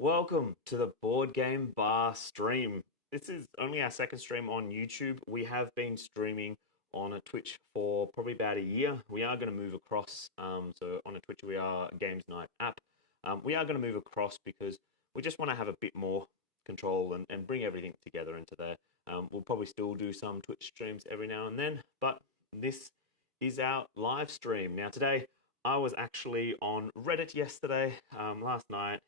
Welcome to the Board Game Bar stream. This is only our second stream on YouTube. We have been streaming on a Twitch for probably about a year. We are going to move across. So on a Twitch, we are Games Night app. We are going to move across because we just want to have a bit more control and bring everything together into there. We'll probably still do some Twitch streams every now and then, but this is our live stream. Now, today, I was actually on Reddit yesterday, last night,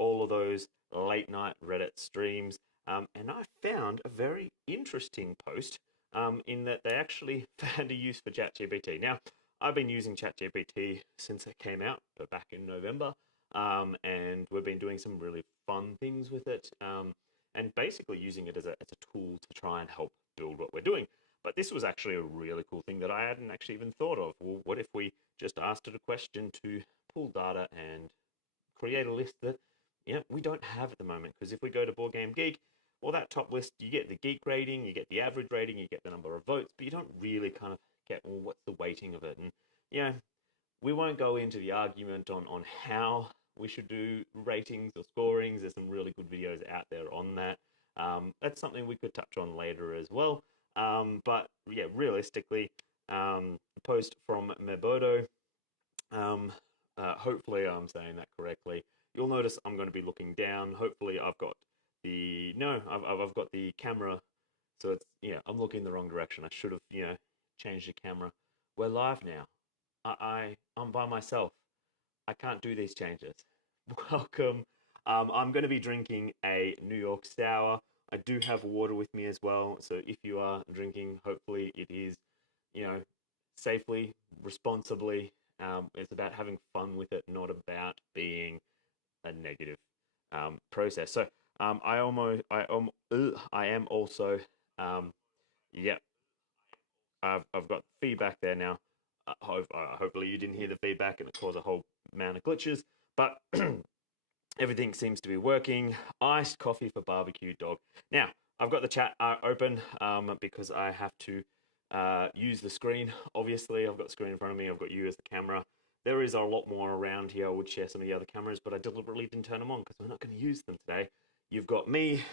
all of those late night Reddit streams. And I found a very interesting post in that they actually found a use for ChatGPT. Now, I've been using ChatGPT since it came out, but back in November, and we've been doing some really fun things with it, and basically using it as a tool to try and help build what we're doing. But this was actually a really cool thing that I hadn't actually even thought of. Well, what if we just asked it a question to pull data and create a list that we don't have at the moment? Because if we go to Board Game Geek, well, that top list, you get the geek rating, you get the average rating, you get the number of votes, but you don't really kind of get, well, what's the weighting of it? And we won't go into the argument on how we should do ratings or scorings. There's some really good videos out there on that. That's something we could touch on later as well. But yeah, realistically, the post from Mebodo, hopefully I'm saying that correctly. You'll notice I'm going to be looking down. Hopefully I've got I've got the camera, so it's, I'm looking the wrong direction. I should have, changed the camera. We're live now. I'm by myself. I can't do these changes. Welcome. I'm going to be drinking a New York Sour. I do have water with me as well, so if you are drinking, hopefully it is, safely, responsibly. It's about having fun with it, not about being a negative process. So I am also, yeah, I've got feedback there now. Hopefully you didn't hear the feedback and it caused a whole amount of glitches, but everything seems to be working. Iced coffee for barbecue dog. Now, I've got the chat open because I have to use the screen. Obviously, I've got the screen in front of me. I've got you as the camera. There is a lot more around here. I would share some of the other cameras, but I deliberately didn't turn them on because we're not going to use them today. You've got me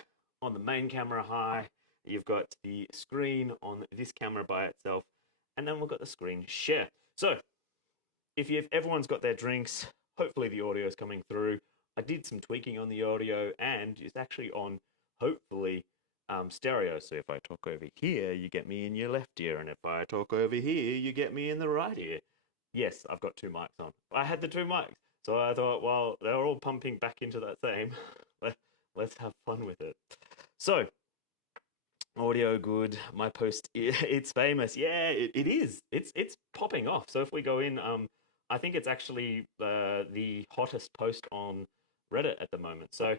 on the main camera high. You've got the screen on this camera by itself. And then we've got the screen share. So if everyone's got their drinks, hopefully the audio is coming through. I did some tweaking on the audio and it's actually on, hopefully, stereo. So if I talk over here, you get me in your left ear. And if I talk over here, you get me in the right ear. Yes, I've got two mics on. I had the two mics. So I thought, well, they're all pumping back into that same. Let's have fun with it. So, audio good. My post, it's famous. Yeah, it is. It's popping off. So if we go in, I think it's actually the hottest post on Reddit at the moment. So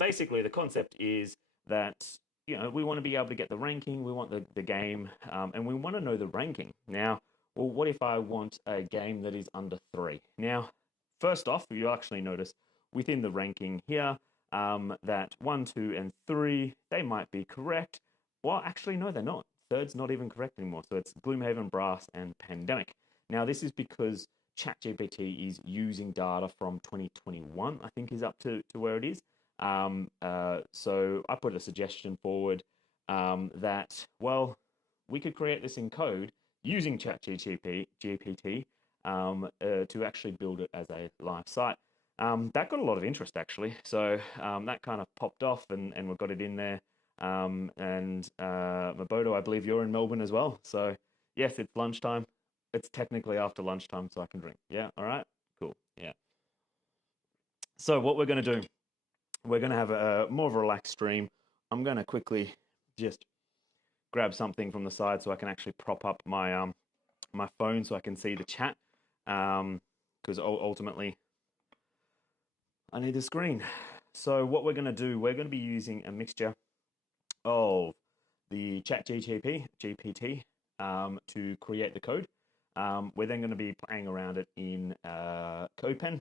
basically the concept is that we want to be able to get the ranking. We want the game, and we want to know the ranking. Now, well, what if I want a game that is under 3? Now, first off, you'll actually notice within the ranking here that 1, 2, and 3, they might be correct. Well, actually, no, they're not. Third's not even correct anymore. So it's Gloomhaven, Brass, and Pandemic. Now, this is because ChatGPT is using data from 2021, I think is up to where it is. So I put a suggestion forward that, well, we could create this in code using ChatGPT to actually build it as a live site. That got a lot of interest, actually. So that kind of popped off and we got it in there. And Mabodo, I believe you're in Melbourne as well. So yes, it's lunchtime. It's technically after lunchtime, so I can drink. Yeah, all right, cool. Yeah. So what we're going to do, we're going to have a more of a relaxed stream. I'm going to quickly just grab something from the side so I can actually prop up my my phone so I can see the chat. Because ultimately, I need the screen. So what we're going to do, we're going to be using a mixture of the ChatGPT to create the code. We're then going to be playing around it in CodePen.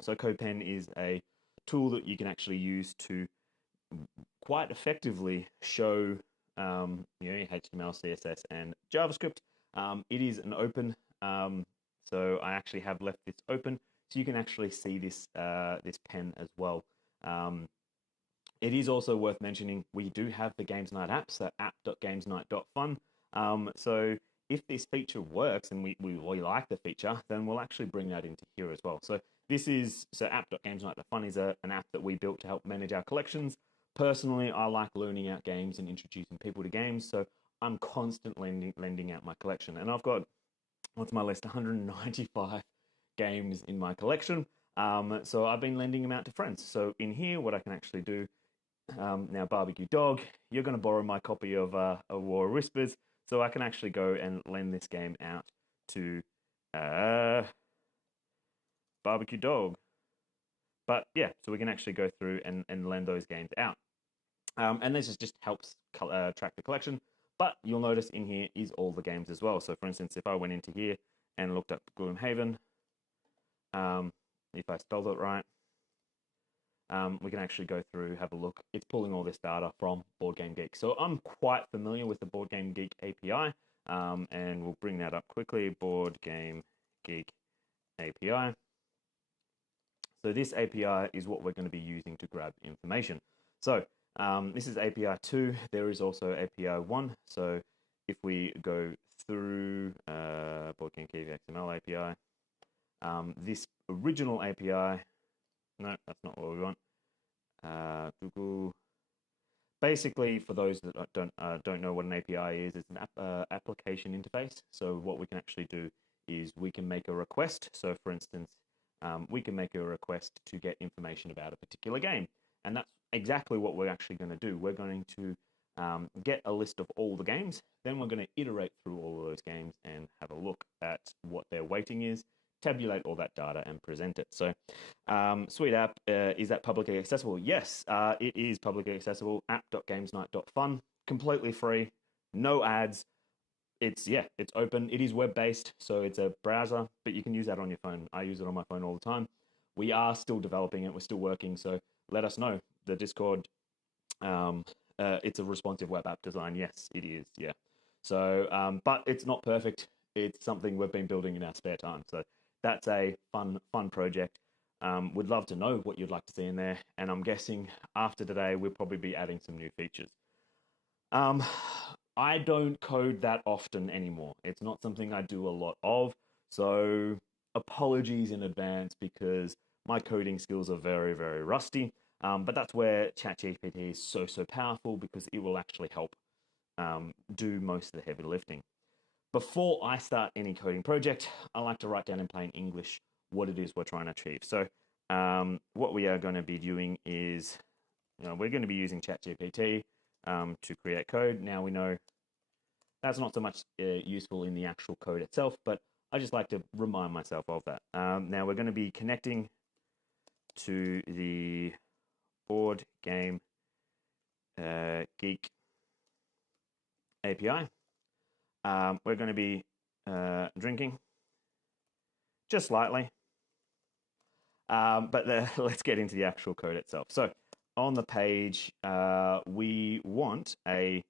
So CodePen is a tool that you can actually use to quite effectively show HTML, CSS, and JavaScript. It is an open, so I actually have left this open. so you can actually see this this pen as well. It is also worth mentioning we do have the Games Night app, so app.gamesnight.fun. So if this feature works and we like the feature, then we'll actually bring that into here as well. So app.gamesnight.fun is an app that we built to help manage our collections. Personally, I like learning out games and introducing people to games, so I'm constantly lending out my collection. And I've got, what's my list, 195 games in my collection. So I've been lending them out to friends. So in here, what I can actually do, now Barbecue Dog, you're going to borrow my copy of War of Whispers, so I can actually go and lend this game out to Barbecue Dog. But yeah, so we can actually go through and lend those games out. And this just helps track the collection. But you'll notice in here is all the games as well. So for instance, if I went into here and looked up Gloomhaven, if I spelled it right, we can actually go through, have a look. It's pulling all this data from Board Game Geek. So I'm quite familiar with the Board Game Geek API, and we'll bring that up quickly. Board Game Geek API. So this API is what we're going to be using to grab information. So this is API 2. There is also API 1. So if we go through Board Game Geek XML API, this original API, no, that's not what we want. Google. Basically, for those that don't know what an API is, it's an application interface. So what we can actually do is we can make a request. So for instance, we can make a request to get information about a particular game. And that's exactly what we're actually going to do. We're going to get a list of all the games. Then we're going to iterate through all of those games and have a look at what their weighting is, tabulate all that data and present it. So sweet app, is that publicly accessible? Yes, it is publicly accessible. app.gamesnight.fun, completely free, no ads. It's open. It is web-based, so it's a browser, but you can use that on your phone. I use it on my phone all the time. We are still developing it. We're still working, so let us know. The Discord, it's a responsive web app design. Yes, it is, yeah. So, but it's not perfect. It's something we've been building in our spare time. So that's a fun project. Would love to know what you'd like to see in there. And I'm guessing after today, we'll probably be adding some new features. I don't code that often anymore. It's not something I do a lot of. So apologies in advance because my coding skills are very, very rusty. But that's where ChatGPT is so powerful because it will actually help do most of the heavy lifting. Before I start any coding project, I like to write down in plain English what it is we're trying to achieve. So what we are going to be doing is, we're going to be using ChatGPT to create code. Now we know that's not so much useful in the actual code itself, but I just like to remind myself of that. Now we're going to be connecting to the Board Game Geek API. We're going to be drinking just slightly, but let's get into the actual code itself. So on the page, we want a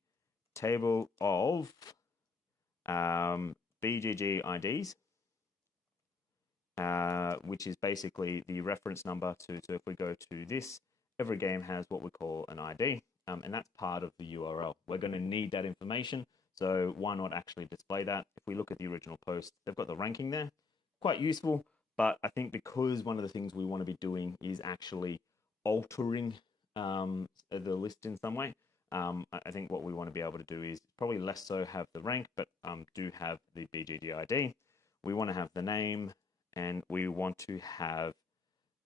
table of BGG IDs, which is basically the reference number to, so if we go to this, every game has what we call an ID, and that's part of the URL. We're going to need that information, so why not actually display that? If we look at the original post, they've got the ranking there, quite useful, but I think because one of the things we want to be doing is actually altering the list in some way, I think what we want to be able to do is probably less so have the rank, but do have the BGG ID. We want to have the name, and we want to have,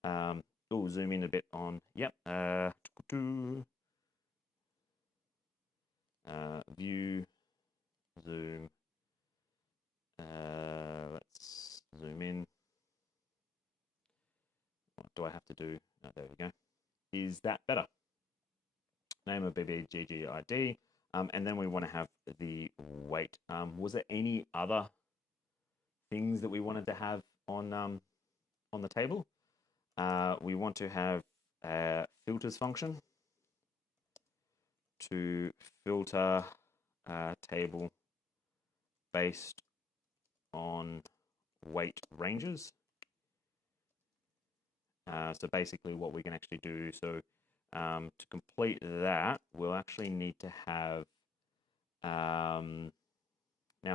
zoom in a bit on, view, zoom, let's zoom in. What do I have to do? Oh, there we go. Is that better? Name of BBGG ID, and then we want to have the weight. Was there any other things that we wanted to have on the table? We want to have a filters function to filter a table based on weight ranges. So basically what we can actually do, so to complete that, we'll actually need to have, now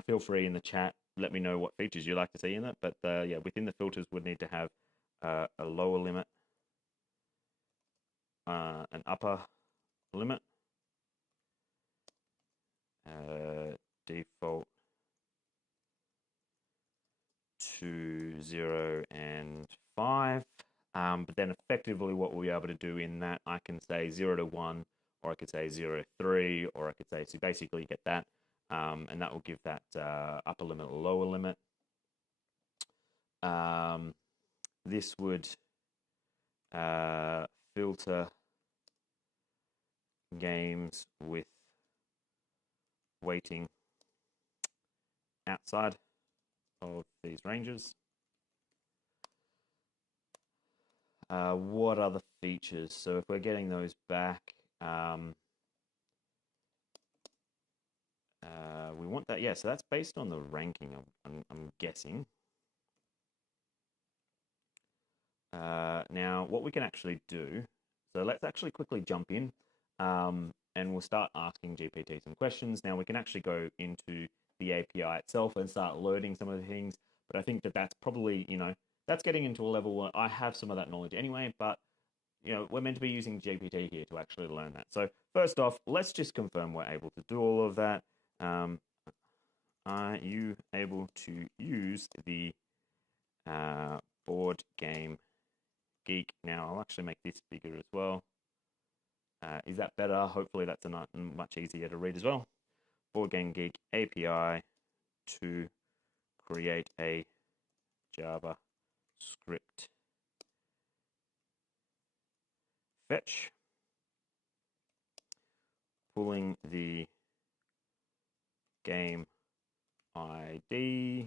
feel free in the chat, let me know what features you'd like to see in it, but yeah, within the filters we'd need to have a lower limit, an upper limit, default to 0 and 5. But then effectively what we'll be able to do in that, I can say 0 to 1, or I could say 0 to 3, or I could say, so basically you get that, and that will give that upper limit, lower limit. This would filter games with weighting outside of these ranges. What other features? So if we're getting those back, we want that. Yeah, so that's based on the ranking, I'm guessing. Now, what we can actually do, so let's actually quickly jump in, and we'll start asking GPT some questions. Now, we can actually go into the API itself and start loading some of the things, but I think that that's probably, that's getting into a level where I have some of that knowledge anyway, but, we're meant to be using GPT here to actually learn that. So first off, let's just confirm we're able to do all of that. Are you able to use the board game Geek? Now, I'll actually make this bigger as well. Is that better? Hopefully that's much easier to read as well. Board Game Geek API to create a Java script fetch, pulling the game ID,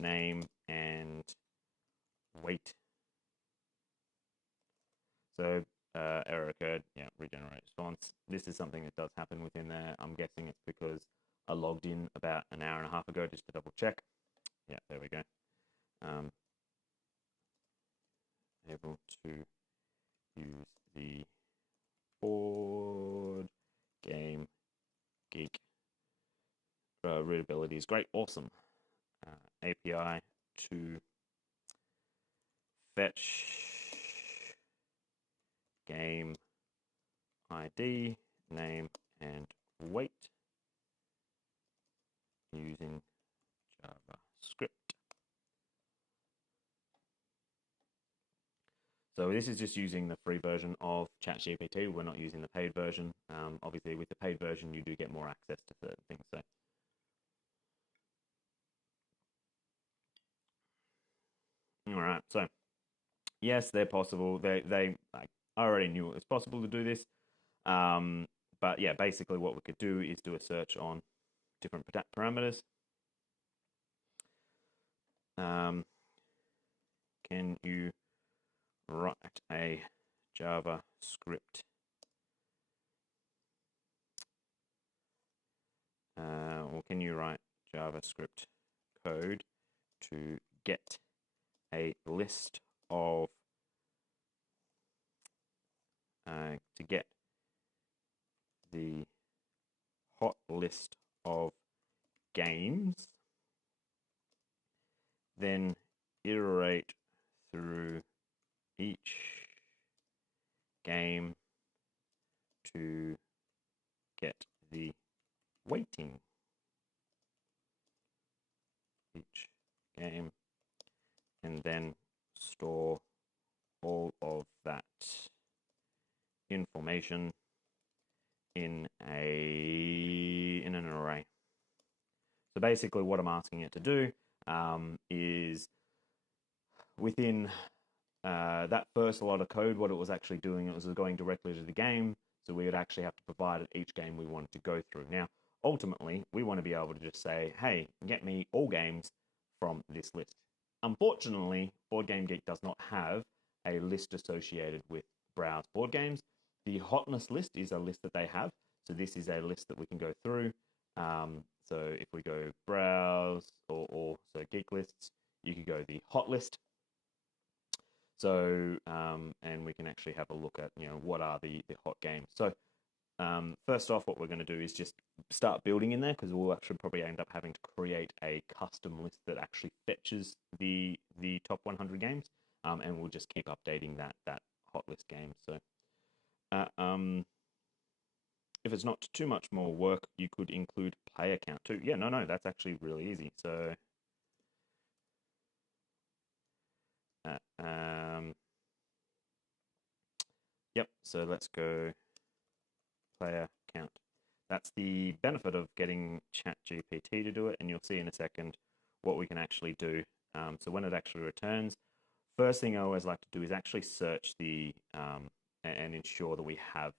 name, and weight. So error occurred, yeah, regenerate response. This is something that does happen within there. I'm guessing it's because I logged in about an hour and a half ago just to double check. Yeah, there we go. Able to use the board game Geek. Readability is great, awesome. API to fetch game ID, name, and weight using JavaScript. So this is just using the free version of ChatGPT. We're not using the paid version. Obviously, with the paid version, you do get more access to certain things. So, all right. So, yes, they're possible. I already knew it was possible to do this. But yeah, basically, what we could do is do a search on different parameters. Can you write a JavaScript or can you write JavaScript code to get a list of to get the hot list of games, then iterate through each game to get the weighting. Each game, and then store all of that information in an array. So basically what I'm asking it to do is within that first lot of code, what it was actually doing, it was going directly to the game. So we would actually have to provide it each game we wanted to go through. Now, ultimately, we want to be able to just say, hey, get me all games from this list. Unfortunately, Board Game Geek does not have a list associated with browse board games. The hotness list is a list that they have. So this is a list that we can go through. So if we go browse or so Geek lists, you could go the hot list. So, and we can actually have a look at, what are the hot games. So, first off, what we're going to do is just start building in there, because we'll actually probably end up having to create a custom list that actually fetches the top 100 games, and we'll just keep updating that hot list game. So, if it's not too much more work, you could include player count too. Yeah, no, that's actually really easy. So, yep. So let's go player count. That's the benefit of getting ChatGPT to do it, and you'll see in a second what we can actually do. So when it actually returns, first thing I always like to do is actually search and ensure that we have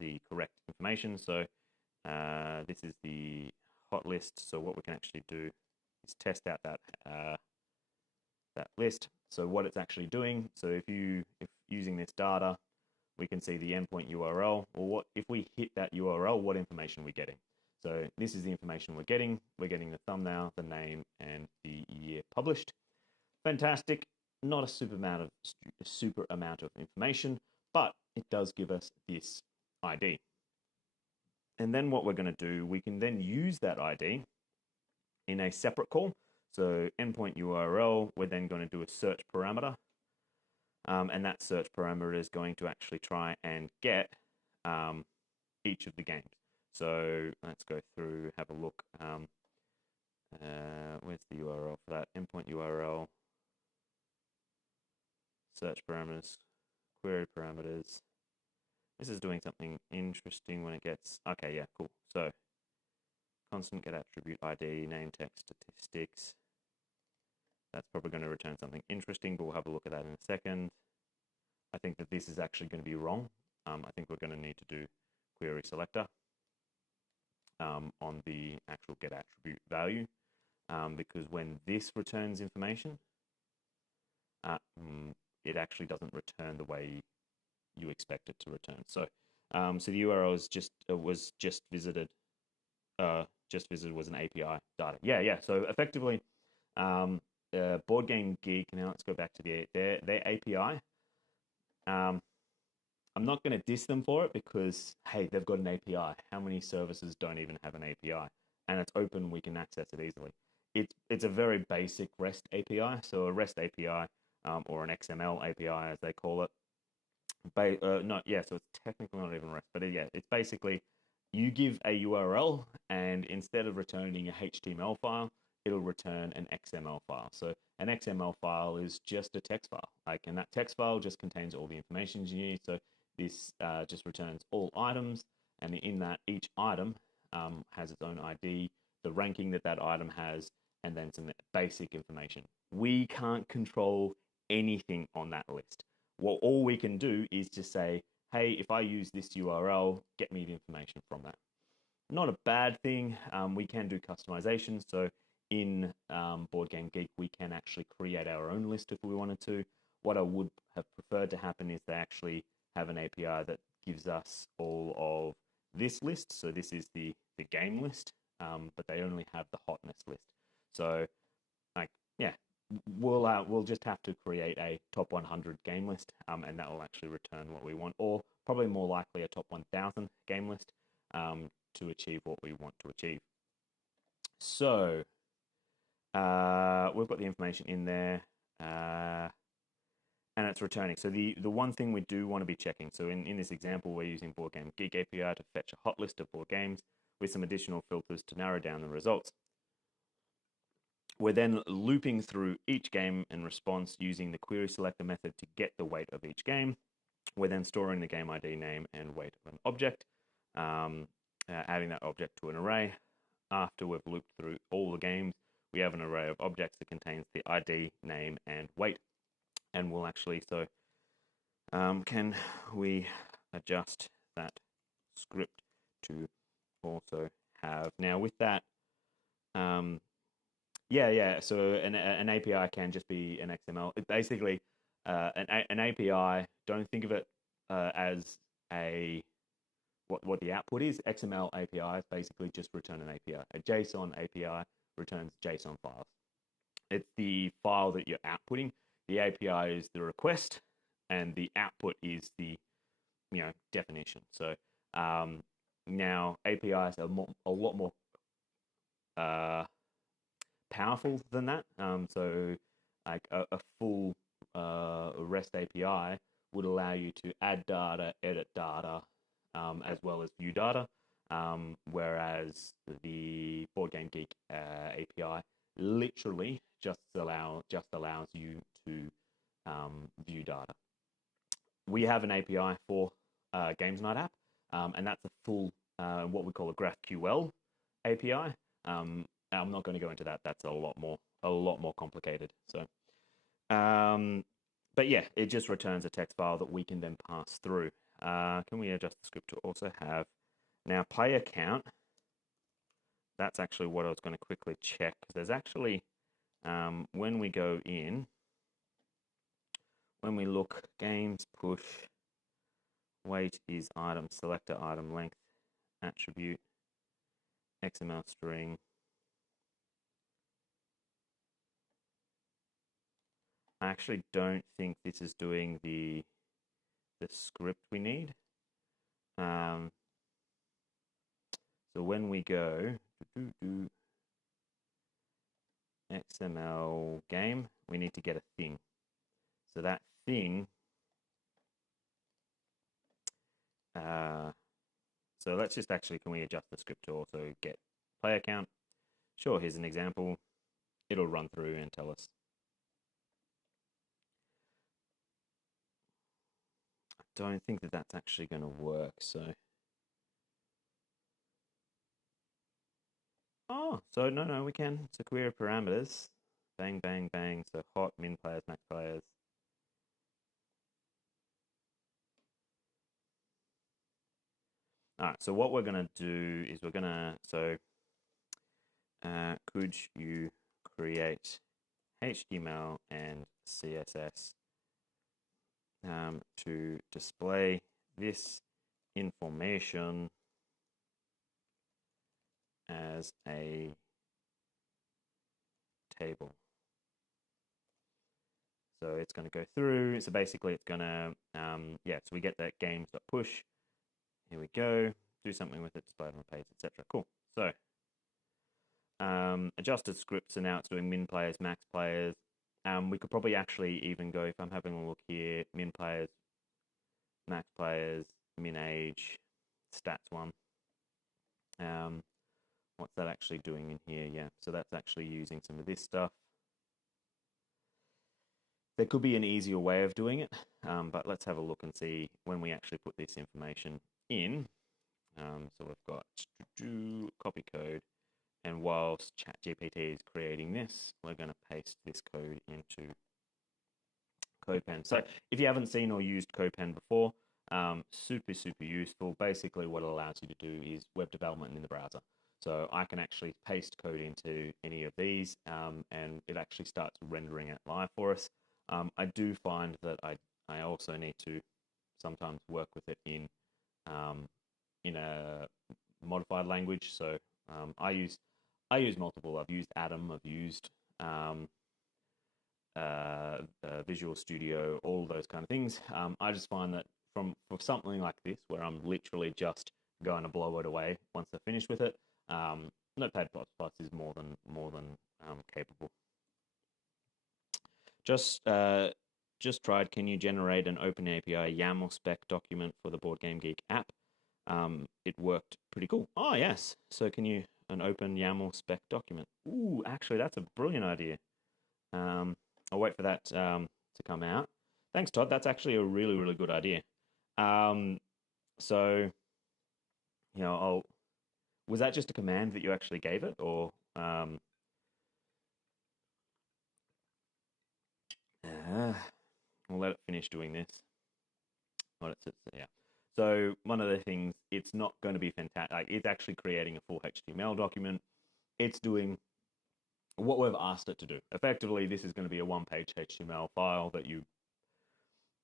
the correct information. So this is the hot list. So what we can actually do is test out that list. So what it's actually doing. So if using this data, we can see the endpoint URL, or what if we hit that URL, what information are we getting? So this is the information we're getting. We're getting the thumbnail, the name, and the year published. Fantastic. Not a super amount of information, but it does give us this ID. And then what we're going to do, we can then use that ID in a separate call. So endpoint URL, we're then going to do a search parameter. And that search parameter is going to actually try and get each of the games. So let's go through, have a look. Where's the URL for that? Endpoint URL, search parameters, query parameters. This is doing something interesting when it gets, okay, yeah, cool. So constant get attribute ID, name, text, statistics. That's probably going to return something interesting, but we'll have a look at that in a second. I think that this is actually going to be wrong. I think we're going to need to do query selector on the actual get attribute value, because when this returns information, it actually doesn't return the way you expect it to return. So, so the URL is was visited was an API data. Yeah. So effectively, Board Game Geek. Now let's go back to their API. I'm not going to diss them for it, because, hey, they've got an API. How many services don't even have an API? And it's open, we can access it easily. It's a very basic REST API. So a REST API, or an XML API, as they call it. So it's technically not even REST, but it's basically you give a URL, and instead of returning a HTML file, it'll return an XML file. So an XML file is just a text file, and that text file just contains all the information you need. So this just returns all items, and in that, each item has its own ID, the ranking that item has, and then some basic information. We can't control anything on that list. Well, all we can do is just say, hey, if I use this URL, get me the information from that. Not a bad thing. We can do customization. So in Board Game Geek, we can actually create our own list if we wanted to. What I would have preferred to happen is they actually have an API that gives us all of this list. So this is the game list, but they only have the hotness list. So, we'll just have to create a top 100 game list, and that will actually return what we want, or probably more likely a top 1,000 game list to achieve what we want to achieve. So we've got the information in there, and it's returning. So the one thing we do want to be checking, so in this example, we're using Board Game Geek API to fetch a hot list of board games with some additional filters to narrow down the results. We're then looping through each game in response using the query selector method to get the weight of each game. We're then storing the game ID, name, and weight of an object, adding that object to an array. After we've looped through all the games, we have an array of objects that contains the ID, name, and weight. And we'll actually, can we adjust that script to also have, now with that, so an API can just be an XML. It basically, an API, don't think of it as what the output is. XML APIs basically just return an API. A JSON API returns JSON files. It's the file that you're outputting. The API is the request, and the output is the definition. So now APIs are a lot more powerful than that. So like a full REST API would allow you to add data, edit data, as well as view data. Whereas the Board Game Geek API literally just allows you to view data. We have an API for Games Night app, and that's a full what we call a GraphQL API. I'm not going to go into that. That's a lot more complicated. So, but yeah, it just returns a text file that we can then pass through. Can we adjust the script to also have now player count? That's actually what I was going to quickly check, because there's actually when we go in, when we look games push, weight is item, selector item, length, attribute, XML string. I actually don't think this is doing the script we need. So when we go XML game, we need to get a thing. So that thing, so let's just actually, can we adjust the script to also get player count? Sure, here's an example. It'll run through and tell us. I don't think that that's actually going to work, so. Oh, so no, we can. So query parameters, bang, bang, bang. So hot, min players, max players. All right, so what we're going to do is could you create HTML and CSS to display this information as a table? So it's going to go through. So basically it's going to, so we get that games.push. Here we go. Do something with it, display it on the page, etc. Cool. So adjusted scripts, and now it's doing min players, max players. We could probably actually even go, if I'm having a look here, min players, max players, min age, stats one. What's that actually doing in here? Yeah, so that's actually using some of this stuff. There could be an easier way of doing it, but let's have a look and see when we actually put this information in. So we've got copy code, and whilst ChatGPT is creating this, we're going to paste this code into CodePen. So if you haven't seen or used CodePen before, super useful. Basically what it allows you to do is web development in the browser. So I can actually paste code into any of these, and it actually starts rendering it live for us. I do find that I also need to sometimes work with it in a modified language. So I use multiple. I've used Atom. I've used Visual Studio, all those kind of things. I just find that for something like this, where I'm literally just going to blow it away once I finish with it, Notepad++ is more than capable. Just tried. Can you generate an OpenAPI YAML spec document for the Board Game Geek app? It worked pretty cool. Oh yes. So can you an open YAML spec document? Ooh, actually, that's a brilliant idea. I'll wait for that to come out. Thanks, Todd. That's actually a really good idea. So, was that just a command that you actually gave it, or we'll let it finish doing this. Yeah. So one of the things, it's not going to be fantastic. Like, it's actually creating a full HTML document. It's doing what we've asked it to do. Effectively, this is going to be a one-page HTML file that you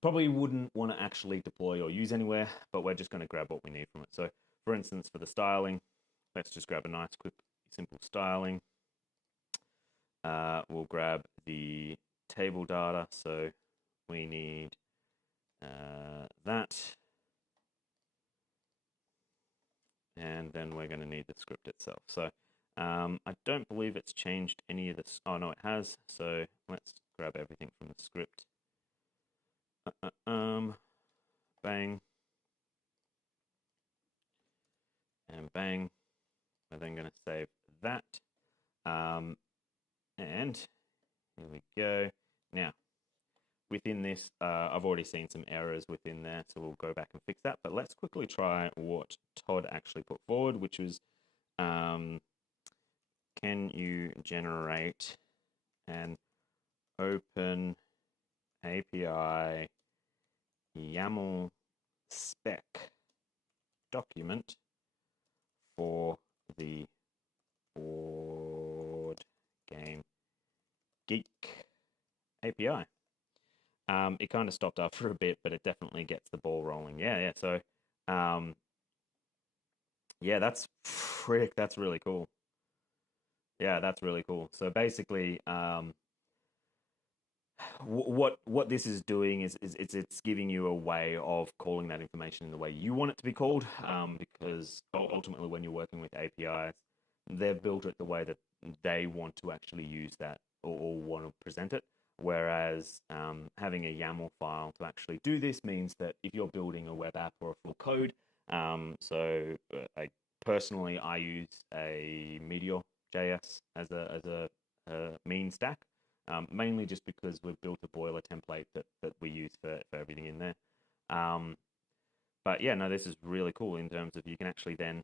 probably wouldn't want to actually deploy or use anywhere, but we're just going to grab what we need from it. So, for instance, for the styling, let's just grab a nice, quick, simple styling. We'll grab the table data, so we need that, and then we're going to need the script itself. So I don't believe it's changed any of this. Oh no, it has. So let's grab everything from the script. Bang, and bang. We're then going to save that, and here we go. Now, within this, I've already seen some errors within there, so we'll go back and fix that. But let's quickly try what Todd actually put forward, which was, can you generate an open API YAML spec document for the board game Geek API? It kind of stopped after a bit, but it definitely gets the ball rolling. Yeah. So, yeah, that's really cool. Yeah, that's really cool. So basically, what this is doing is it's giving you a way of calling that information in the way you want it to be called. Because ultimately, when you're working with APIs, they've built it the way that they want to actually use that or want to present it. Whereas having a YAML file to actually do this means that if you're building a web app or a full code, personally I use a Meteor.js as a mean stack, mainly just because we've built a boiler template that we use for everything in there. But yeah, no, this is really cool in terms of you can actually then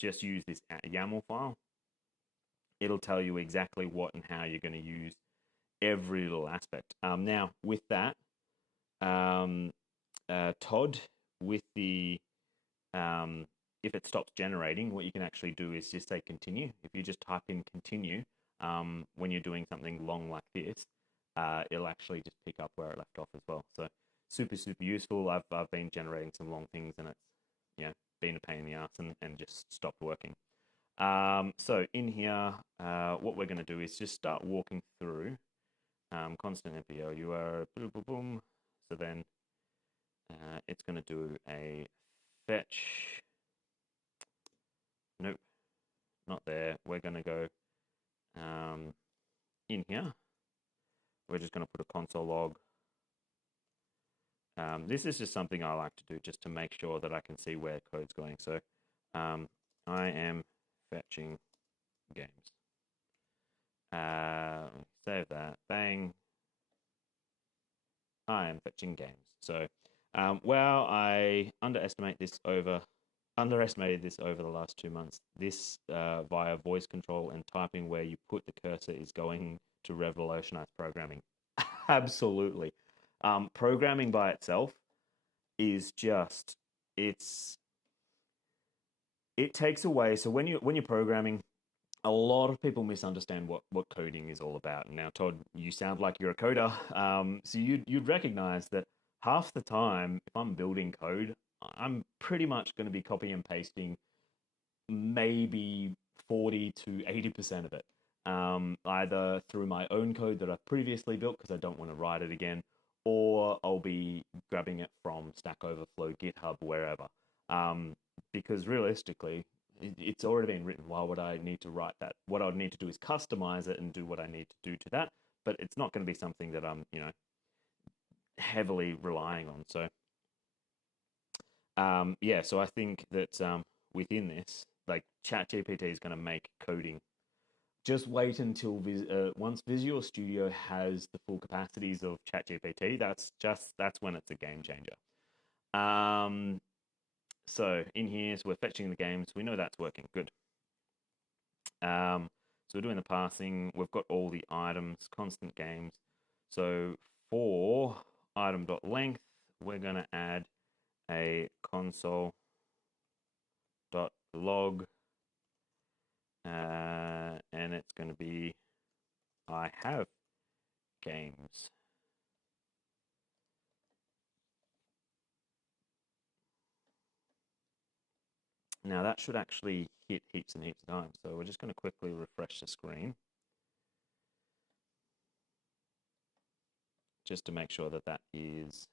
just use this YAML file. It'll tell you exactly what and how you're going to use every little aspect. Now, with that, Todd, with the if it stops generating, what you can actually do is just say continue. If you just type in continue, when you're doing something long like this, it'll actually just pick up where it left off as well. So super useful. I've been generating some long things, and it's been a pain in the ass and just stopped working. So in here, what we're going to do is just start walking through. Constant MPO, you are boom, boom, boom. So then it's going to do a fetch. Nope, not there. We're going to go in here. We're just going to put a console log. This is just something I like to do just to make sure that I can see where code's going. So I am fetching games. Save that. Bang. I am fetching games. So, I underestimated this over the last 2 months. This via voice control and typing where you put the cursor is going to revolutionize programming. Absolutely. Programming by itself is just it takes away. So when you're programming, a lot of people misunderstand what coding is all about. Now, Todd, you sound like you're a coder, so you'd recognize that half the time, if I'm building code, I'm pretty much going to be copy and pasting maybe 40 to 80% of it, either through my own code that I've previously built because I don't want to write it again, or I'll be grabbing it from Stack Overflow, GitHub, wherever. Because realistically, it's already been written. Why would I need to write that? What I would need to do is customize it and do what I need to do to that. But it's not going to be something that I'm, heavily relying on. So, so I think that within this, like ChatGPT is going to make coding. Just wait until once Visual Studio has the full capacities of ChatGPT. That's when it's a game changer. So in here, so we're fetching the games. We know that's working. Good. So we're doing the parsing. We've got all the items, constant games. So for item.length, we're going to add a console.log. And it's going to be I have games. Now that should actually hit heaps and heaps of times. So we're just going to quickly refresh the screen. just to make sure that that is,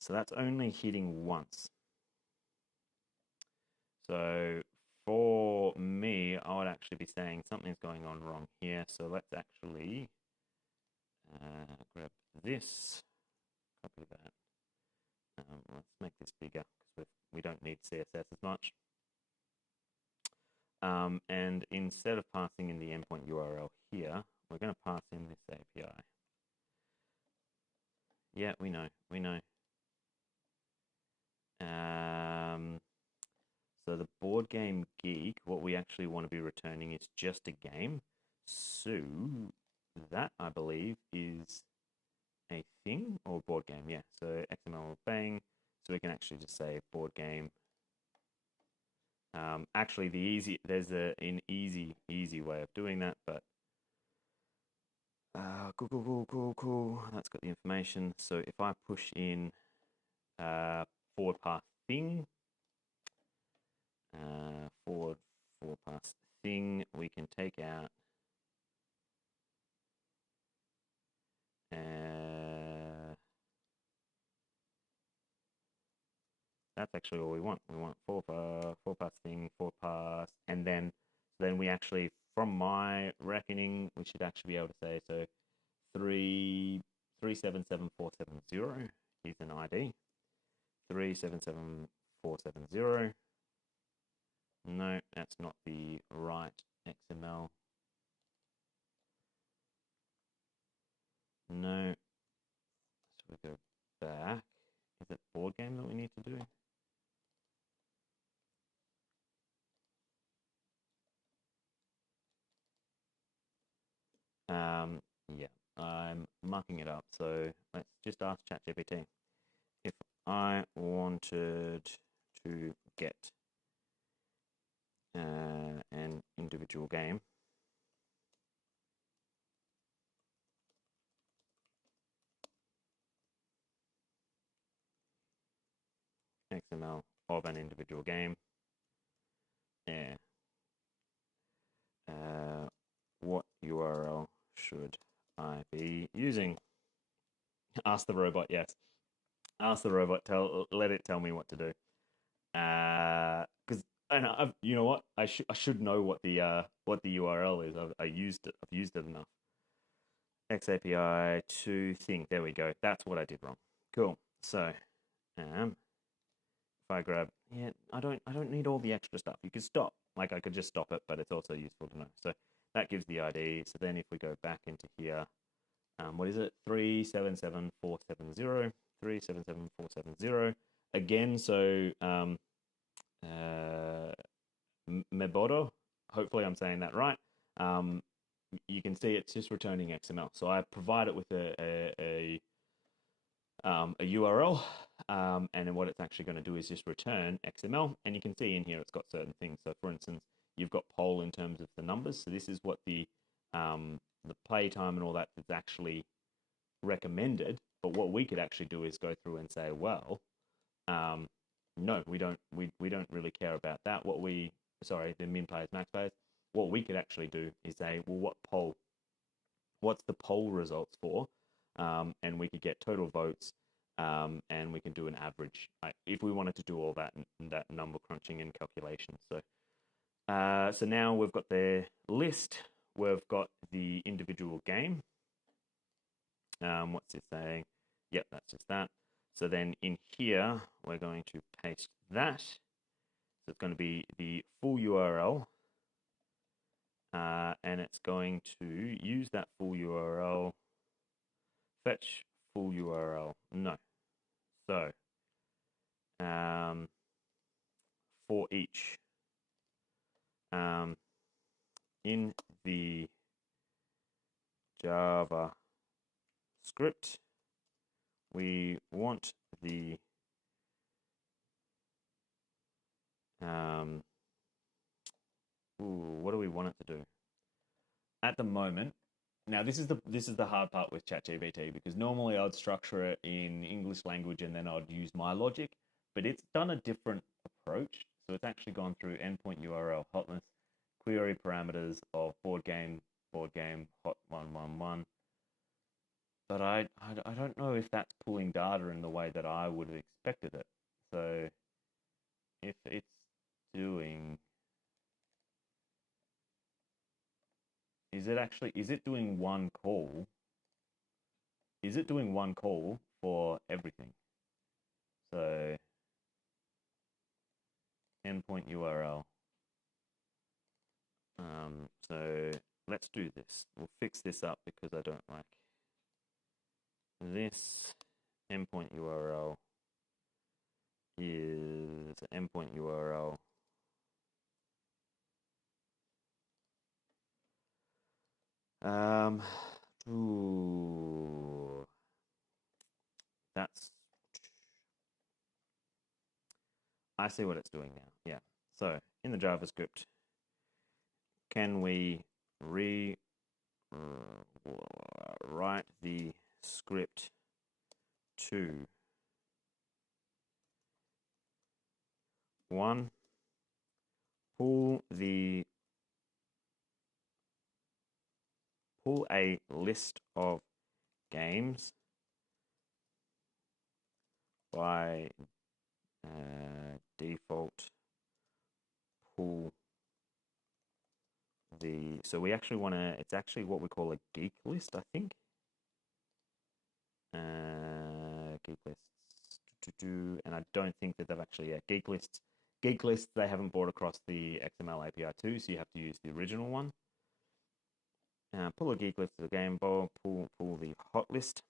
so that's only hitting once. So for me, I would actually be saying something's going on wrong here. So let's actually grab this, copy that. Let's make this bigger because we don't need CSS as much. And instead of passing in the endpoint URL here, we're going to pass in this API. Yeah, we know. So the board game Geek, what we actually want to be returning is just a game. So that, I believe, is a thing or board game. Yeah, so XML bang. So we can actually just say board game. Actually, there's an easy way of doing that, but cool. That's got the information. So if I push in forward path thing, forward path thing, we can take out that's actually all we want. We want forward pass thing, forward pass, and then we actually, from my reckoning, we should actually be able to say, so 377470 is an ID. 377470. No, that's not the right XML. No. So we go back. Is it board game that we need to do? Yeah, I'm marking it up. So let's just ask ChatGPT. If I wanted to get an individual game, XML of an individual game, yeah. What URL should I be using? Ask the robot, yes. Ask the robot, let it tell me what to do. Because you know what? I should know what the URL is. I've used it enough. XAPI to thing. There we go. That's what I did wrong. Cool. So, if I grab, yeah, I don't need all the extra stuff. You could stop. Like I could just stop it, but it's also useful to know. So that gives the ID. So then if we go back into here, what is it? 377470. 377470. Again, so Mebodo, hopefully I'm saying that right. You can see it's just returning XML. So I provide it with a URL, and then what it's actually going to do is just return XML. And you can see in here it's got certain things. So for instance, you've got poll in terms of the numbers. So this is what the play time and all that is actually recommended. But what we could actually do is go through and say, well, no, we don't really care about that. The min players, max players. What we could actually do is say, well, what's the poll results for? And we could get total votes, and we can do an average if we wanted to do all that number crunching and calculation. So now we've got the list. We've got the individual game. What's it saying? Yep, that's just that. So then in here, we're going to paste that. So it's going to be the full URL. And it's going to use that full URL. Fetch full URL. No. So for each, in the Java script, we want the what do we want it to do? At the moment, now this is the hard part with ChatGPT, because normally I'd structure it in English language and then I'd use my logic, but it's done a different approach. So it's actually gone through endpoint URL hotness, query parameters of board game hot 111, but I don't know if that's pulling data in the way that I would have expected it. So if it's doing, is it doing one call? Is it doing one call for everything? So endpoint URL. So let's do this. We'll fix this up because I don't like this. Endpoint URL is endpoint URL. Ooh, that's, I see what it's doing now. Yeah. So in the JavaScript, can we rewrite the script to one, pull a list of games by default, pull so we actually want to, it's actually what we call a geek list, I think. Geek lists, and I don't think that they've actually, geek lists, they haven't brought across the XML API too, so you have to use the original one. Pull a geek list of the game, pull the hot list.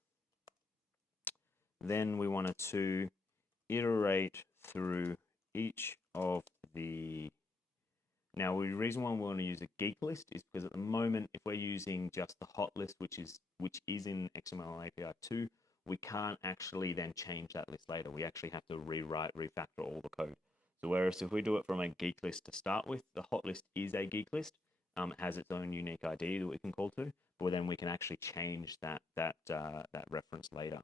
Then we wanted to iterate through each of the, now the reason why we want to use a geek list is because at the moment, if we're using just the hot list, which is in XML API 2, we can't actually then change that list later. We actually have to refactor all the code. So whereas if we do it from a geek list to start with, the hot list is a geek list. It has its own unique ID that we can call to, but then we can actually change that reference later.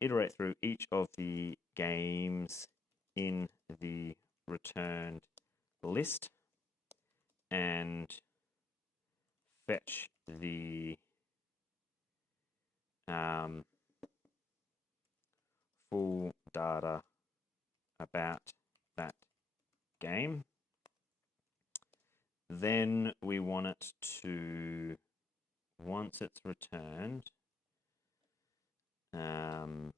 Iterate through each of the games in the returned list and fetch the full data about that game. Then we want it to, once it's returned, items.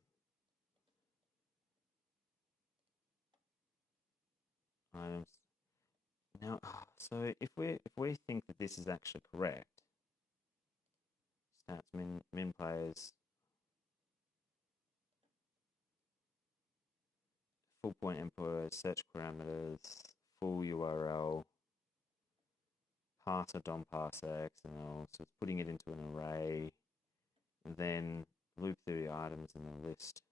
Now, so if we think that this is actually correct, stats min players, full point input, search parameters, full URL, parser, DOM parser, XML, so it's putting it into an array, and then loop through the items in the list.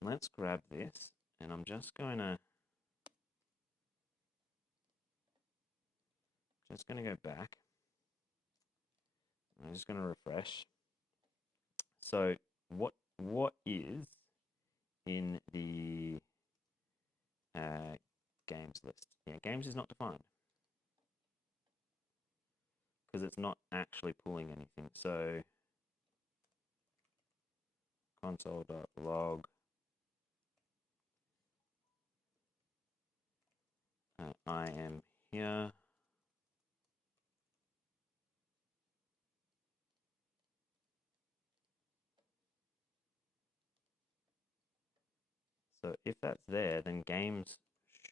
Let's grab this, and I'm just going to go back. I'm just going to refresh. So what is in the games list? Yeah, games is not defined because it's not actually pulling anything. So console.log I am here. So if that's there, then games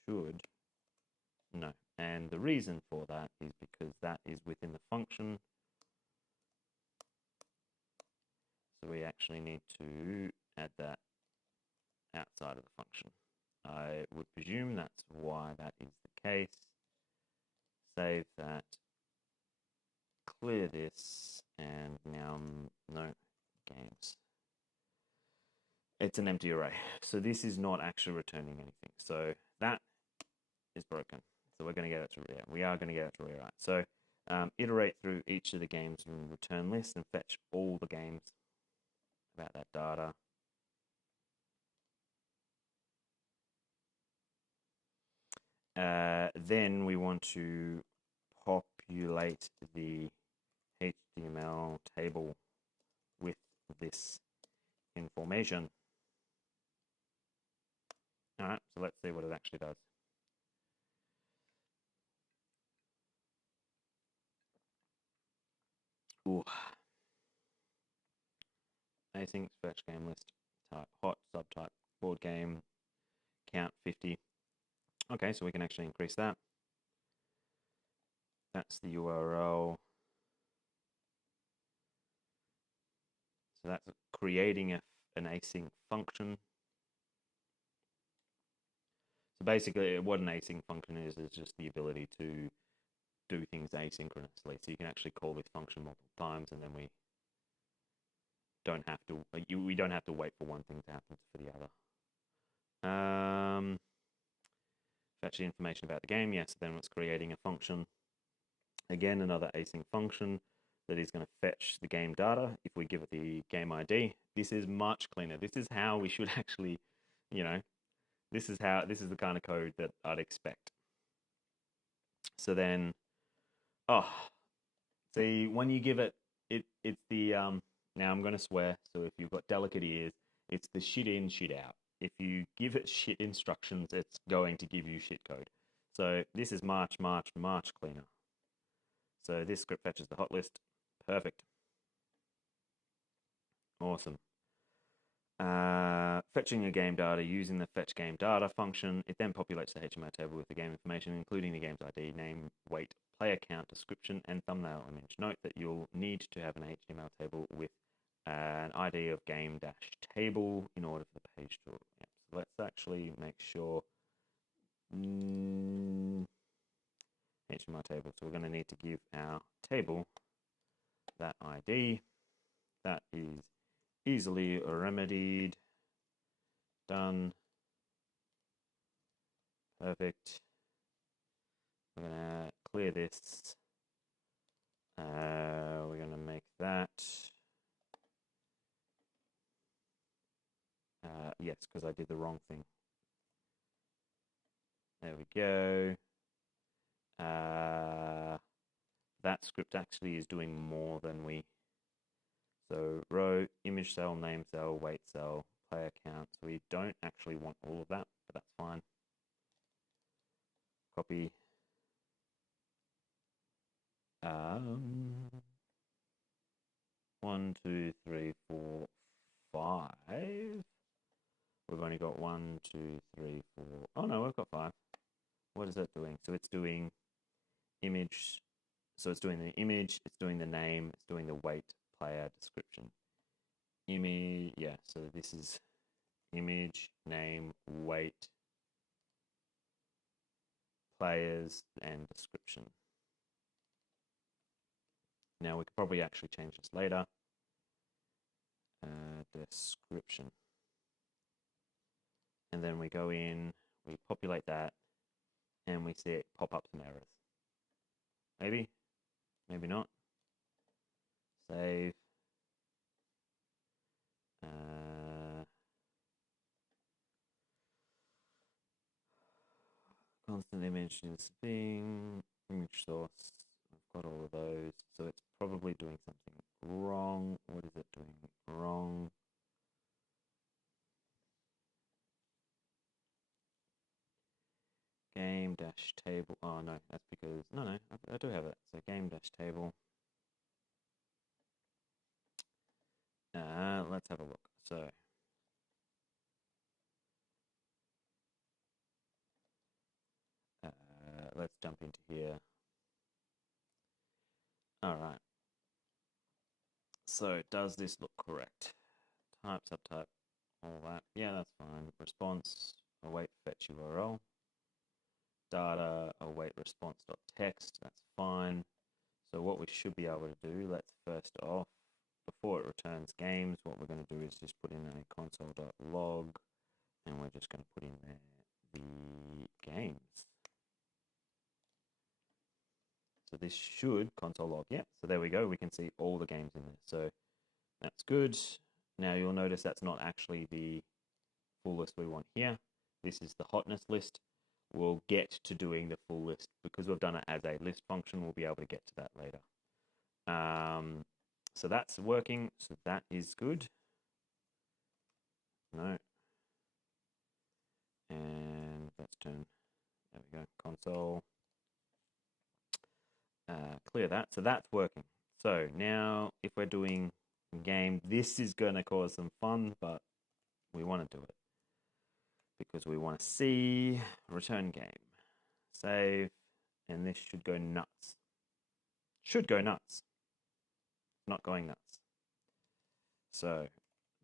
should no. And the reason for that is because that is within the function. So we actually need to add that outside of the function. I would presume that's why that is the case. Save that, clear this, and now no games. It's an empty array. So this is not actually returning anything. So that is broken. So we're going to get it to rewrite. We are going to get it to rewrite. So iterate through each of the games in the return list and fetch all the games about that data. Then we want to populate the HTML table with this information. All right, so let's see what it actually does. Ooh. Async fetch game list type hot subtype board game count 50. Okay, so we can actually increase that. That's the URL. So that's creating an async function. So basically, what an async function is just the ability to do things asynchronously. So you can actually call this function multiple times, and then we don't have to wait for one thing to happen for the other. Fetch the information about the game. Yes, then it's creating a function. Again, another async function that is going to fetch the game data. If we give it the game ID, this is much cleaner. This is how we should actually, this is the kind of code that I'd expect. So then, see, when you give it's the, now I'm going to swear, so if you've got delicate ears, it's the shit in, shit out. If you give it shit instructions, it's going to give you shit code. So this is much cleaner. So this script fetches the hot list. Perfect. Awesome. Fetching your game data using the fetch game data function. It then populates the HTML table with the game information, including the game's ID, name, weight, player count, description, and thumbnail image. Note that you'll need to have an HTML table with an ID of game-table in order for the page to... Yeah. So let's actually make sure... HTML table. So we're going to need to give our table that ID. That is easily remedied. Done. Perfect. We're going to clear this. We're going to make that. Yes, because I did the wrong thing. There we go. That script actually is doing more than we... So row, image cell, name cell, weight cell, player count. So we don't actually want all of that, but that's fine. Copy. 1, 2, 3, 4, 5. We've only got 1, 2, 3, 4. Oh no, we've got 5. What is that doing? So it's doing image. So it's doing the image, it's doing the name, it's doing the weight, player, description. Image, yeah, so this is image, name, weight, players, and description. Now we could probably actually change this later. Description. And then we go in, we populate that, and we see it pop up some errors. Maybe, maybe not. Save. Constant image is thing, image source. I've got all of those, so it's probably doing something wrong. What is it doing wrong? Game dash table. Oh no, that's because no, I do have it. So game dash table. Let's have a look. So let's jump into here. All right. So does this look correct? Type, subtype, all that. Yeah, that's fine. Response, await fetch URL. Data, await response.text. That's fine. So what we should be able to do, let's first off, before it returns games, what we're going to do is just put in a console.log, and we're just going to put in there the games. So this should console log. Yeah, so there we go. We can see all the games in there. So that's good. Now you'll notice that's not actually the full list we want here. This is the hotness list. we'll get to doing the full list. Because we've done it as a list function, we'll be able to get to that later. So that's working, so that is good. No. And let's turn, there we go, console. Clear that, so that's working. So now if we're doing game, this is going to cause some fun, but we want to do it because we want to see return game, save, and this should go nuts. Should go nuts. Not going nuts. So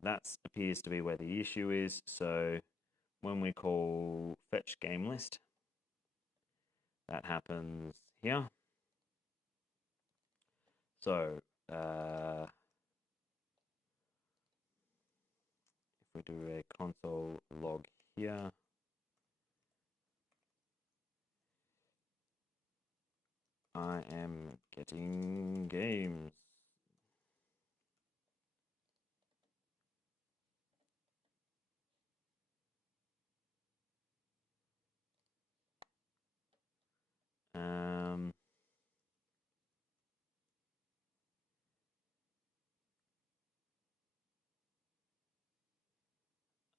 that appears to be where the issue is. So when we call fetch game list, that happens here. So if we do a console log here, I am getting games.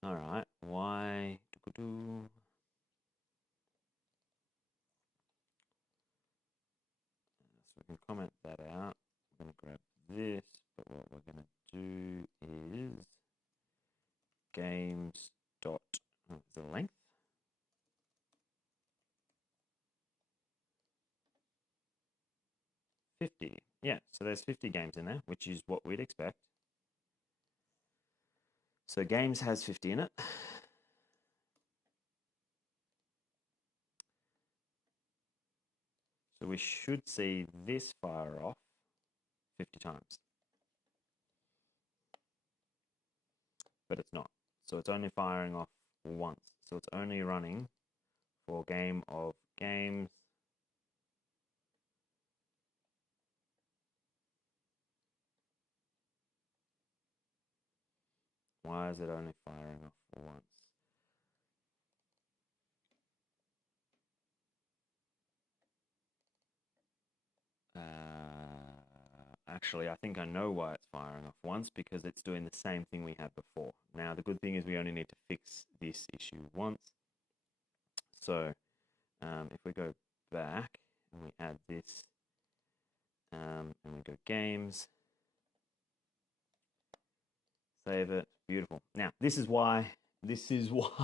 All right, why? So we can comment that out. I'm going to grab this, but what we're going to do is games dot the length. Yeah, so there's 50 games in there, which is what we'd expect. So games has 50 in it. So we should see this fire off 50 times. But it's not. So it's only firing off once. So it's only running for game of games. Why is it only firing off once? Actually, I think I know why it's firing off once, because it's doing the same thing we had before. Now, the good thing is we only need to fix this issue once. So if we go back and we add this and we go games, save it, beautiful. Now, this is why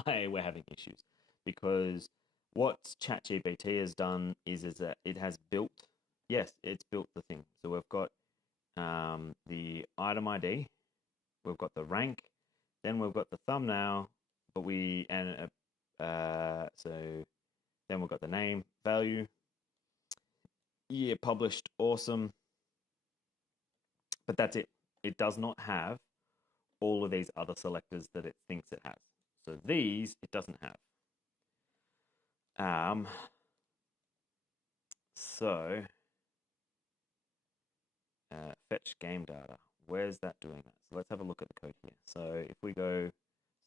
we're having issues, because what ChatGPT has done is that it has built, yes, it's built the thing. So we've got the item ID, we've got the rank, then we've got the thumbnail, but so then we've got the name, value, year published, awesome, but that's it. It does not have all of these other selectors that it thinks it has. So these it doesn't have. So fetch game data. Where's that doing that? So let's have a look at the code here. So if we go,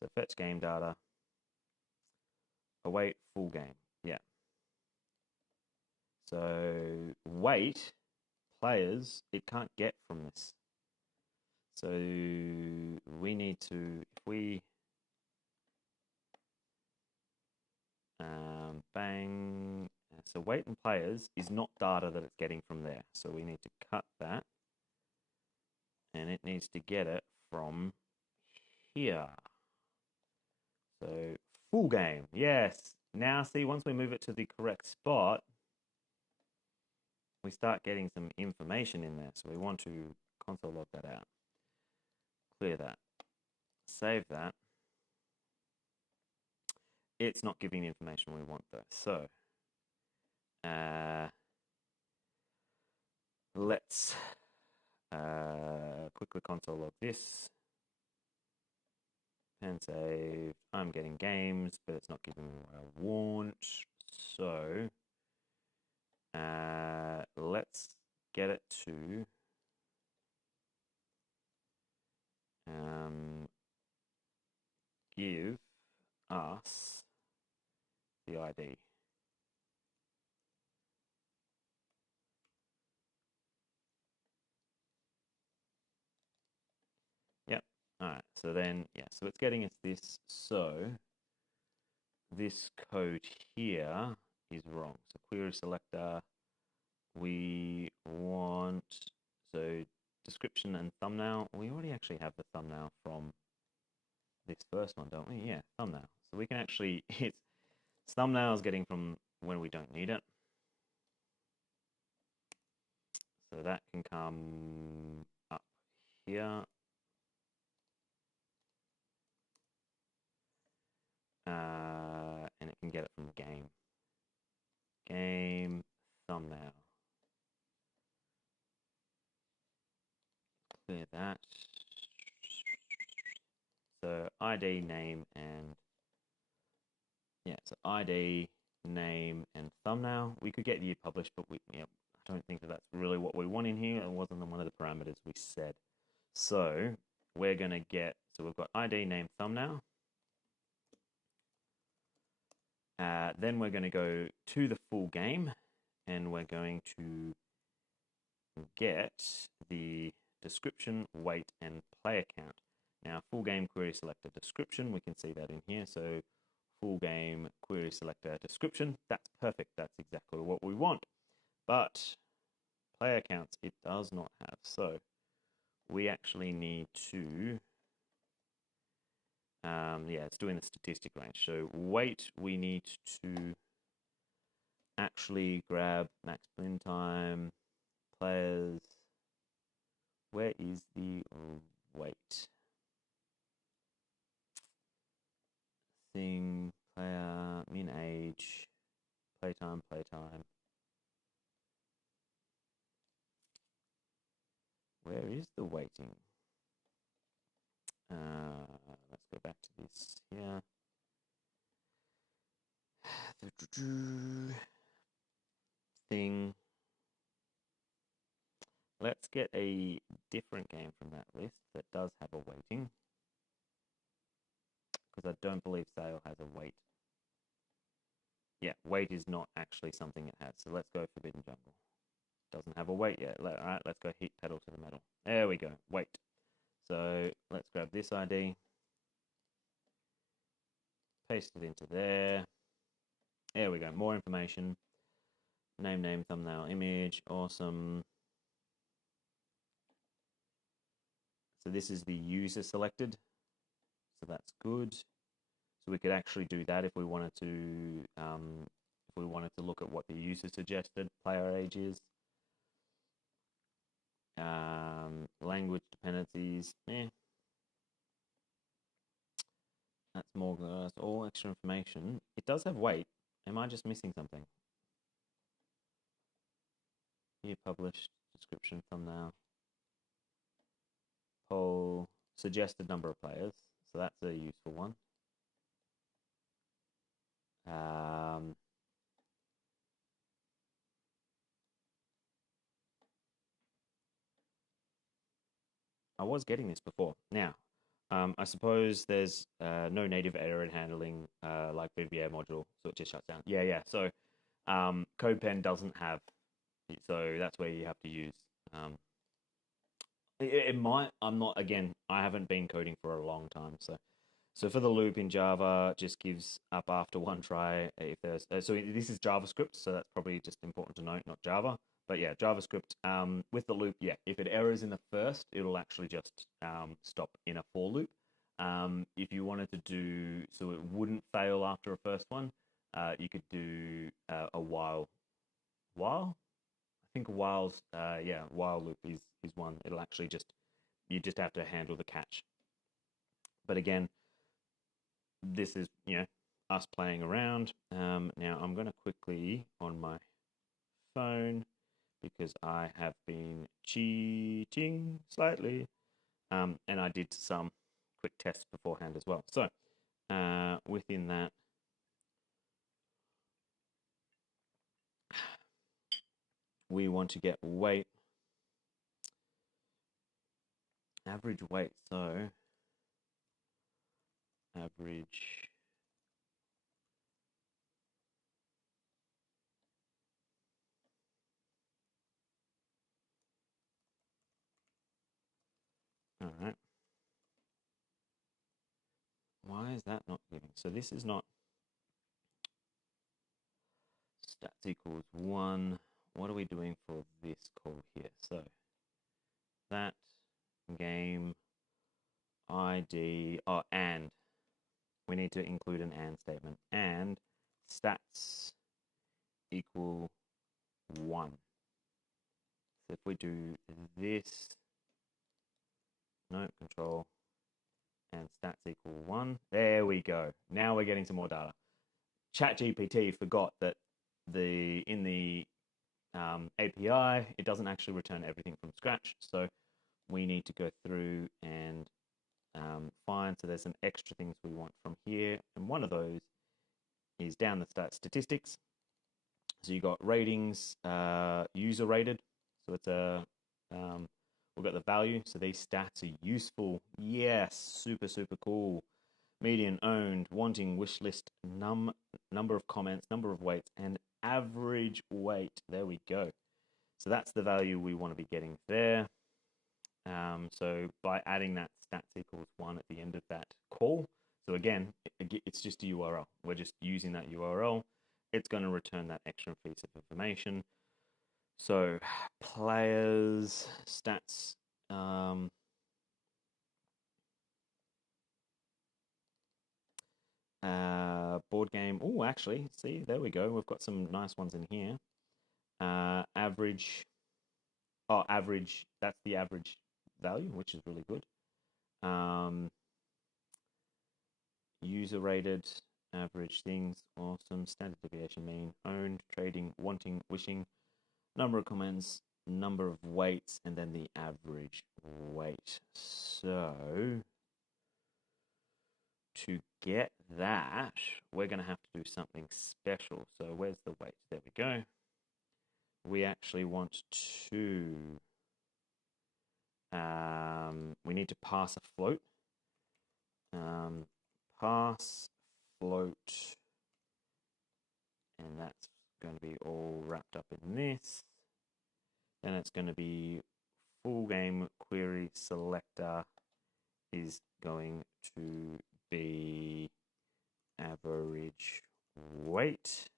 so fetch game data, await full game. Yeah. So wait players, it can't get from this. So we need to, if we bang, so wait and players is not data that it's getting from there. So we need to cut that, and it needs to get it from here. So full game, yes. Now see, once we move it to the correct spot, we start getting some information in there. So we want to console log that out. Clear that. Save that. It's not giving the information we want though. So let's quickly console log this. And save. I'm getting games, but it's not giving me what I want. So let's get it to give us the ID. All right, so then, yeah, so it's getting us this. So this code here is wrong. So query selector, we want, so description and thumbnail. We already actually have the thumbnail from this first one, don't we? Yeah, thumbnail. So we can actually, it's thumbnails getting from when we don't need it. So that can come up here. And it can get it from game. Game thumbnail. Clear that. So ID, name, and yeah, so ID, name, and thumbnail. We could get year published, but I don't think that that's really what we want in here. It wasn't one of the parameters we said. So we're going to get, so we've got ID, name, thumbnail. Then we're going to go to the full game, and we're going to get the description, weight, and player count. Now, full game query selector description, we can see that in here. So full game query selector description, that's perfect. That's exactly what we want. But player counts, it does not have. So we actually need to, yeah, it's doing the statistic range. So weight, we need to actually grab max spin time, players. Where is the weight? Thing, player, min age, playtime. Where is the weighting? Let's go back to this here. Thing. Let's get a different game from that list that does have a weighting. Because I don't believe Sail has a weight. Yeah, weight is not actually something it has. So let's go Forbidden Jungle. Doesn't have a weight yet. All right, let's go heat pedal to the metal. There we go. Weight. So let's grab this ID. Paste it into there. There we go. More information. Name, thumbnail, image. Awesome. So this is the user selected. So that's good. So we could actually do that if we wanted to look at what the user suggested player age is. Language dependencies. That's more. That's all extra information. It does have weight. Am I just missing something? Here, published, description, thumbnail, poll, suggested number of players. So that's a useful one. I was getting this before. Now, I suppose there's no native error handling like VBA module, so it just shuts down. Yeah. So CodePen doesn't have, so that's where you have to use. It might. I'm not. Again, I haven't been coding for a long time, so for the loop in Java, just gives up after one try. If there's so this is JavaScript, so that's probably just important to note, not Java. But yeah, JavaScript with the loop, yeah, if it errors in the first, it'll actually just stop in a for loop. If you wanted to do so it wouldn't fail after a first one, you could do a while. I think while loop is one. It'll actually you just have to handle the catch. But again, this is us playing around. Now I'm going to quickly on my phone, because I have been cheating slightly, and I did some quick tests beforehand as well. So within that, we want to get weight, average weight. So average all right. So this is not stats equals 1. What are we doing for this call here? So that game ID, and we need to include an and statement, and stats equal 1. So if we do this, no, control, and stats equal 1, there we go. Now we're getting some more data. ChatGPT forgot that in the API, it doesn't actually return everything from scratch. So we need to go through and find. So there's some extra things we want from here. And one of those is down the statistics. So you got ratings, user rated. So it's we've got the value. So these stats are useful. Yes, super, super cool. Median owned, wanting, wish list, number of comments, number of weights, and average weight. There we go. So that's the value we want to be getting there. So by adding that stats equals 1 at the end of that call, so again, it's just a URL. We're just using that URL. It's going to return that extra piece of information. So players, stats, board game. Oh, actually, see, there we go. We've got some nice ones in here. Average. Oh, average. That's the average value, which is really good. User rated, average things, awesome. Standard deviation, mean, owned, trading, wanting, wishing, number of comments, number of weights, and then the average weight. So to get that, we're going to have to do something special. So where's the weight? There we go. We actually want to, we need to pass a float. Pass float, and that's going to be all wrapped up in this. Then it's going to be full game query selector is going to be average weight,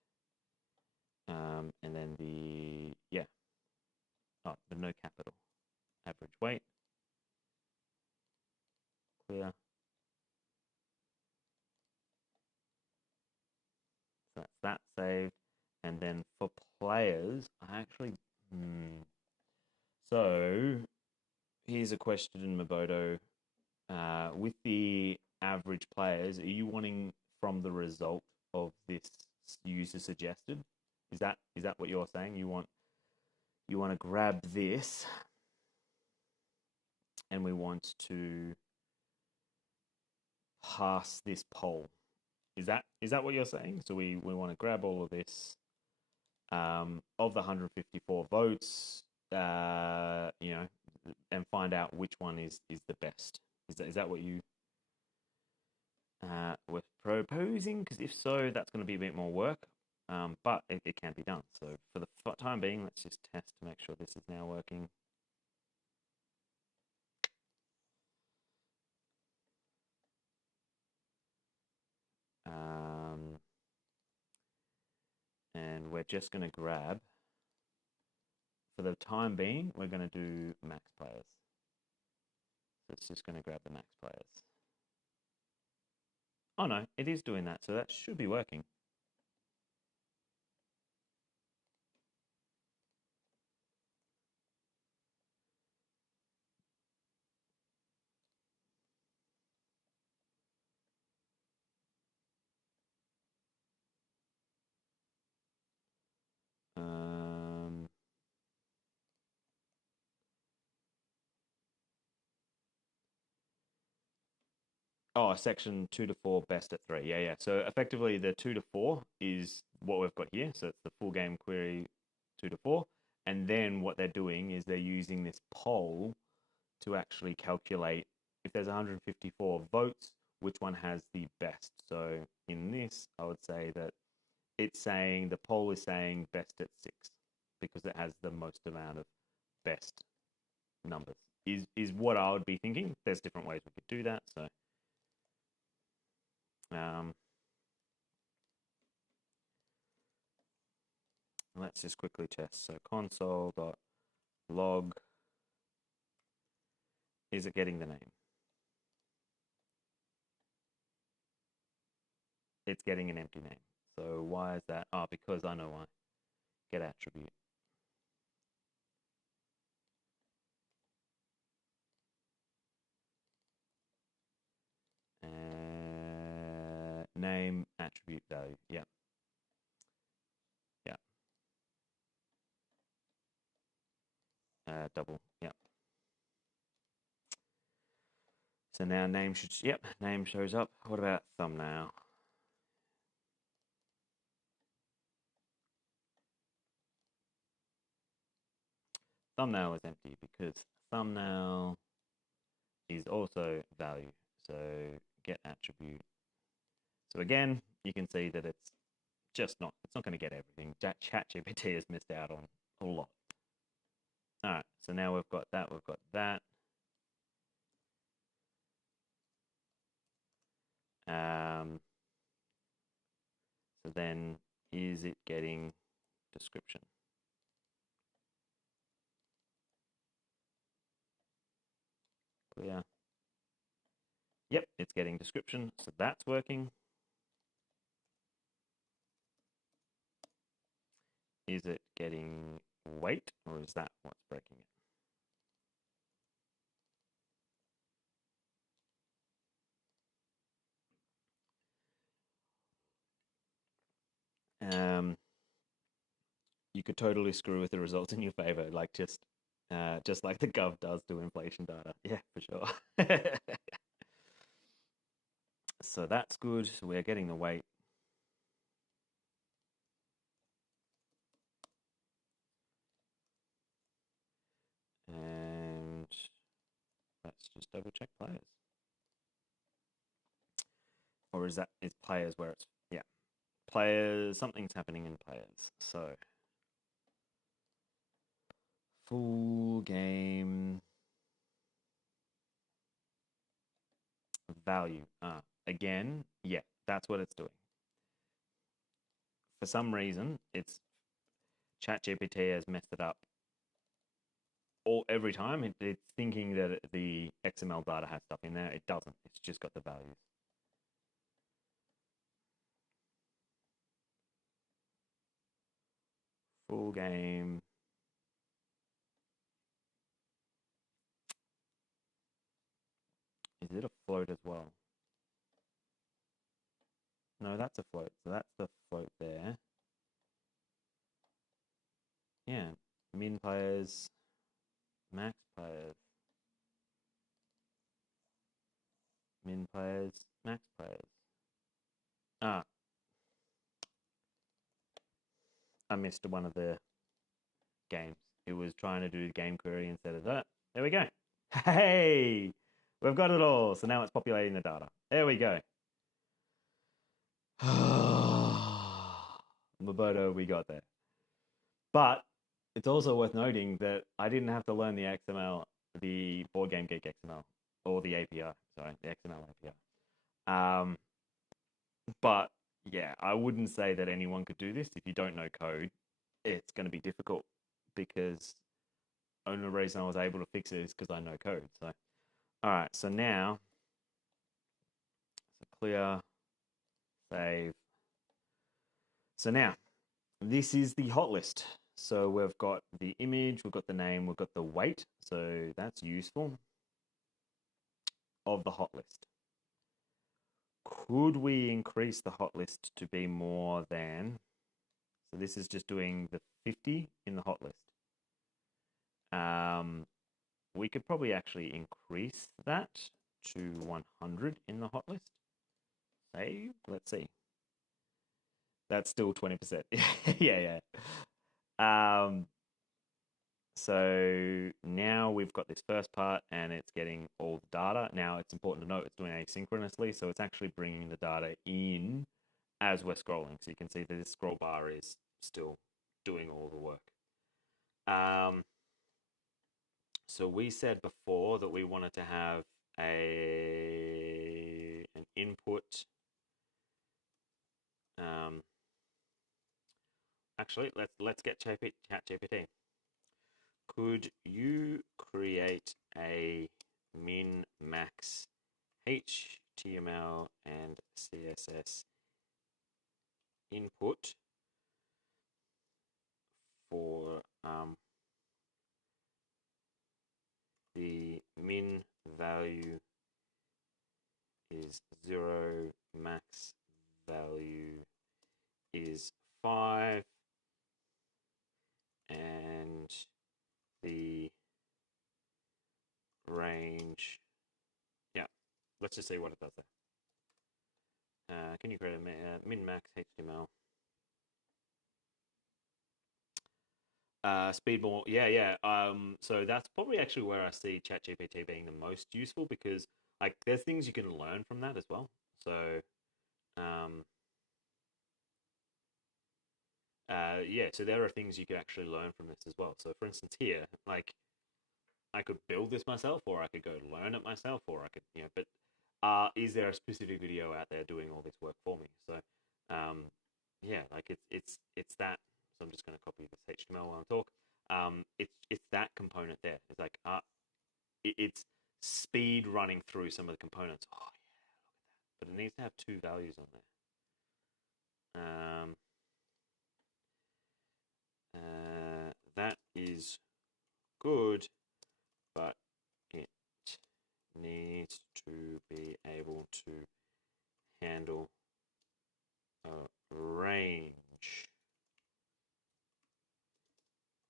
and then but no capital, average weight, clear. So that's that saved. And then for players, I actually, so here's a question in Mobodo. With the average players, are you wanting from the result of this user suggested? Is that what you're saying? You want to grab this, and we want to pass this poll. Is that what you're saying? So we want to grab all of this of the 154 votes, and find out which one is the best. Is that what you were proposing? Because if so, that's going to be a bit more work, but it can be done. So for the time being, let's just test to make sure this is now working. And we're just going to grab, for the time being, we're going to do max players. So it's just going to grab the max players. Oh no, it is doing that, so that should be working. Oh, section 2 to 4, best at 3. Yeah. So effectively, the 2 to 4 is what we've got here. So it's the full game query 2 to 4. And then what they're doing is they're using this poll to actually calculate if there's 154 votes, which one has the best. So in this, I would say that it's saying, the poll is saying best at 6 because it has the most amount of best numbers, is what I would be thinking. There's different ways we could do that. So Let's just quickly test. So console.log, is it getting the name? It's getting an empty name. So why is that? Oh, because I know why. Get attribute. Name attribute value. Yeah. Yeah. Double. Yeah. So now name should, yep, name shows up. What about thumbnail? Thumbnail is empty because thumbnail is also value. So get attribute. So again, you can see that it's not going to get everything. ChatGPT has missed out on a lot. All right, so now we've got that, we've got that. So then is it getting description? Clear. Yep, it's getting description, so that's working. Is it getting weight, or is that what's breaking it? You could totally screw with the results in your favor, like just like the Gov does to inflation data. Yeah, for sure. So that's good. So we're getting the weight. And let's just double check players. Or is players where it's, yeah. Players, something's happening in players. So full game value. Again, yeah, that's what it's doing. For some reason, it's ChatGPT has messed it up every time. It's thinking that the XML data has stuff in there. It doesn't. It's just got the values. Full game. Is it a float as well? No, that's a float. So that's the float there. Yeah. Min players, max players. Min players, max players. I missed one of the games. It was trying to do game query instead of that. There we go. Hey, we've got it all. So now it's populating the data. There we go. Moboto, we got there. But it's also worth noting that I didn't have to learn the XML, the Board Game Geek XML, or the API. Sorry, the XML API. But yeah, I wouldn't say that anyone could do this. If you don't know code, it's going to be difficult because only reason I was able to fix it is because I know code. So, all right. So now, so clear, save. So now, this is the hot list. So we've got the image, we've got the name, we've got the weight. So that's useful of the hot list. Could we increase the hot list to be more than, so this is just doing the 50 in the hot list. We could probably actually increase that to 100 in the hot list. Save, let's see. That's still 20%. Yeah. So now we've got this first part and it's getting all the data. Now it's important to note it's doing asynchronously, so it's actually bringing the data in as we're scrolling. So you can see that this scroll bar is still doing all the work. So we said before that we wanted to have an input. Actually, let's get ChatGPT. Could you create a min max HTML and CSS input for the min value is 0, max value is 5, and the range, yeah, let's just see what it does there. Can you create a min max HTML? Speed more, yeah. So that's probably actually where I see ChatGPT being the most useful, because like there's things you can learn from that as well. So, um, yeah, so there are things you could actually learn from this as well. So, for instance, here, like I could build this myself, or I could go learn it myself, or I could, but is there a specific video out there doing all this work for me? So, yeah, like it's that. So I'm just going to copy this HTML while I talk. It's that component there. It's like it's speed running through some of the components. Oh yeah, but it needs to have two values on there. That is good, but it needs to be able to handle a range,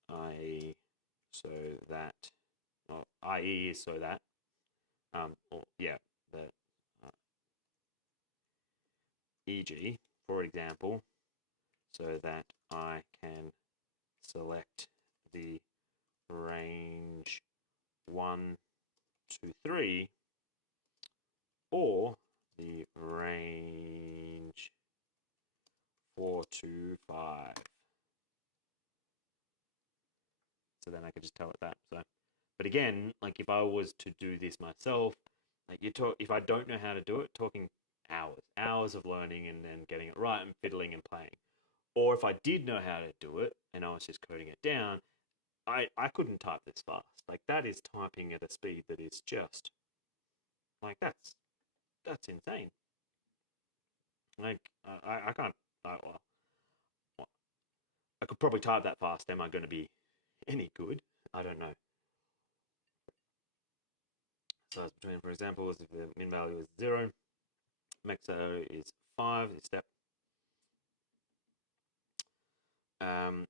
i.e., so that, i.e. so that, or yeah, the uh, e.g. for example, so that I can select the range 1 to 3, or the range 4 to 5. So then I could just tell it that. So, but again, like if I was to do this myself, like if I don't know how to do it, talking hours of learning and then getting it right and fiddling and playing. Or if I did know how to do it and I was just coding it down, I couldn't type this fast. Like that is typing at a speed that is just like that's insane. Like I can't. Well, I could probably type that fast. Am I going to be any good? I don't know. Size between, for example, is if the min value is 0, max value is 5. Is step.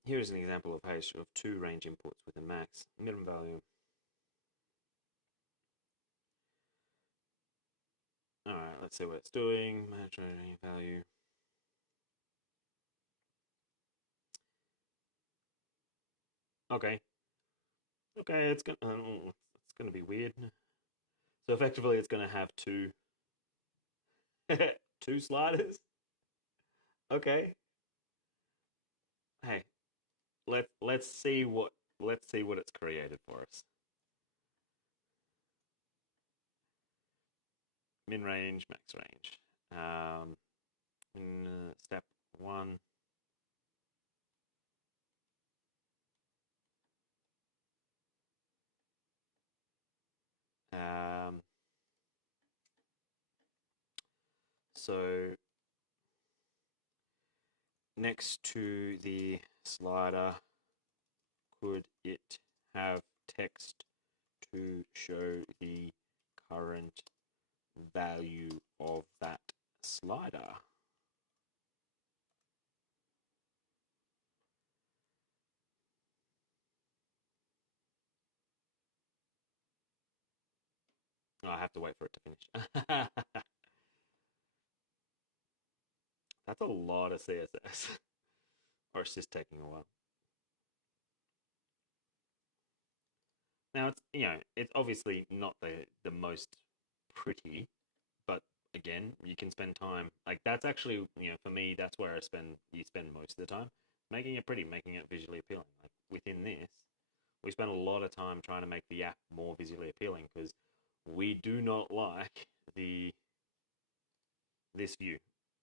Here is an example of hash of 2 range inputs with a max minimum value. All right, let's see what it's doing. Match range value. Okay. Okay, it's gonna be weird. So effectively, it's gonna have two two sliders. Okay. Hey, let's see what it's created for us. Min range, max range. In step 1. Um, so next to the slider, could it have text to show the current value of that slider? Oh, I have to wait for it to finish. That's a lot of CSS. Or it's just taking a while. Now it's obviously not the most pretty, but again, you can spend time, like that's actually, for me, that's where you spend most of the time making it pretty, making it visually appealing. Like within this, we spend a lot of time trying to make the app more visually appealing, because we do not like this view.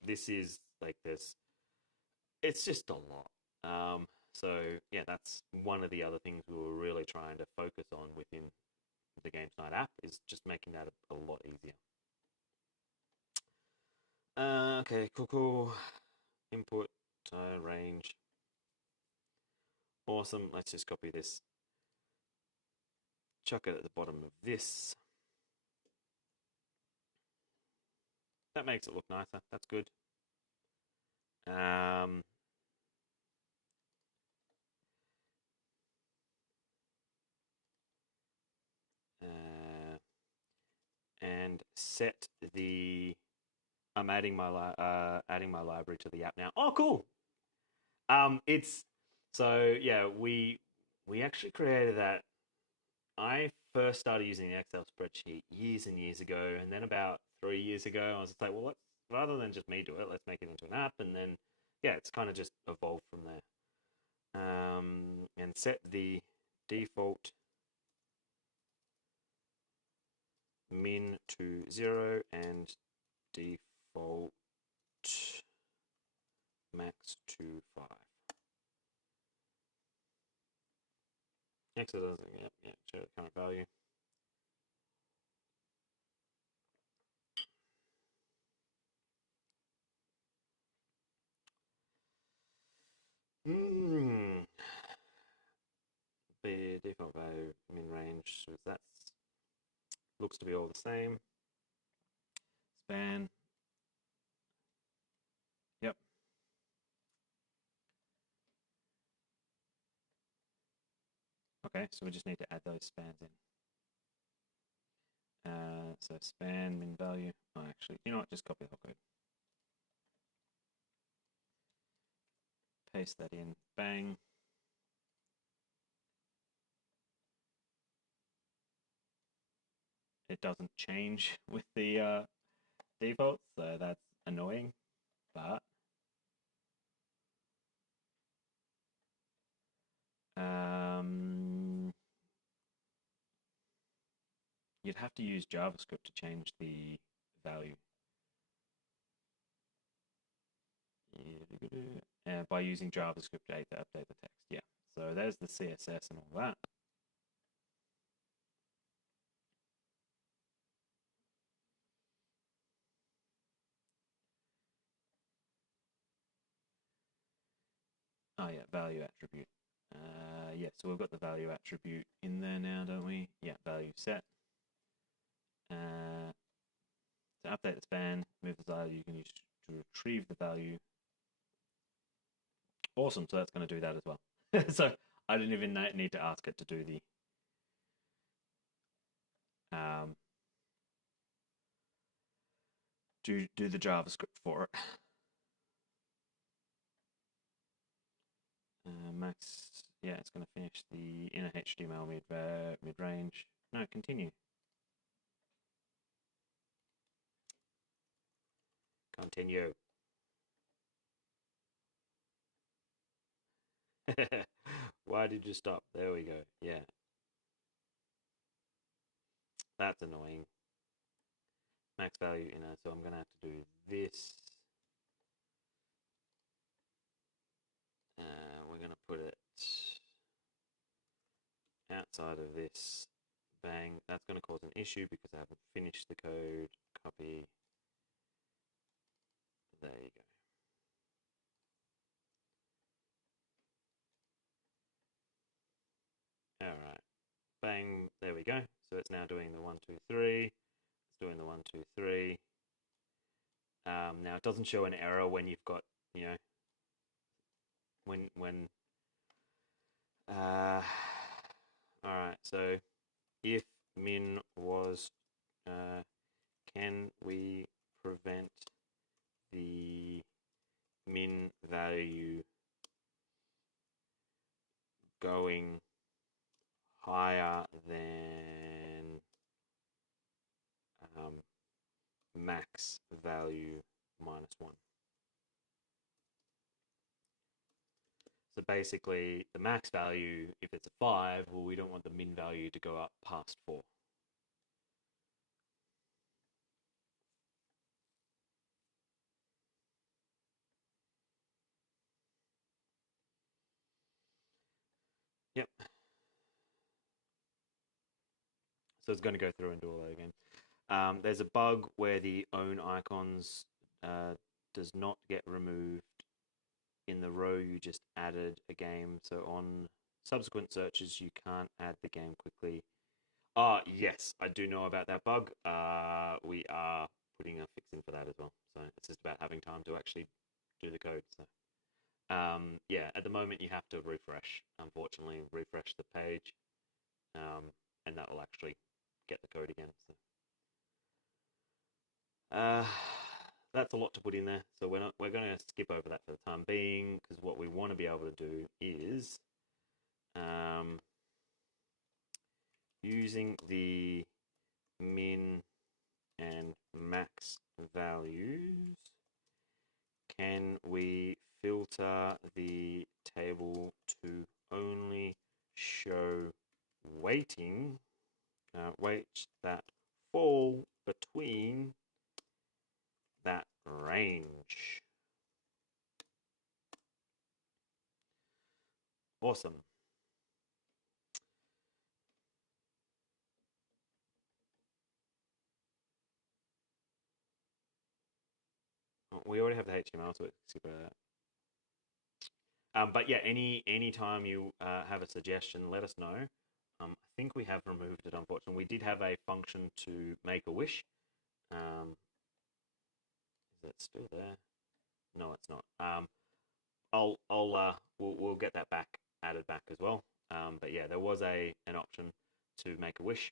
This is like this. It's just a lot. So yeah, that's one of the other things we were really trying to focus on within the Games Night app, is just making that a lot easier. Okay, cool. Input range. Awesome. Let's just copy this. Chuck it at the bottom of this. That makes it look nicer. That's good. And set the. I'm adding my library to the app now. Oh, cool. It's so yeah. We actually created that. I first started using the Excel spreadsheet years and years ago, and then about 3 years ago, I was just like, well, rather than just me do it, let's make it into an app, and then yeah, it's kind of just evolved from there. And set the default min to 0 and default max to 5. Next, it doesn't. Yeah, show the current value. The default value min range, so that looks to be all the same. Span. Yep. Okay, so we just need to add those spans in. So span min value. Oh, actually, you know what? Just copy the whole code. Paste that in. Bang. It doesn't change with the default, so that's annoying. But you'd have to use JavaScript to change the value. By using JavaScript to update the text, yeah. So there's the CSS and all that. Oh yeah, value attribute. Yeah, so we've got the value attribute in there now, don't we? Yeah, value set. To update the span, move the value you can use to retrieve the value. Awesome, so that's going to do that as well. So I didn't even need to ask it to do the do the JavaScript for it. Max, yeah, it's going to finish the inner HTML mid-range. No, continue. Continue. Why did you stop? There we go. Yeah. That's annoying. Max value inner, so I'm going to have to do this. We're going to put it outside of this. Bang. That's going to cause an issue because I haven't finished the code. Copy. There you go. Alright. Bang. There we go. So it's now doing the 1, 2, 3. It's doing the 1, 2, 3. Now it doesn't show an error when you've got, you know, when alright, so if min was can we prevent the min value going higher than max value -1? So basically, the max value, if it's a 5, well, we don't want the min value to go up past 4. So it's going to go through and do all that again. There's a bug where the own icons does not get removed in the row you just added a game. So on subsequent searches, you can't add the game quickly. Yes, I do know about that bug. We are putting a fix in for that as well. So it's just about having time to actually do the code. So yeah, at the moment you have to refresh. Unfortunately, refresh the page, and that will actually get the code again. So that's a lot to put in there. So we're going to skip over that for the time being, because what we want to be able to do is using the min and max values, can we filter the table to only show weights that fall between that range? Awesome. We already have the HTML, so we skip over that. But yeah, any time you have a suggestion, let us know. I think we have removed it, unfortunately. We did have a function to make a wish. Is it still there? No, it's not. We'll get that added back as well. But yeah, there was an option to make a wish.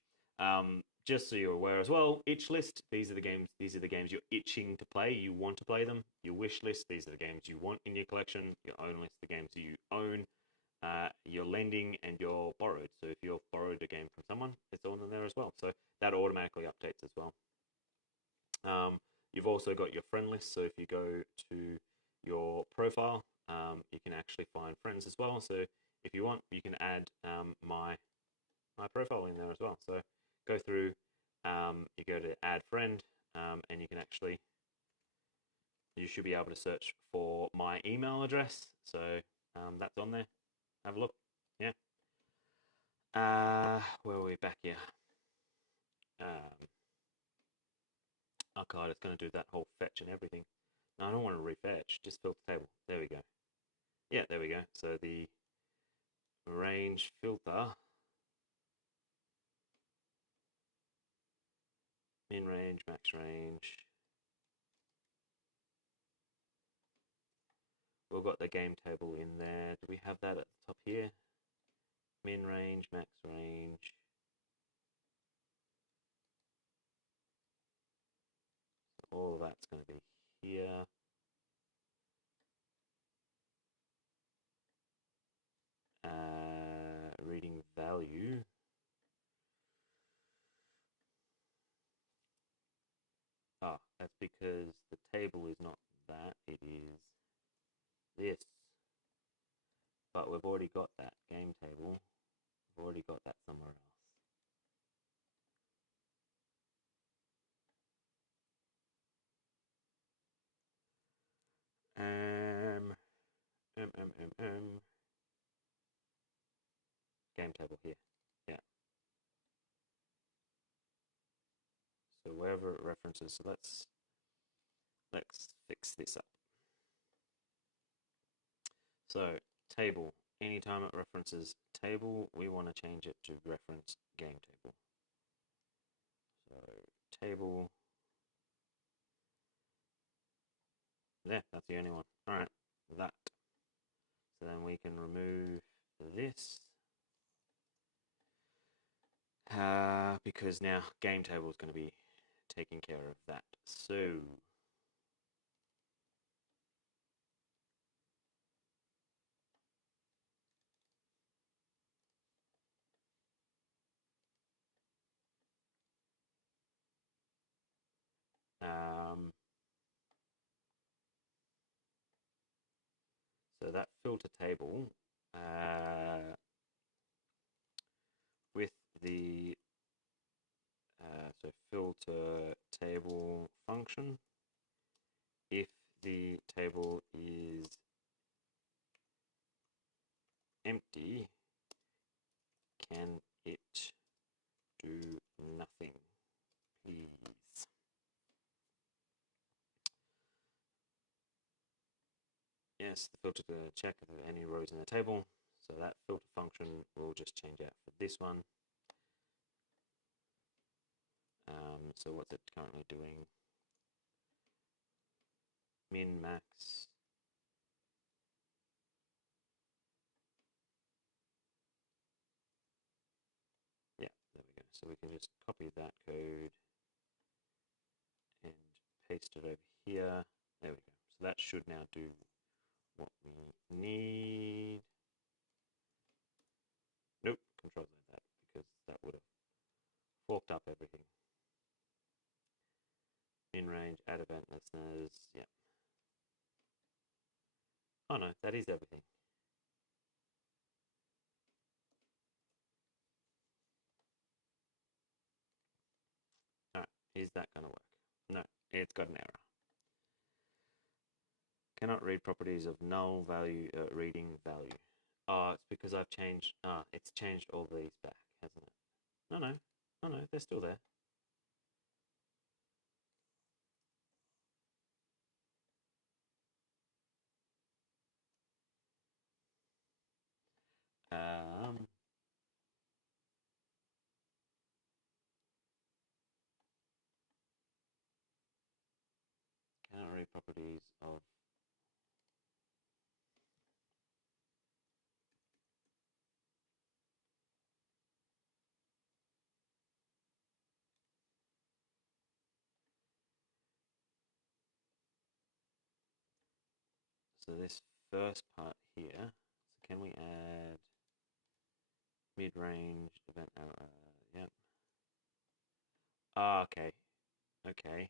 Just so you're aware as well, itch list, these are the games you're itching to play, you want to play them. Your wish list, these are the games you want in your collection. Your own list, the games you own. Your lending and your borrowed. So if you've borrowed a game from someone, it's all in there as well. So that automatically updates as well. You've also got your friend list. So if you go to your profile, you can actually find friends as well. So if you want, you can add my profile in there as well. So go through, you go to add friend, and you should be able to search for my email address. So that's on there. Have a look. Yeah. Where are we back here? Oh god, it's going to do that whole fetch and everything. No, I don't want to refetch. Just filter table. There we go. Yeah, there we go. So the range filter, min range, max range. We've got the game table in there. Do we have that at the top here? Min range, max range. So all of that's going to be here. Reading value. That's because the table is not that, it is this. But we've already got that game table. We've already got that somewhere else. Game table here. Yeah. So wherever it references, so let's fix this up. So table, anytime it references table, we want to change it to reference game table. So table, there, that's the only one. All right, that. So then we can remove this, because now game table is going to be taking care of that. So so that filter table, with the so filter table function, if the table is empty, can it do nothing, please. Yes, the filter to check if there are any rows in the table. So that filter function will just change out for this one. So what's it currently doing? Min, max. Yeah, there we go. So we can just copy that code and paste it over here. There we go. So that should now do what we need. Nope, Control Z that, because that would have forked up everything. In range, add event listeners, yeah. Oh no, that is everything. Alright, is that going to work? No, it's got an error. Cannot read properties of null value, reading value. Oh, it's because I've changed, it's changed all these back, hasn't it? No, no, no, no, they're still there. Cannot read properties of so this first part here, so can we add mid-range event error? Yep. Ah, okay. Okay.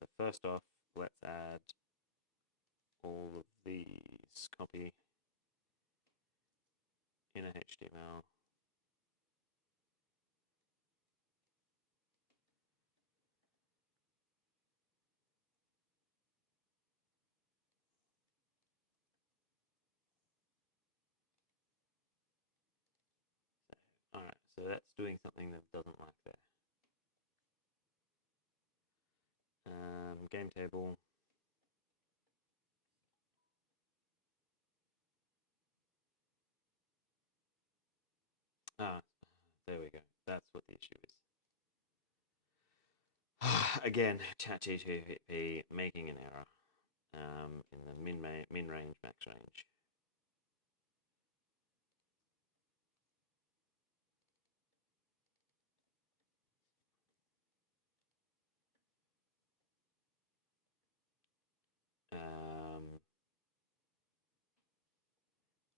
So first off, let's add all of these. Copy inner HTML. Alright, so that's doing something that doesn't like there. Game table. Ah, there we go. That's what the issue is. Again, ChatGPT making an error in the min range, max range.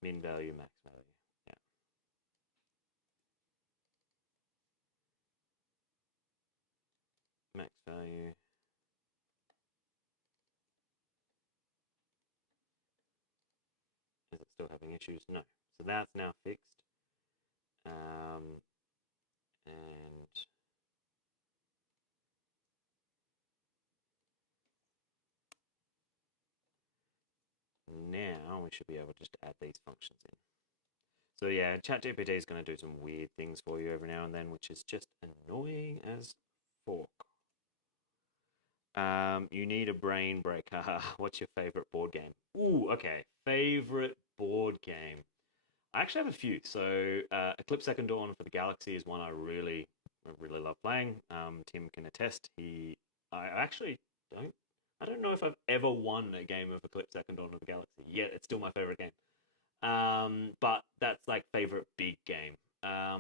Min value, max value. Yeah. Max value. Is it still having issues? No. So that's now fixed. And now we should be able to just add these functions in. So yeah, ChatGPT is going to do some weird things for you every now and then, which is just annoying as fork. You need a brain break. What's your favorite board game? Ooh, okay. Favorite board game. I actually have a few. So Eclipse Second Dawn for the Galaxy is one I really love playing. Tim can attest. I actually I don't know if I've ever won a game of Eclipse Second Dawn of the Galaxy. Yet it's still my favorite game. But that's like favorite big game. I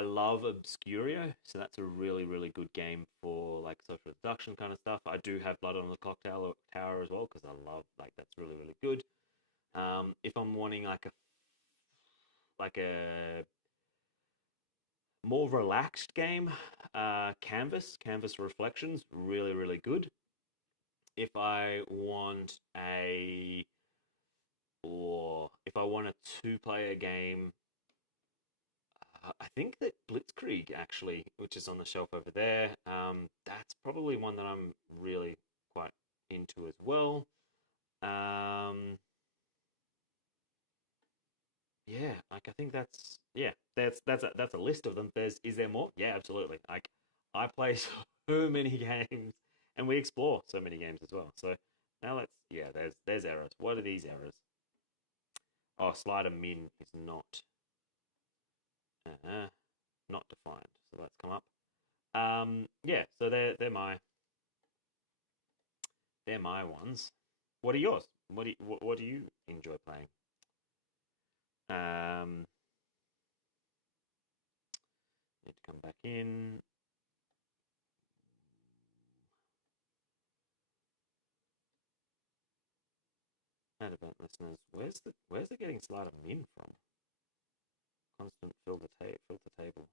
love Obscurio, so that's a really good game for like social deduction kind of stuff. I do have Blood on the Clock Tower as well because I love that's really good. If I'm wanting like a more relaxed game, Canvas Reflections, really good. If I want if I want a two-player game, I think that Blitzkrieg actually, which is on the shelf over there, that's probably one that I'm really quite into as well. Yeah, like I think that's that's a list of them. Is there more? Yeah, absolutely. Like I play so many games, and we explore so many games as well. So now there's errors. What are these errors? Oh, slider min is uh, not defined. So let's come up. Yeah, so they're my ones. What are yours? What do you enjoy playing? Um, Need to come back in. Add event listeners. Where's the getting slider min from? Constant filter table.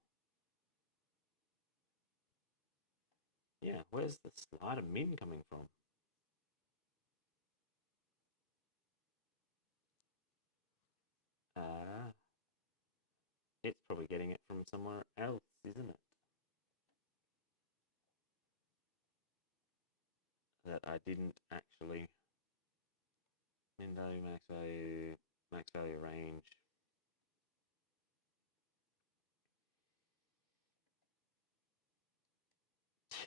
Yeah, where's the slider min coming from? Uh, it's probably getting it from somewhere else, isn't it? That I didn't actually min value, max value range.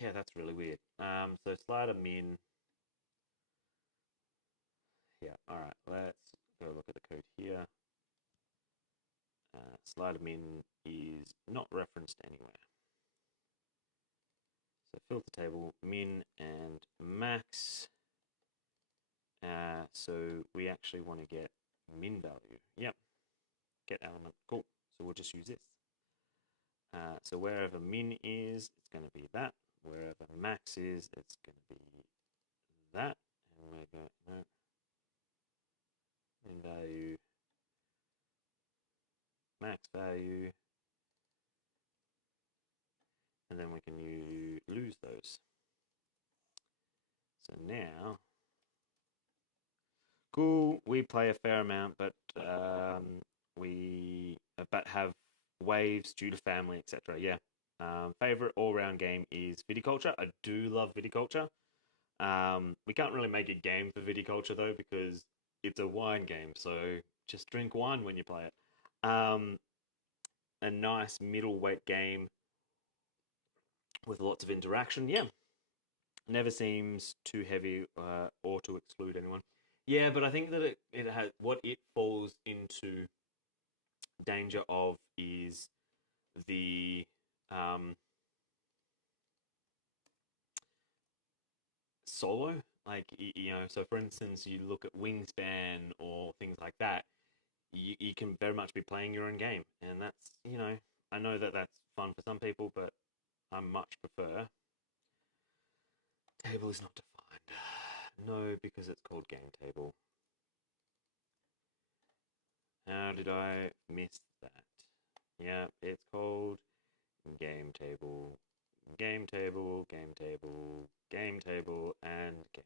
Yeah, that's really weird. So slider min. Yeah, all right. Let's go look at the code here. Slider min is not referenced anywhere. So filter table min and max. So we actually want to get min value. Yep, get element. Cool. So we'll just use this. So wherever min is, it's going to be that. Wherever max is, it's going to be that. And we're going no min value, max value, and then we can lose those. So now, cool. We play a fair amount, but we have waves due to family, etc. Yeah. Favorite all-round game is viticulture. I do love viticulture. We can't really make a game for viticulture though because it's a wine game. So just drink wine when you play it. A nice middleweight game with lots of interaction. Yeah, never seems too heavy or to exclude anyone. Yeah, but I think that it has what it falls into danger of is the solo. Like so for instance, you look at Wingspan or things like that. You can very much be playing your own game, and that's I know that that's fun for some people, but I much prefer table is not defined. No, because it's called game table. How did I miss that? Yeah, it's called game table, game table, game table, game table, and game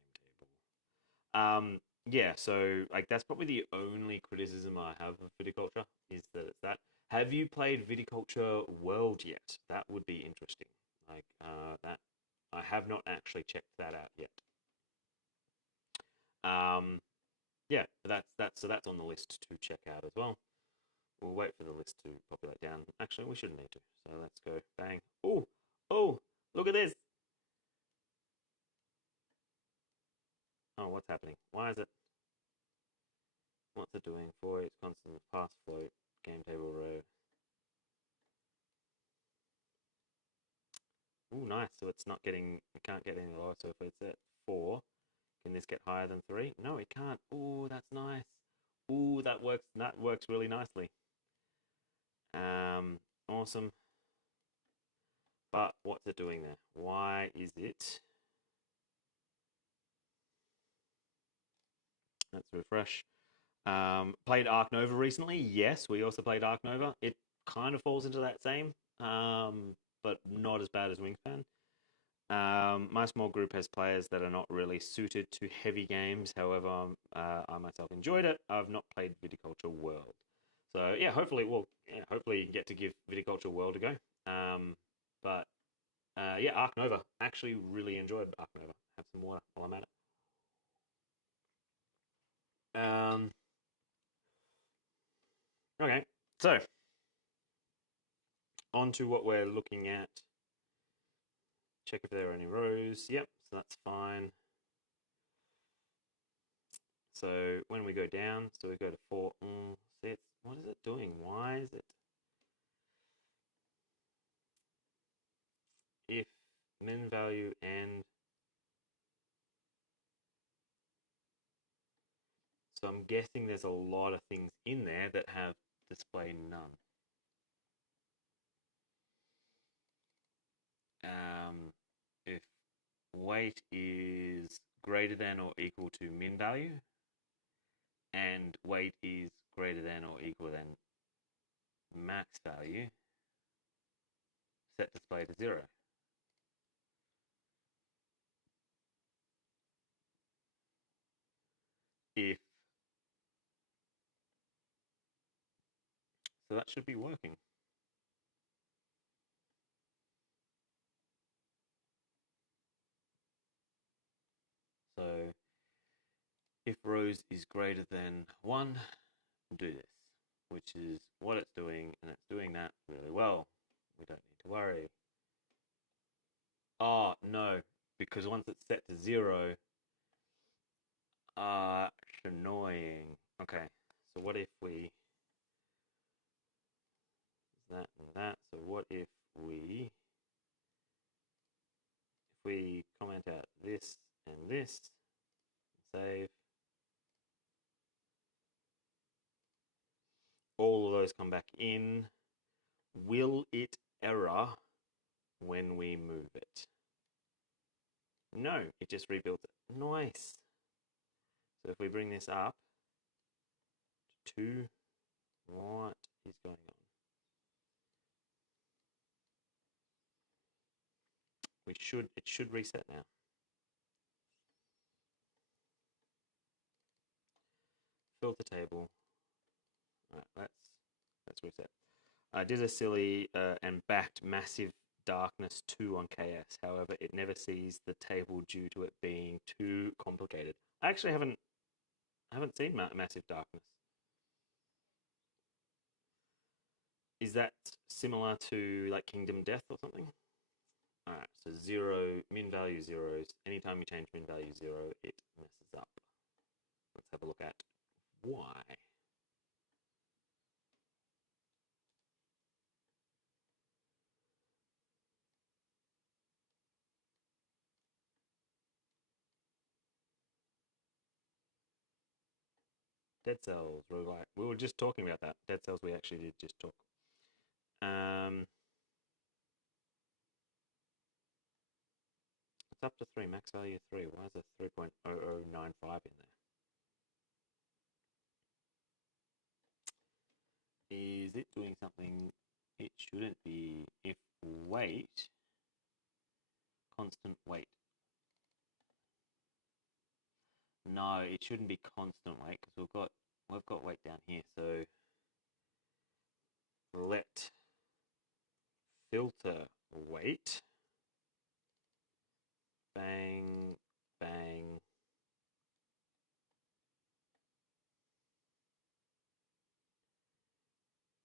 table. Yeah, so like that's probably the only criticism I have of viticulture is that it's that. Have you played Viticulture World yet? That would be interesting. Like that, I have not actually checked that out yet. Um, yeah, that's so that's on the list to check out as well. We'll wait for the list to populate down. Actually, we shouldn't need to. So let's go. Bang. Oh, oh, look at this. Oh, what's happening? Why is it? What's it doing for its constant pass float game table row? Oh, nice. So it's not getting, it can't get any lower. So if it's at 4, can this get higher than 3? No, it can't. Oh, that's nice. Oh, that works. That works really nicely. Awesome. But what's it doing there? Why is it? Let's refresh. Played Ark Nova recently. Yes, we also played Ark Nova. It kind of falls into that same, but not as bad as Wingspan. My small group has players that are not really suited to heavy games. However, I myself enjoyed it. I've not played Viticulture World, so yeah, hopefully you can get to give Viticulture World a go. But yeah, Ark Nova. Actually, really enjoyed Ark Nova. Have some water while I'm at it. Um, okay, so on to what we're looking at. Check if there are any rows. Yep, so that's fine. So when we go down, so we go to 4. See, what is it doing? Why is it? If min value and so I'm guessing there's a lot of things in there that have display none. If weight is greater than or equal to min value, and weight is greater than or equal than max value, set display to 0. If so, that should be working. So if rows is greater than 1, do this, which is what it's doing, and it's doing that really well. We don't need to worry. Oh, no, because once it's set to 0, it's annoying. Okay, so what if we that and that? So what if we comment out this and this, save, all of those come back in. Will it error when we move it? No, it just rebuilds it. Nice. So if we bring this up to 2, what is going on? It should reset now. Filter table. All right, let's reset. I did a silly and backed massive darkness 2 on KS. However, it never sees the table due to it being too complicated. I actually haven't seen massive darkness. Is that similar to like Kingdom Death or something? All right, so 0 min value zeros. Anytime you change min value 0, it messes up. Let's have a look at why. Dead Cells, roguelike. We were just talking about that. Dead Cells, we actually did just talk. It's up to 3, max value 3. Why is there 3.0095 in there? Is it doing something it shouldn't be? If weight, constant weight. No, it shouldn't be constant weight because we've got weight down here. So let filter weight, bang, bang.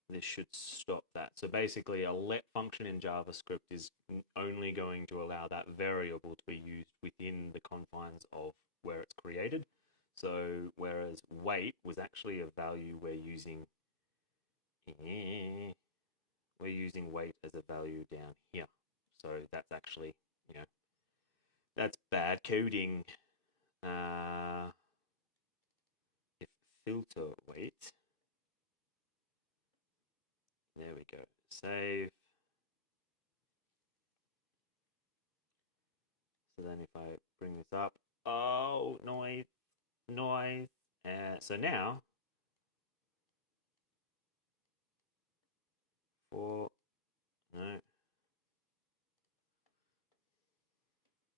This should stop that. So basically a let function in JavaScript is only going to allow that variable to be used within the confines of where it's created. So whereas weight was actually a value we're using weight as a value down here. So that's actually, that's bad coding. If filter weight, there we go, save. So then if I bring this up, oh, noise. So now, no,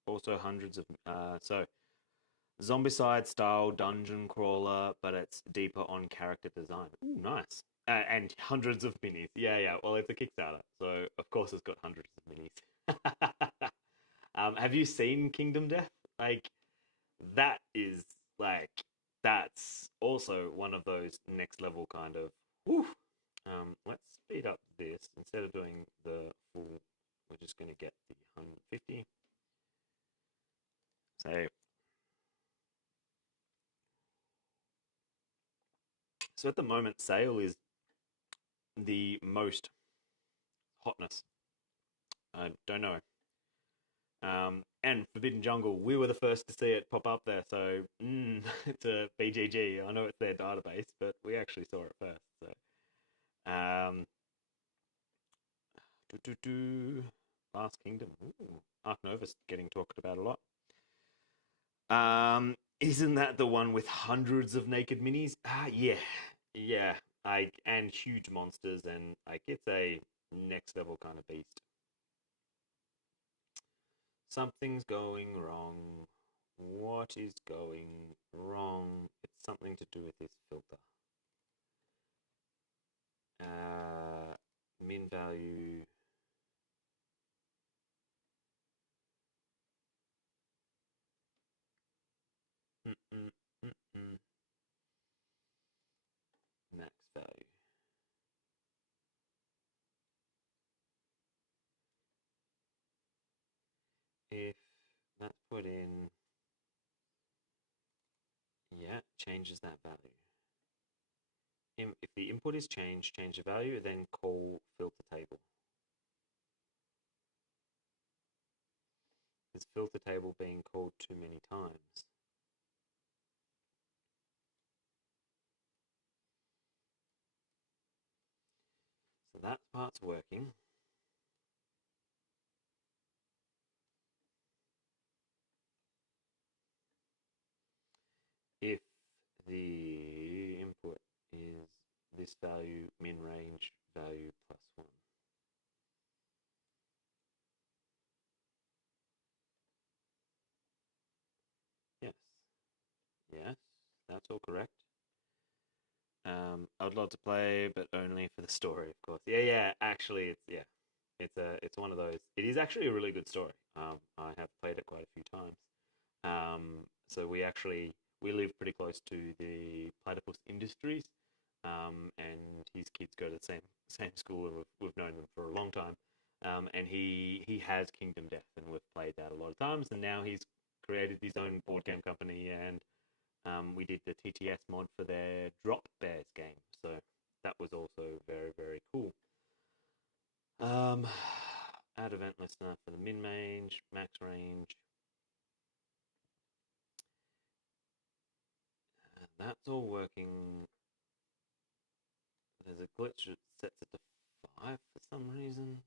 also hundreds of, so Zombicide style dungeon crawler, but it's deeper on character design. Ooh, nice. And hundreds of minis. Yeah. Well, it's a Kickstarter, so of course it's got hundreds of minis. Have you seen Kingdom Death? Like, that is like that's also one of those next level kind of. Whew. Let's speed up this instead of doing the full. We're just going to get the 150. So at the moment, Sail is the most hotness. I don't know. And Forbidden Jungle, we were the first to see it pop up there. So it's a BGG. I know it's their database, but we actually saw it first. So, Last Kingdom. Ooh, Ark Nova's getting talked about a lot. Isn't that the one with hundreds of naked minis? Yeah, yeah. And huge monsters, and like it's a next level kind of beast. Something's going wrong. What is going wrong? It's something to do with this filter. Min value. Max value. If that's put in, yeah, changes that value. If the input is changed, change the value, then call filter table. Is filter table being called too many times? So that part's working. If the input is this value, min range value plus 1. Yes. Yes, that's all correct. I would love to play, but only for the story, of course. Yeah. Actually, it's one of those. It is actually a really good story. I have played it quite a few times. So we live pretty close to the Platypus Industries, and his kids go to the same school, and we've known them for a long time. And he has Kingdom Death, and we've played that a lot of times. And now he's created his own board game company, and we did the TTS mod for their Drop Bears game, so that was also very, very cool. Add event listener for the min range, max range. That's all working. There's a glitch that sets it to 5 for some reason.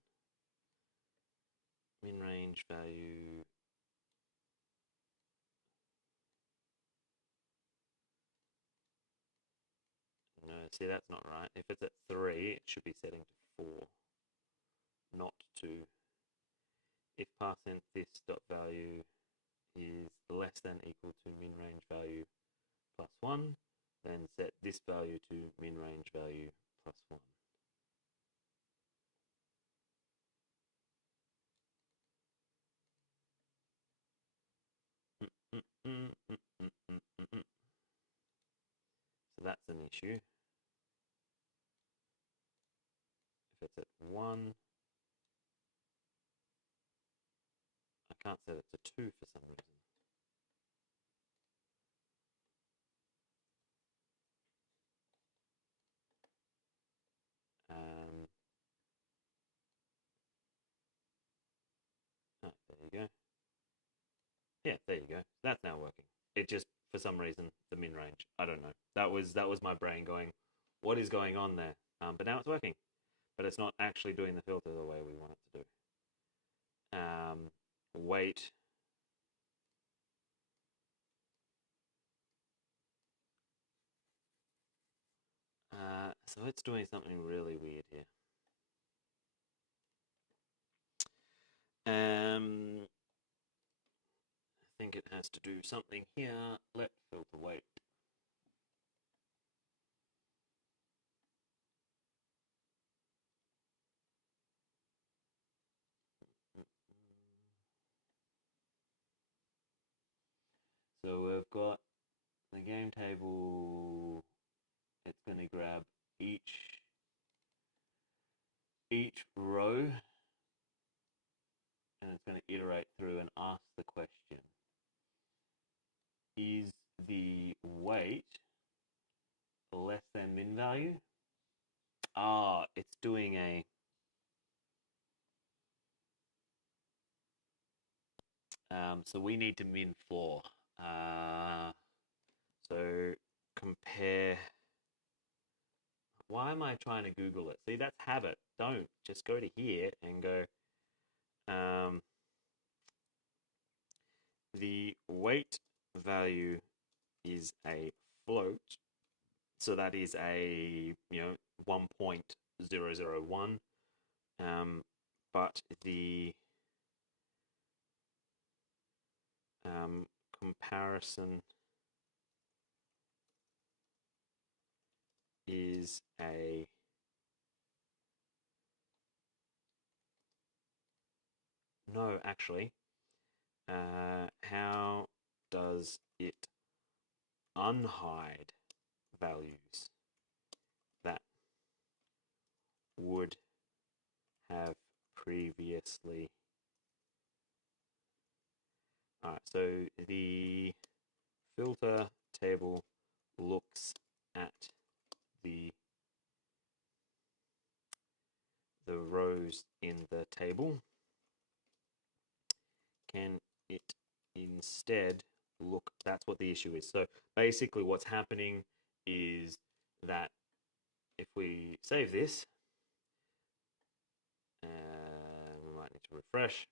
Min range value. No, see, that's not right. If it's at 3, it should be setting to 4, not 2. If % this dot value is less than equal to min range value plus 1, then set this value to min range value plus 1. So that's an issue. If it's at 1, I can't set it to 2 for some reason. Oh, there you go. Yeah, there you go. That's now working. It just, for some reason, the min range. I don't know. That was my brain going, what is going on there? But now it's working. But it's not actually doing the filter the way we want it to do. Wait. So it's doing something really weird here. I think it has to do something here. Let filter wait. So we've got the game main table, it's going to grab each row, and it's going to iterate through and ask the question, is the weight less than min value? It's doing a so we need to min floor. So compare. Why am I trying to Google it? See, that's habit. Don't just go to here and go. The weight value is a float, so that is a 1.001. But the comparison is a no, actually. How does it unhide values that would have previously? Alright, so the filter table looks at the rows in the table. Can it instead look? That's what the issue is. So basically what's happening is that if we save this, we might need to refresh.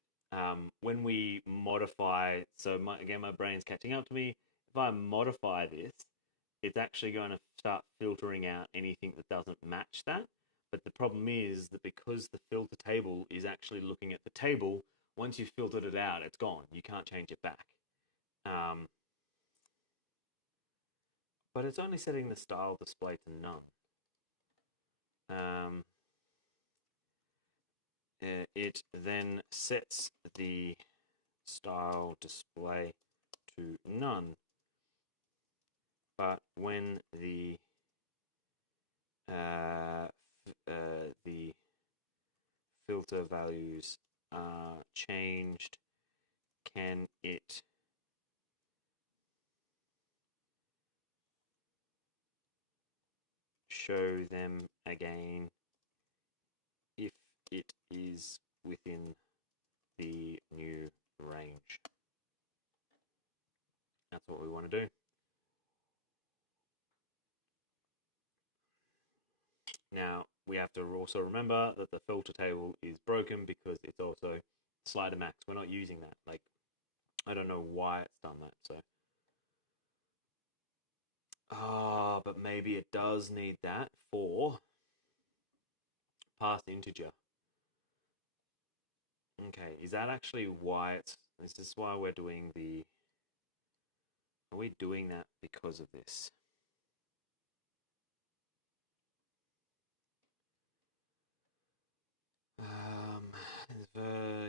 When we modify, so again, my brain's catching up to me. If I modify this, it's actually going to start filtering out anything that doesn't match that. But the problem is that because the filter table is actually looking at the table, once you've filtered it out, it's gone. You can't change it back. But it's only setting the style display to none. It then sets the style display to none. But when the filter values are changed, can it show them again if it is within the new range? That's what we want to do. Now, we have to also remember that the filter table is broken because it's also slider max. We're not using that. Like, I don't know why it's done that. So, but maybe it does need that for passed integer. Okay, is that actually why it's? Is this why we're doing the? Are we doing that because of this?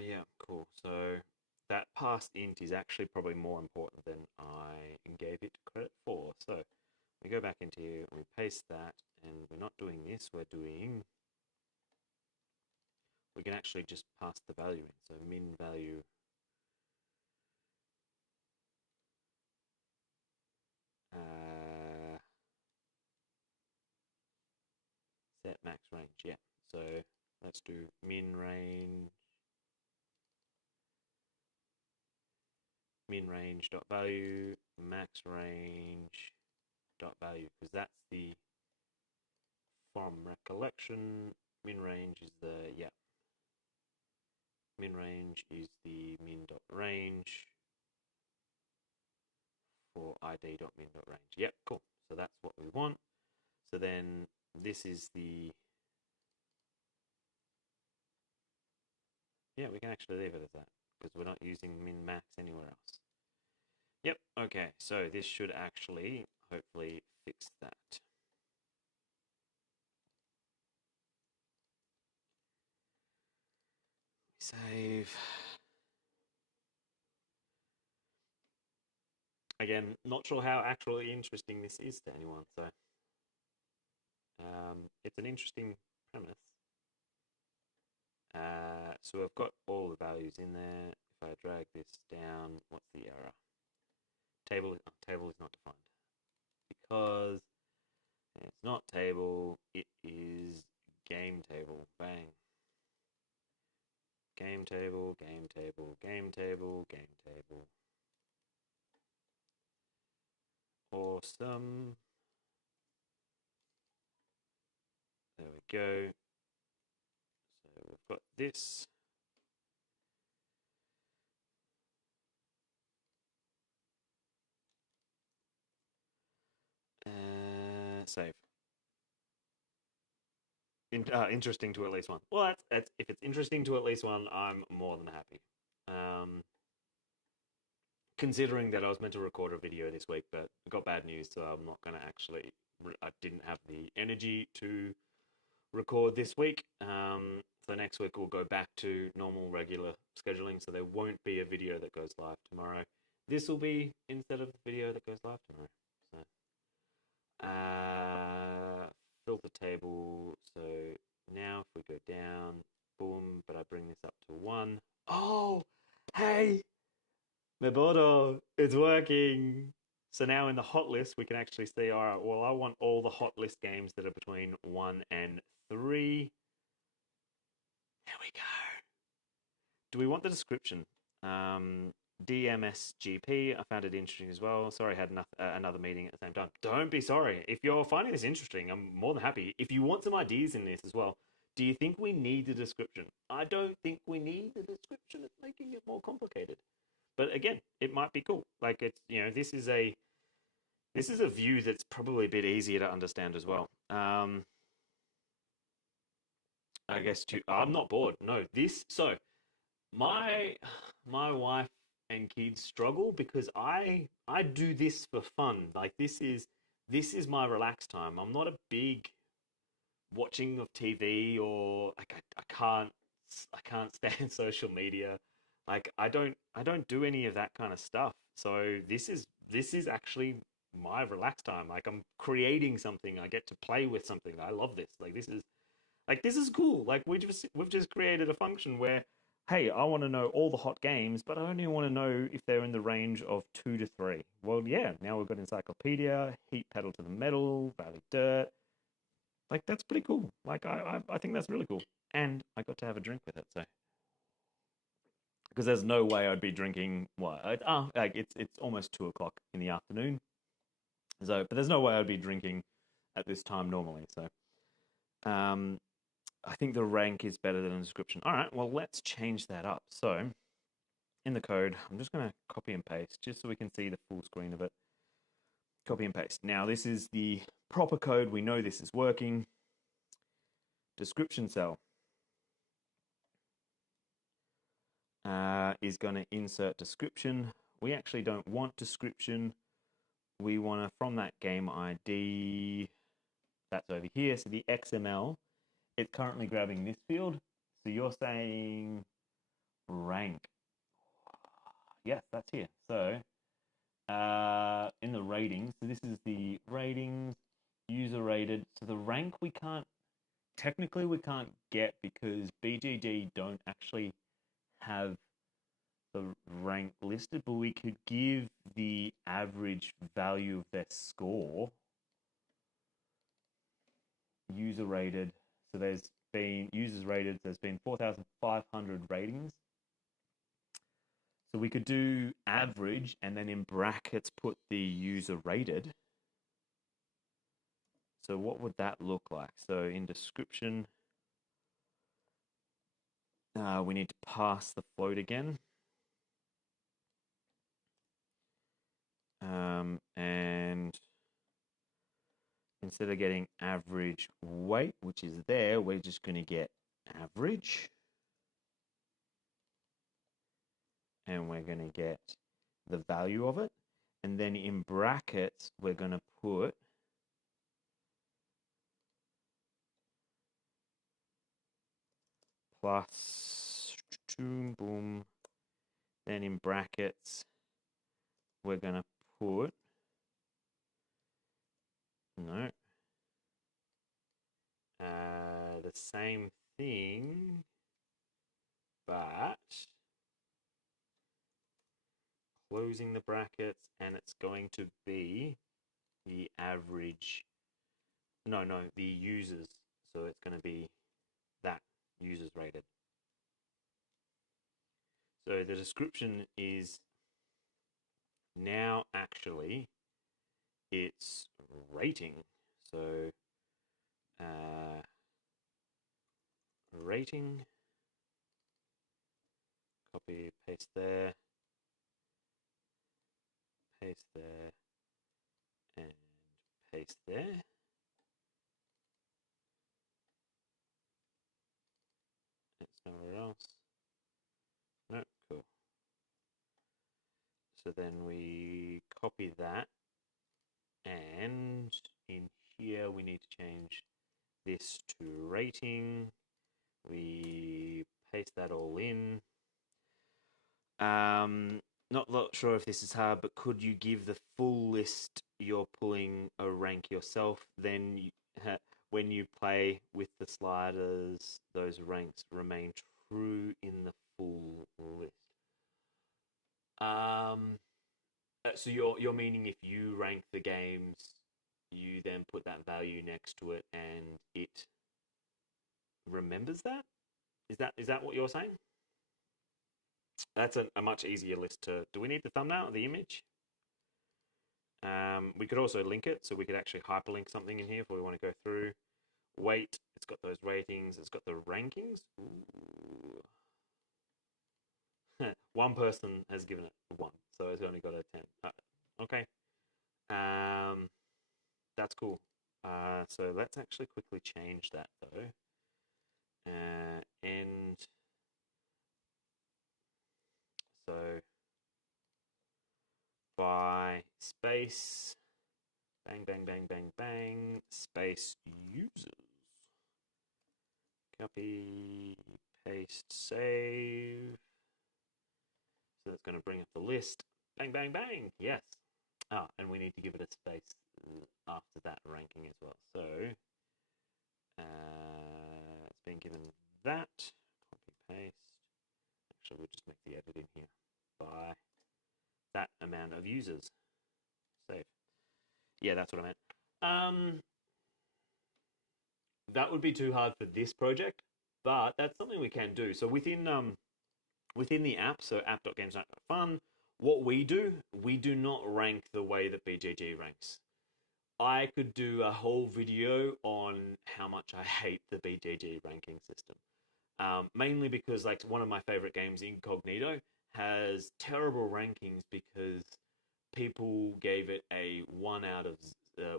Yeah, cool. So that passed int is actually probably more important than I gave it credit for. So we go back into here, we paste that, and we're not doing this, we can actually just pass the value in. So min value set max range. Yeah, so let's do min range dot value max range dot value, because that's the, from recollection, min range is the min range is the min dot range for id dot min dot range. Yep, cool. So that's what we want. So then this is the, yeah, we can actually leave it as that because we're not using min max anywhere else. Yep, okay, so this should actually hopefully fix that. Save. again, not sure how actually interesting this is to anyone. So it's an interesting premise. So I've got all the values in there. If I drag this down, what's the error? Table is not defined because it's not table. It is game table. Bang. Game table, game table, game table, game table. Awesome. There we go. So we've got this. Save. Interesting to at least one. Well, that's if it's interesting to at least one, I'm more than happy. Considering that I was meant to record a video this week, but I got bad news, so I'm not going to actually. I didn't have the energy to record this week. So next week we'll go back to normal, regular scheduling. So there won't be a video that goes live tomorrow. This will be instead of the video that goes live tomorrow. So, filter table. So now if we go down, boom. But I bring this up to 1. Oh, hey. Mebodo, it's working. So now in the hot list, we can actually see, all right, well, I want all the hot list games that are between 1 and 3. There we go. Do we want the description? DMSGP, I found it interesting as well. Sorry, I had another meeting at the same time. Don't be sorry. If you're finding this interesting, I'm more than happy. If you want some ideas in this as well, do you think we need the description? I don't think we need the description. It's making it more complicated. But again, it might be cool. Like it's this is a view that's probably a bit easier to understand as well. I guess I'm not bored. No, my wife and kids struggle because I do this for fun. Like this is my relaxed time. I'm not a big watching of TV or like I can't stand social media. Like I don't do any of that kind of stuff. So this is actually my relaxed time. Like I'm creating something. I get to play with something. I love this. This is cool. Like we've just created a function where, hey, I want to know all the hot games, but I only want to know if they're in the range of 2 to 3. Well, yeah, now we've got encyclopedia, heat pedal to the metal, valley dirt. Like that's pretty cool. Like I think that's really cool. And I got to have a drink with it, so because there's no way I'd be drinking like it's almost 2 o'clock in the afternoon. So but there's no way I'd be drinking at this time normally. So I think the rank is better than the description. All right, well let's change that up. So in the code, I'm just gonna copy and paste just so we can see the full screen of it. Copy and paste. Now this is the proper code. We know this is working. Description cell. Is going to insert description. We actually don't want description. We want to, from that game ID, that's over here. So the XML, it's currently grabbing this field. So you're saying rank. Yes, that's here. So in the ratings, so this is the ratings, user rated. So the rank technically we can't get because BGG don't actually have the rank listed, but we could give the average value of their score. User rated. So there's been users rated. There's been 4,500 ratings. So we could do average and then in brackets put the user rated. So what would that look like? So in description, we need to pass the float again. And instead of getting average weight, which is there, we're just going to get average. And we're going to get the value of it. And then in brackets, we're going to put plus, boom. Then in brackets, we're going to put, no, the same thing, but closing the brackets, and it's going to be the average, no, the users. So it's going to be that users rated. So the description is now actually it's rating. So rating, copy, paste there, and paste there. It's nowhere else. No, cool. So then we copy that, and in here we need to change this to rating. We paste that all in. Not sure if this is hard, but could you give the full list you're pulling a rank yourself? Then when you play with the sliders, those ranks remain true in the full list. So you're meaning if you rank the games, you then put that value next to it, and it remembers that? Is that what you're saying? That's a much easier list to. Do we need the thumbnail, the image? We could also link it, so we could actually hyperlink something in here if we want to go through. Weight, it's got those ratings, it's got the rankings. One person has given it a 1, so it's only got a 10. Okay. That's cool. So let's actually quickly change that though. And so by space, bang, bang, bang, bang, bang, space users. Copy, paste, save. So that's going to bring up the list. Bang, bang, bang. Yes. And we need to give it a space after that ranking as well. So it's been given that. Copy, paste. Actually, we'll just make the edit in here by that amount of users. Save. Yeah, that's what I meant. That would be too hard for this project, but that's something we can do. So within the app, so app.gamesnight.fun, what we do not rank the way that BGG ranks. I could do a whole video on how much I hate the BGG ranking system. Mainly because like one of my favorite games, Incognito, has terrible rankings because people gave it a 1 out of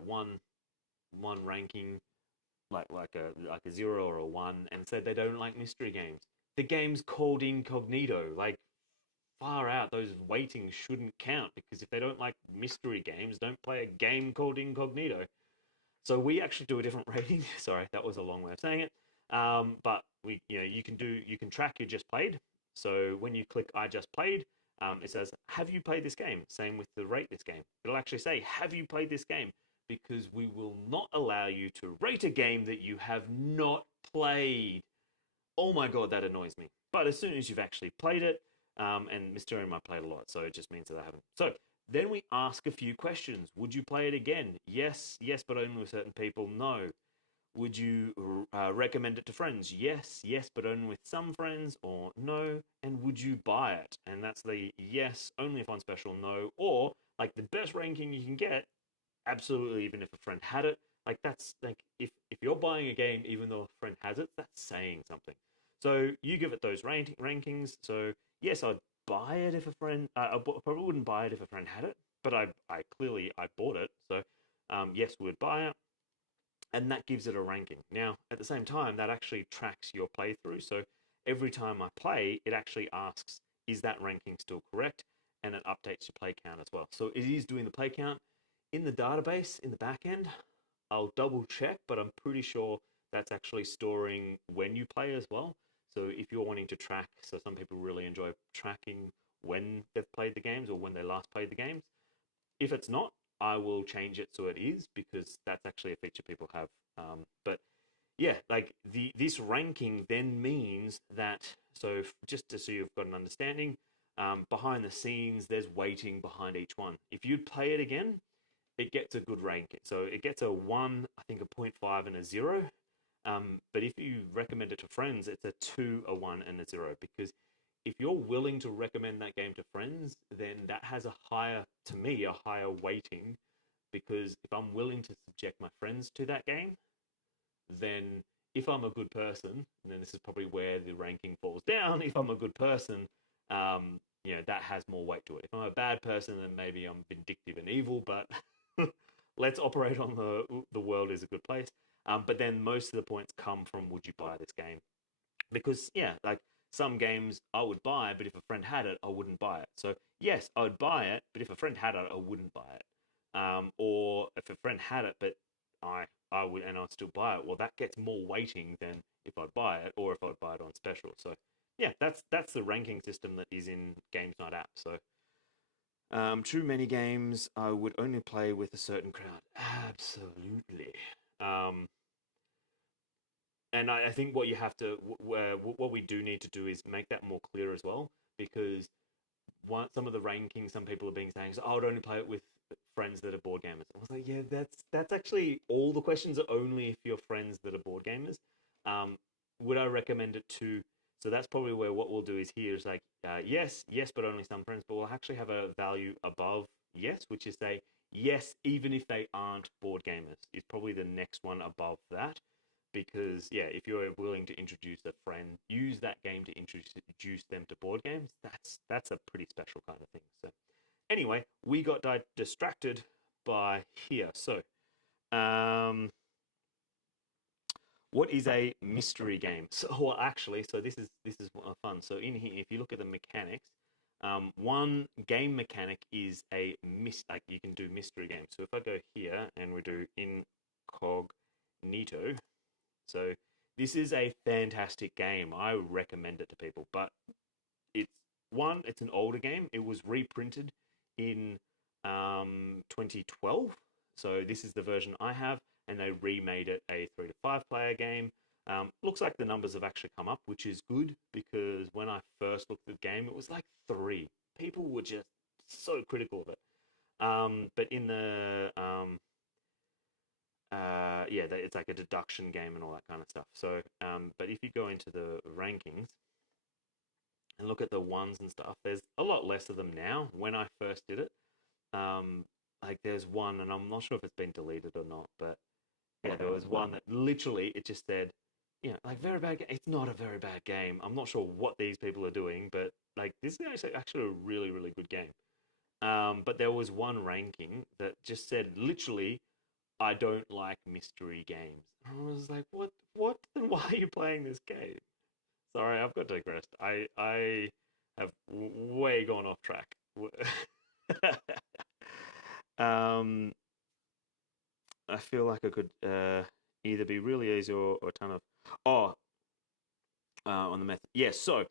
one ranking, like a 0 or a 1, and said they don't like mystery games. The game's called Incognito. Like, far out, those weightings shouldn't count, because if they don't like mystery games, don't play a game called Incognito. So we actually do a different rating. Sorry, that was a long way of saying it. But you can track you just played. So when you click I just played, it says, have you played this game? Same with the rate this game. It'll actually say, have you played this game? Because we will not allow you to rate a game that you have not played. Oh my God, that annoys me. But as soon as you've actually played it, and Mysterium I played a lot, so it just means that I haven't. So then we ask a few questions. Would you play it again? Yes, but only with certain people. No. Would you recommend it to friends? Yes, but only with some friends, or no. And would you buy it? And that's the yes, only if on special, no. Or like the best ranking you can get, absolutely, even if a friend had it. Like that's like if you're buying a game even though a friend has it, that's saying something. So you give it those rankings. So yes, I'd buy it if a friend. I probably wouldn't buy it if a friend had it, but I clearly I bought it. So yes, we would buy it, and that gives it a ranking. Now at the same time, that actually tracks your playthrough. So every time I play, it actually asks, is that ranking still correct? And it updates your play count as well. So it is doing the play count in the database in the back end. I'll double check, but I'm pretty sure that's actually storing when you play as well. So if you're wanting to track, so some people really enjoy tracking when they've played the games or when they last played the games. If it's not, I will change it so it is, because that's actually a feature people have. But yeah, like this ranking then means that, so just to so you've got an understanding, behind the scenes there's weighting behind each one. If you play it again, it gets a good ranking. So it gets a 1, I think a 0.5 and a 0. But if you recommend it to friends, it's a 2, a 1, and a 0. Because if you're willing to recommend that game to friends, then that has a higher, to me, a higher weighting. Because if I'm willing to subject my friends to that game, then if I'm a good person, and then this is probably where the ranking falls down. If I'm a good person, that has more weight to it. If I'm a bad person, then maybe I'm vindictive and evil. But let's operate on the world is a good place. But then most of the points come from, would you buy this game? Because yeah, like some games I would buy, but if a friend had it, I wouldn't buy it. So yes, I would buy it, but if a friend had it, I wouldn't buy it. Or if a friend had it, but I would, and I'd still buy it. Well, that gets more weighting than if I'd buy it, or if I'd buy it on special. So yeah, that's the ranking system that is in Games Night app. So too many games I would only play with a certain crowd. Absolutely. Um, and I think what you have to, what we do need to do is make that more clear as well, because some of the rankings, some people are being saying, so I would only play it with friends that are board gamers. I was like, yeah, that's actually, all the questions are only if you're friends that are board gamers. Would I recommend it to? So that's probably where what we'll do is here is like, yes, but only some friends. But we'll actually have a value above yes, which is say yes, even if they aren't board gamers. Is probably the next one above that, because yeah, if you're willing to introduce a friend, use that game to introduce them to board games, that's a pretty special kind of thing. So anyway, we got distracted by here. So what is a mystery game? So well, actually, so this is fun. So in here, if you look at the mechanics, one game mechanic is like you can do mystery games. So if I go here and we do incognito, so this is a fantastic game. I recommend it to people, but it's an older game. It was reprinted in 2012. So this is the version I have, and they remade it a 3 to 5 player game. Looks like the numbers have actually come up, which is good, because when I first looked at the game, it was like 3. People were just so critical of it. But in the it's like a deduction game and all that kind of stuff. So, but if you go into the rankings and look at the ones and stuff, there's a lot less of them now. When I first did it, like there's one, and I'm not sure if it's been deleted or not, but yeah, there was one that literally it just said, like very bad. It's not a very bad game. I'm not sure what these people are doing, but like this is actually a really, really good game. But there was one ranking that just said literally, I don't like mystery games. I was like, what? Then why are you playing this game? Sorry, I've got digressed. I have way gone off track. um, I feel like I could either be really easy or a ton of. Oh, on the method. Yes. Yeah,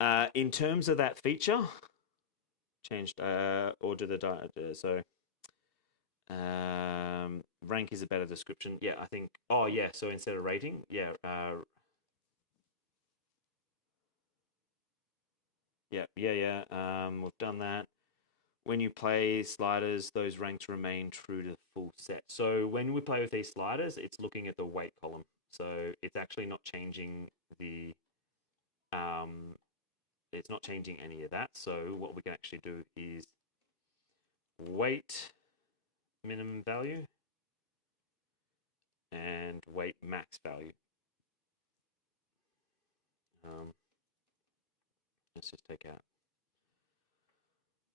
so, in terms of that feature, changed or do the so. Rank is a better description. Yeah, I think. Oh, yeah. So instead of rating, yeah. Yeah. We've done that. When you play sliders, those ranks remain true to the full set. So when we play with these sliders, it's looking at the weight column. So it's actually not changing the. It's not changing any of that. So what we can actually do is weight minimum value and weight max value. Let's just take out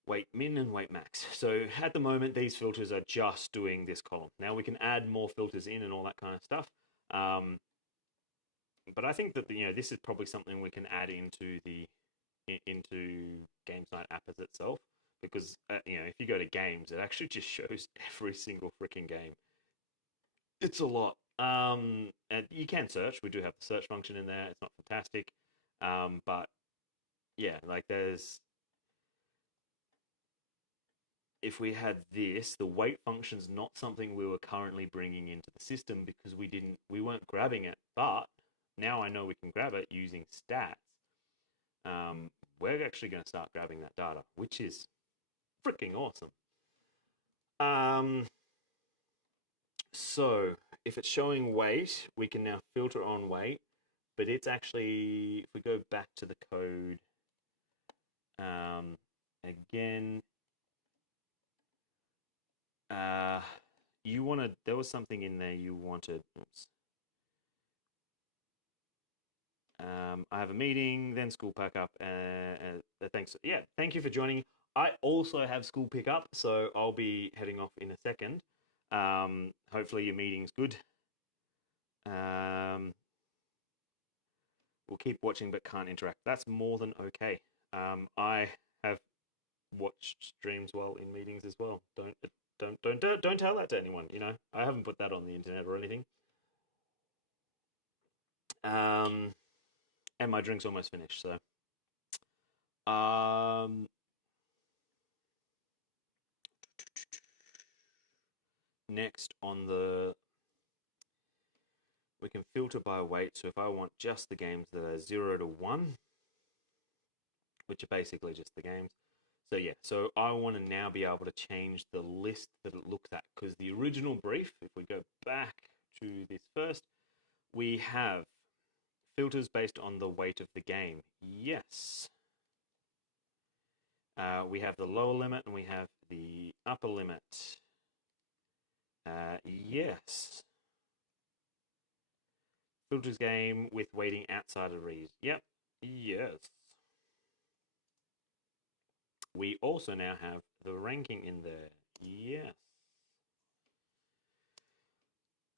weight min and weight max. So at the moment, these filters are just doing this column. Now we can add more filters in and all that kind of stuff. But I think that this is probably something we can add into Games Night app as itself, because if you go to games, it actually just shows every single freaking game. It's a lot. And you can search. We do have the search function in there. It's not fantastic, but yeah, like there's if we had this, the weight function's not something we were currently bringing into the system because we weren't grabbing it. But now I know we can grab it using stats. We're actually going to start grabbing that data, which is freaking awesome. So if it's showing weight, we can now filter on weight, but it's actually, if we go back to the code, again, there was something in there you wanted. Oops. I have a meeting, then school pack up. Thanks. Yeah, thank you for joining. I also have school pick up, so I'll be heading off in a second. Hopefully your meeting's good. We'll keep watching but can't interact. That's more than okay. I have watched streams while in meetings as well. Don't tell that to anyone. You know, I haven't put that on the internet or anything. And my drink's almost finished, so. Next on we can filter by weight. So if I want just the games that are 0 to 1, which are basically just the games. So yeah, so I want to now be able to change the list that it looks at, because the original brief, if we go back to this first, we have filters based on the weight of the game. Yes. We have the lower limit and we have the upper limit. Yes. Filters game with weighting outside of reason. Yep. Yes. We also now have the ranking in there. Yes.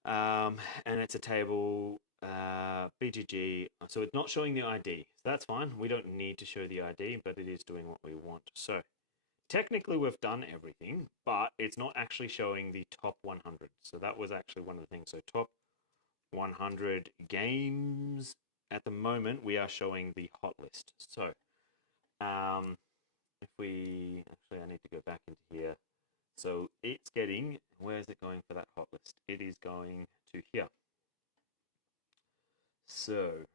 And it's a table, BGG. So it's not showing the ID. So that's fine. We don't need to show the ID, but it is doing what we want. So technically we've done everything, but it's not actually showing the top 100. So that was actually one of the things. So top 100 games. At the moment, we are showing the hot list. So if we, actually I need to go back into here. So it's getting, where is it going for that hot list? It is going to here. So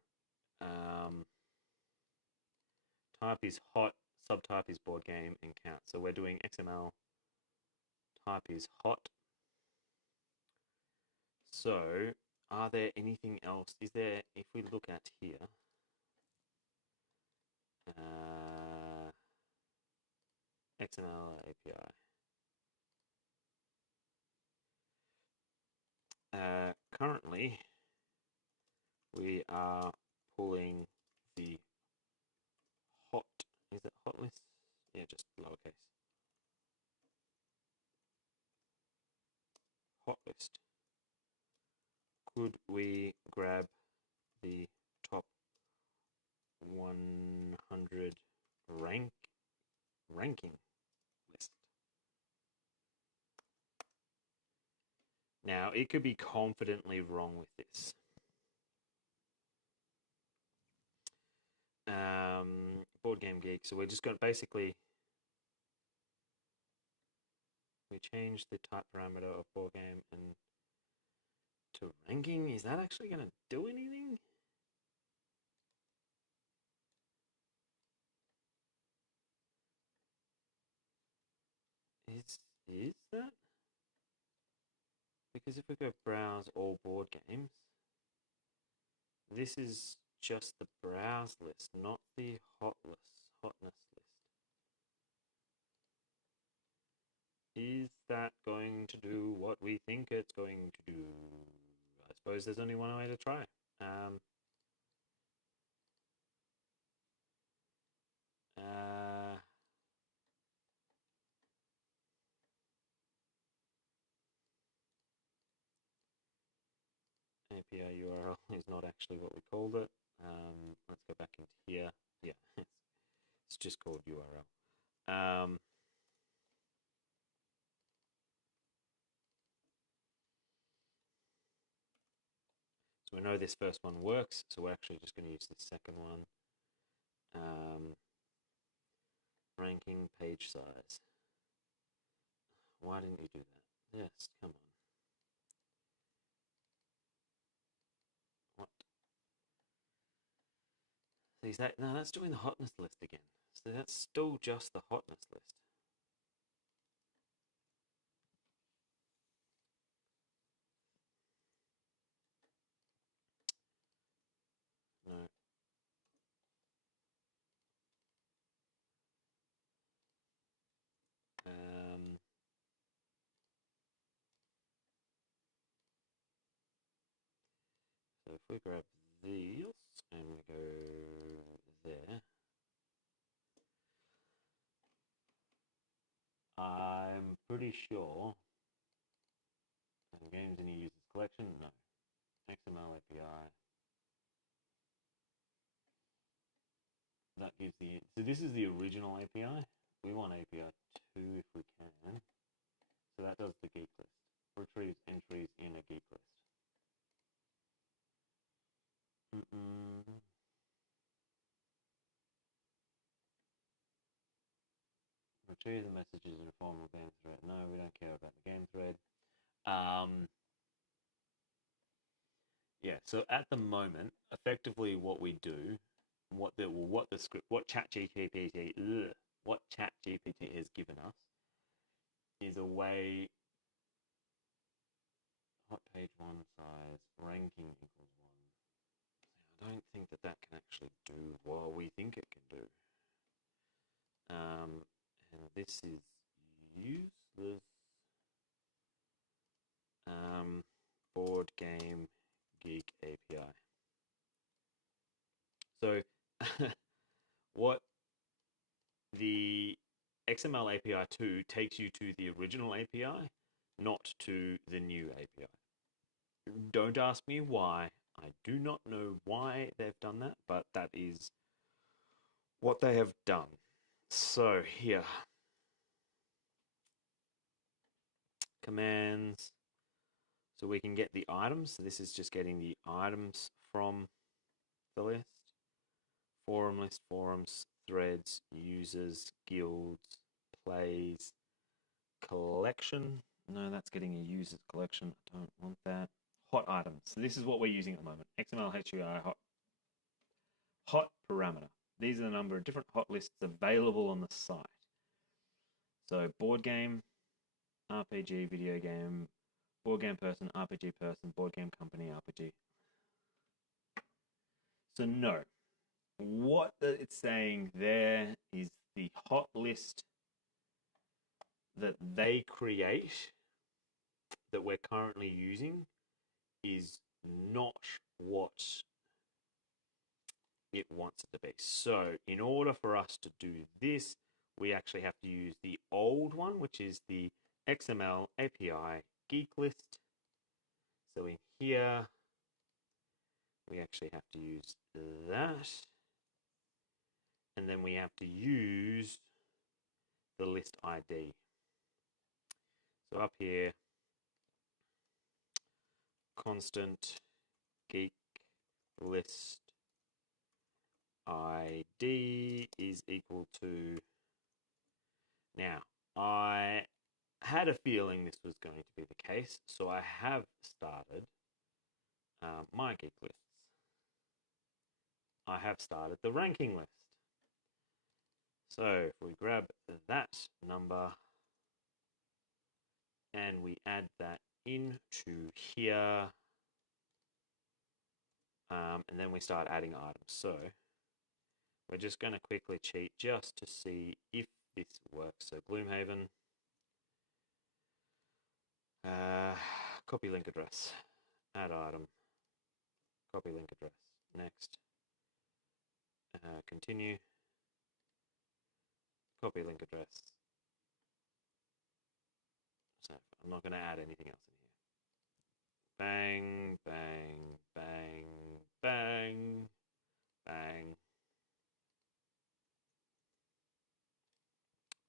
type is hot, subtype is board game, and count. So we're doing XML, type is hot. So are there anything else? Is there, if we look at here, XML API. Currently, we are pulling the hot, is it hot list? Yeah, just lowercase. Hot list. Could we grab the top 100 ranking list? Now, it could be confidently wrong with this. Board Game Geek. So we're just going to basically, we change the type parameter of board game and to ranking. Is that actually going to do anything? Is that? Because if we go browse all board games, this is just the browse list, not the hotness list. Is that going to do what we think it's going to do? I suppose there's only one way to try. API URL is not actually what we called it. Let's go back into here. Yeah, it's just called URL. So we know this first one works, so we're actually just going to use the second one. Ranking page size. Why didn't you do that? Yes, come on. What? So is that, no, that's doing the hotness list again. So that's still just the hotness list. No. So if we grab these and we go there, I'm pretty sure games in a users collection, no. XML API. That gives the, so this is the original API. We want API 2 if we can. So that does the geek list. Retrieves entries in a geek list. Retrieve the messages in a form of game thread. No, we don't care about the game thread. Yeah, so at the moment, effectively what we do, what ChatGPT has given us is a way. Hot page one size ranking equals 1. I don't think that can actually do what we think it can do. And this is useless. Board game geek API. So what the XML API 2 takes you to the original API, not to the new API. Don't ask me why. I do not know why they've done that, but that is what they have done. So here, commands. So we can get the items. So this is just getting the items from the list. Forum list, forums, threads, users, guilds, plays, collection. No, that's getting a users collection. I don't want that. Hot items. So this is what we're using at the moment. XML HUI hot parameter. These are the number of different hot lists available on the site. So board game, RPG, video game, board game person, RPG person, board game company, RPG. So no, what it's saying there is the hot list that they create that we're currently using is not what it wants it to be. So in order for us to do this, we actually have to use the old one, which is the XML API geek list. So in here, we actually have to use that. And then we have to use the list ID. So up here, constant geek list ID is equal to, now I had a feeling this was going to be the case, so I have started my geek lists. I have started the ranking list. So if we grab that number and we add that into here, and then we start adding items. So we're just going to quickly cheat just to see if this works. So Gloomhaven, copy link address, add item, copy link address, next, continue, copy link address. So I'm not going to add anything else in here. Bang, bang, bang, bang, bang.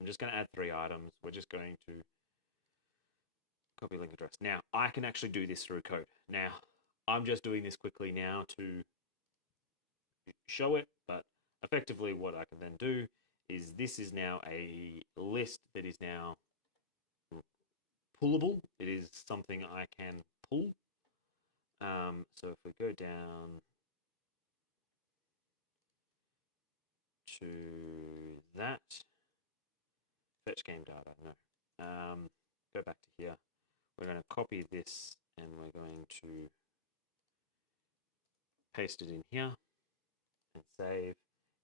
I'm just going to add 3 items. We're just going to copy link address. Now, I can actually do this through code. Now, I'm just doing this quickly now to show it, but effectively what I can then do is this is now a list that is now pullable. It is something I can pull. So if we go down to that, fetch game data, no. Go back to here. We're going to copy this and we're going to paste it in here and save.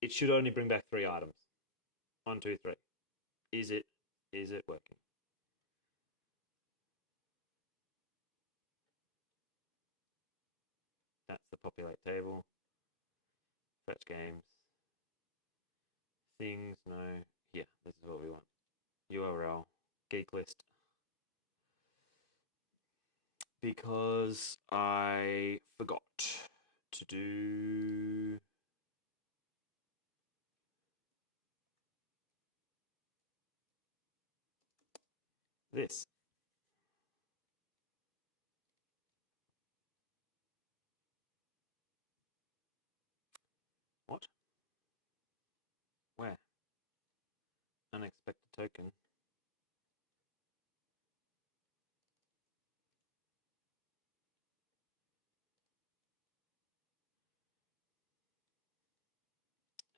It should only bring back 3 items. 1, 2, 3. Is it working? That's the populate table. Fetch games. Things, no. Yeah, this is what we want. URL, geek list. Because I forgot to do this. What? Where? Unexpected token.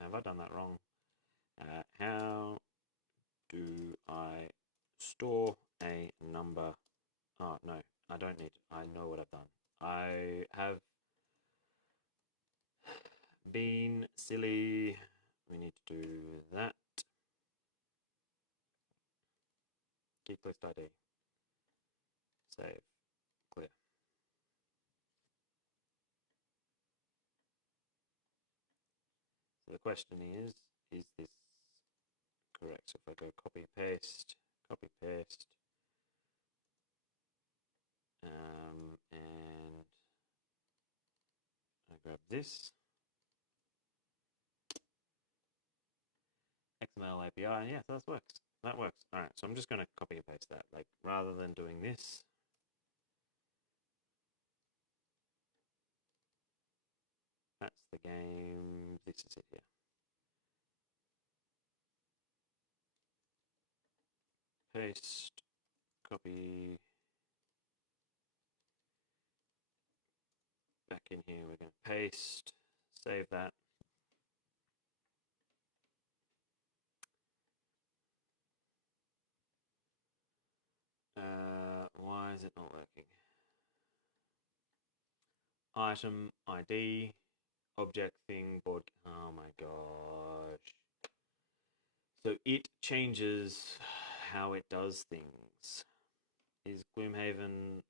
Have I done that wrong? How do I store a number? Oh, no, I don't need. I know what I've done. I have been silly. We need to do that. Geek list ID. Save. Clear. So the question is this correct? So if I go copy, paste, and I grab this, XML API, yeah, so that works. That works. All right, so I'm just going to copy and paste that, like, rather than doing this. That's the game. This is it here. Paste, copy. Back in here, we're going to paste, save that. Why is it not working? Item ID, object thing, board. Oh my gosh. So it changes how it does things. Is Gloomhaven,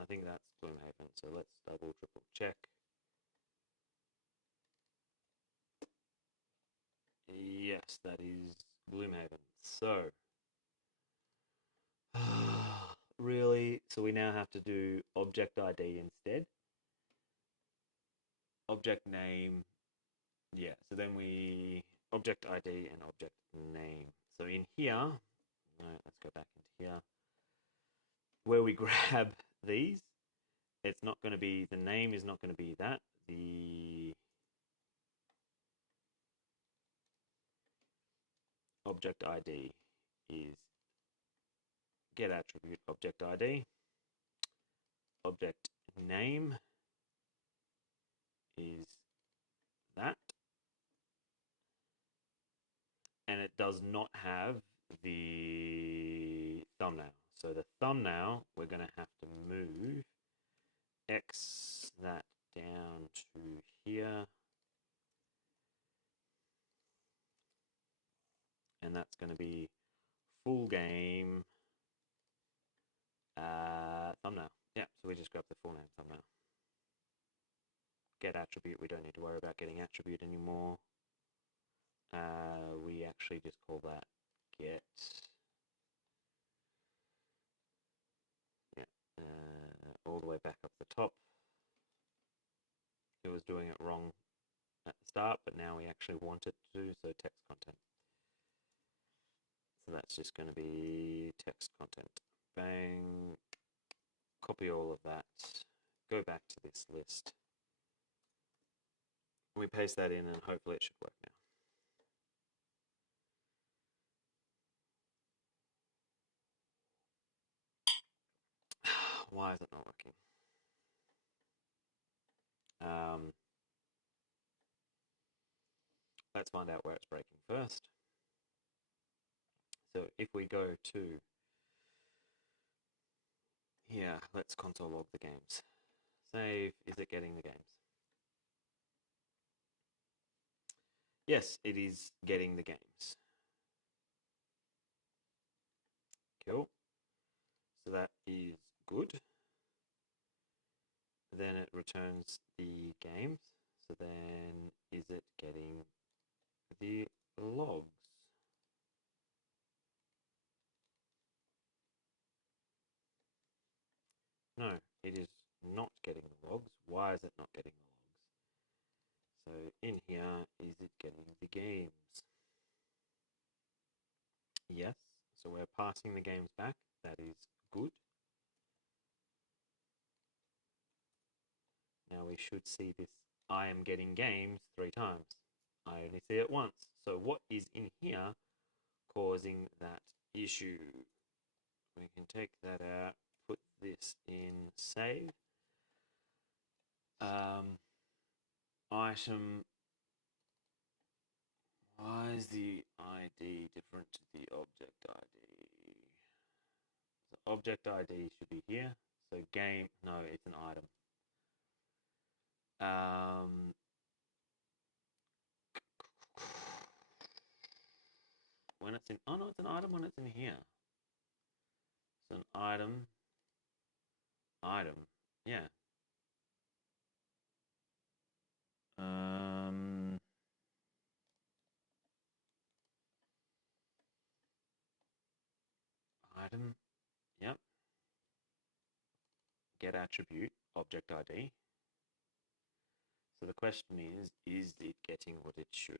I think that's Gloomhaven, so let's double, triple check. Yes, that is Gloomhaven. So, really? So we now have to do object ID instead. Object name, yeah, so then we object ID and object name. So in here, let's go back into here, where we grab these, it's not going to be, the name is not going to be that. The object ID is get attribute object ID. Object name is that. And it does not have the thumbnail. So the thumbnail, we're going to have to move X that down to here. And that's going to be full game thumbnail. Yeah, so we just grab the full name thumbnail. Get attribute, we don't need to worry about getting attribute anymore. We actually just call that get. Yeah, all the way back up the top. It was doing it wrong at the start, but now we actually want it to do, so text content. So that's just going to be text content. Bang. Copy all of that. Go back to this list. We paste that in and hopefully it should work now. Why is it not working? Let's find out where it's breaking first. So if we go to here, let's console log the games. Save, is it getting the games? Yes, it is getting the games. Cool. So that is good. Then it returns the games. So then is it getting the logs? No, it is not getting the logs. Why is it not getting the logs? So in here, is it getting the games? Yes. So we're passing the games back. That is good. Now we should see this I am getting games 3 times. I only see it once. So what is in here causing that issue? We can take that out, put this in save. Item, why is the ID different to the object ID? The object ID should be here. So game, no, it's an item. When it's in, oh no, it's an item when it's in here. So an item, yeah. Item, yep. Get attribute, object ID. So the question is it getting what it should?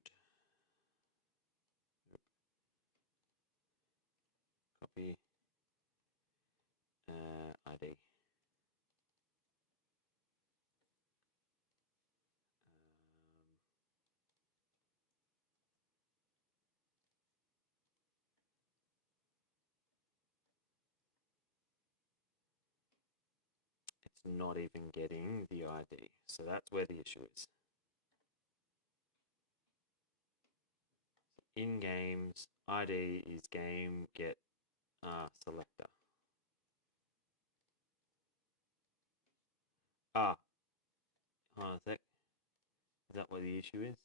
Copy ID. It's not even getting the ID. So that's where the issue is. In games, ID is game get selector. Hold on a sec. Is that what the issue is?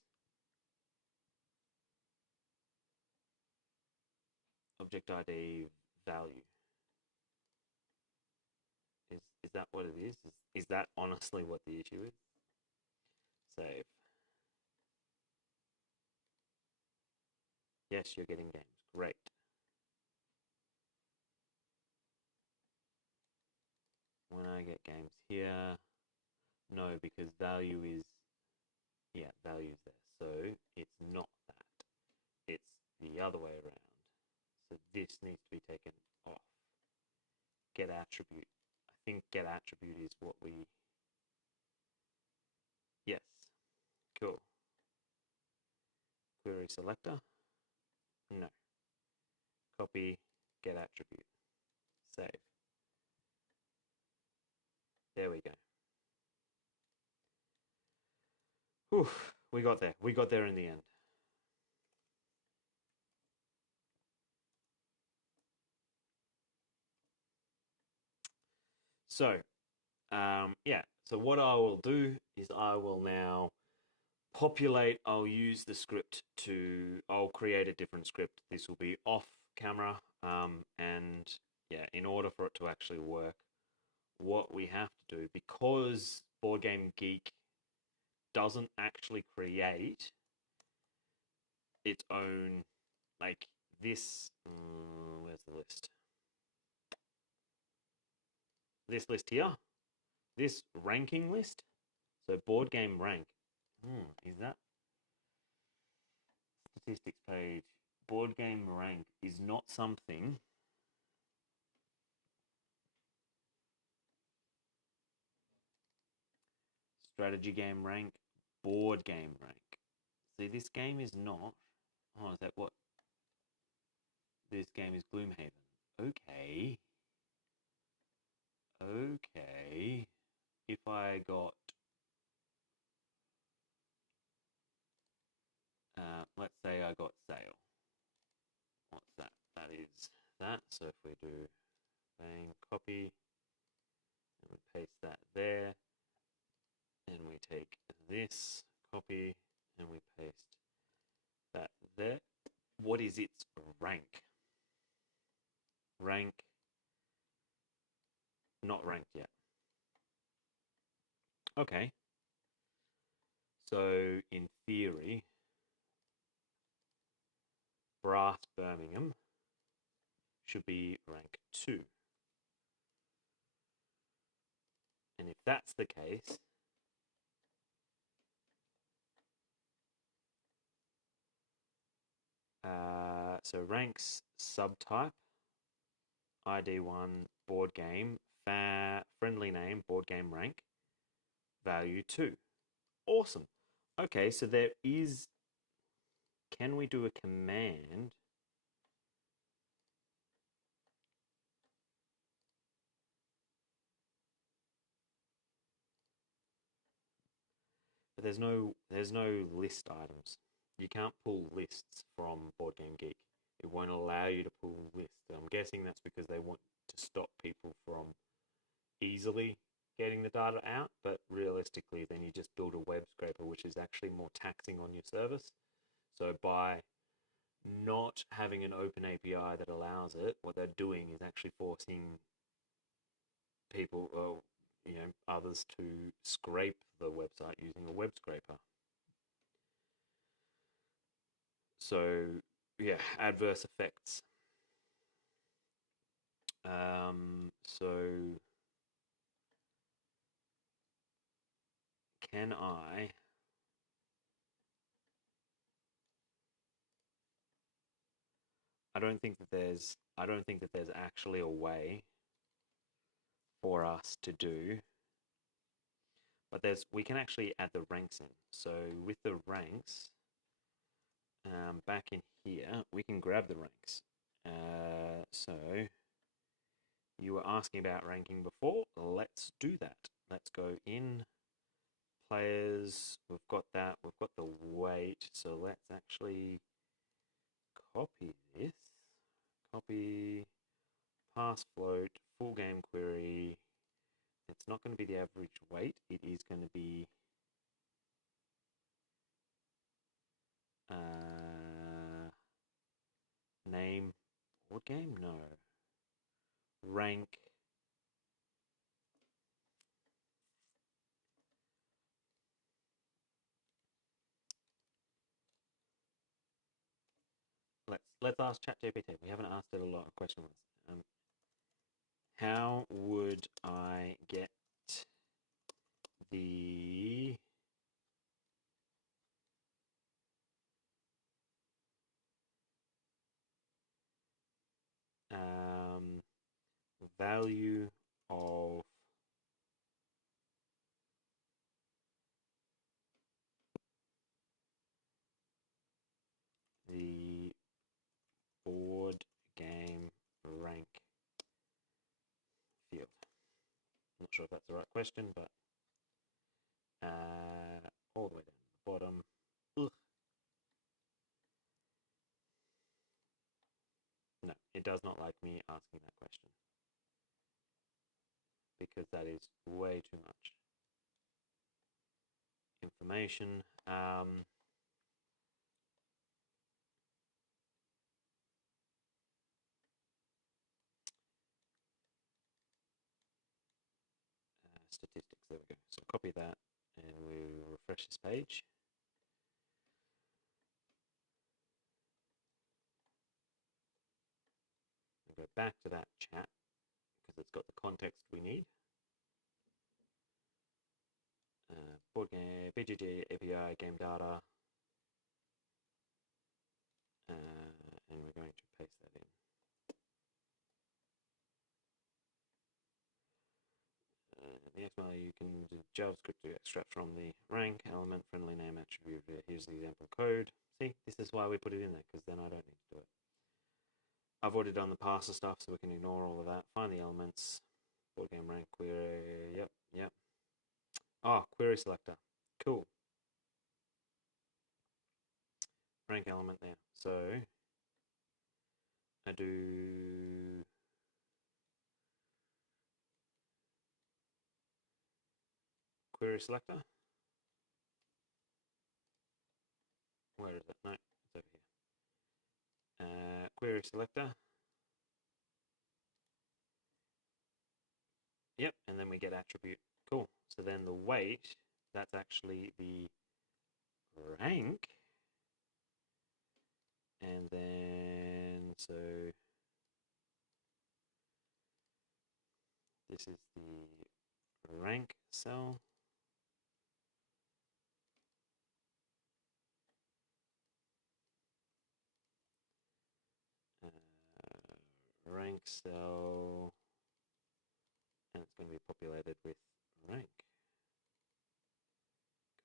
Object ID value. Is that what it is? Is that honestly what the issue is? Save. Yes, you're getting games. Great. When I get games here, no, because value is, yeah, value is there. So it's not that. It's the other way around. So this needs to be taken off. Get attribute. I think get attribute is what we, yes, cool. Query selector, no. Copy, get attribute, save. There we go. Whew, we got there. We got there in the end. So, yeah. So what I will do is I will now populate. I'll use the script I'll create a different script. This will be off camera. And yeah, in order for it to actually work, what we have to do, because Board Game Geek doesn't actually create its own, like this, where's the list? This list here, this ranking list. So board game rank. Is that statistics page? Board game rank is not something. Strategy game rank, board game rank. See, this game is not. Oh, is that what? This game is Gloomhaven. Okay. Okay, if I got, let's say I got sale. What's that? That is that. So if we do bang copy and we paste that there, and we take this copy and we paste that there. What is its rank? Rank, not ranked yet. Okay. So in theory, Brass Birmingham should be rank 2. And if that's the case, so ranks subtype, ID1, board game, friendly name, board game rank, value 2. Awesome. Okay, so there is, can we do a command? But there's no list items. You can't pull lists from Board Game Geek. It won't allow you to pull lists. I'm guessing that's because they want to stop people from easily getting the data out, but realistically then you just build a web scraper, which is actually more taxing on your service. So by not having an open API that allows it, what they're doing is actually forcing people, others to scrape the website using a web scraper. So yeah, adverse effects. So can I don't think that there's actually a way for us to do, but we can actually add the ranks in. So with the ranks, back in here, we can grab the ranks. So you were asking about ranking before. Let's do that. Let's go in players. We've got that. We've got the weight. So let's actually copy this. Copy pass float, full game query. It's not going to be the average weight. It is going to be name board game? No. Rank. Let's ask ChatGPT. We haven't asked it a lot of questions. How would I get the value of the board game rank field? I'm not sure if that's the right question, but all the way down to the bottom. Ugh. No, it does not like me asking that question because that is way too much information. Statistics, there we go. So copy that and we'll refresh this page. Go back to that chat because it's got the context we need. Board game, BGG, API, game data, and we're going to paste that in. The XML you can do JavaScript to extract from the rank element, friendly name attribute. Here's the example code. See, this is why we put it in there, because then I don't need to do it. I've already done the parser stuff, so we can ignore all of that. Find the elements. Board game rank query. Yep, yep. Oh, query selector. Cool. Rank element there. So I do query selector. Where is it? No, it's over here. Query selector. Yep, and then we get attribute. Cool. So then the weight, that's actually the rank. And then, so this is the rank cell. Rank cell, and it's going to be populated with rank.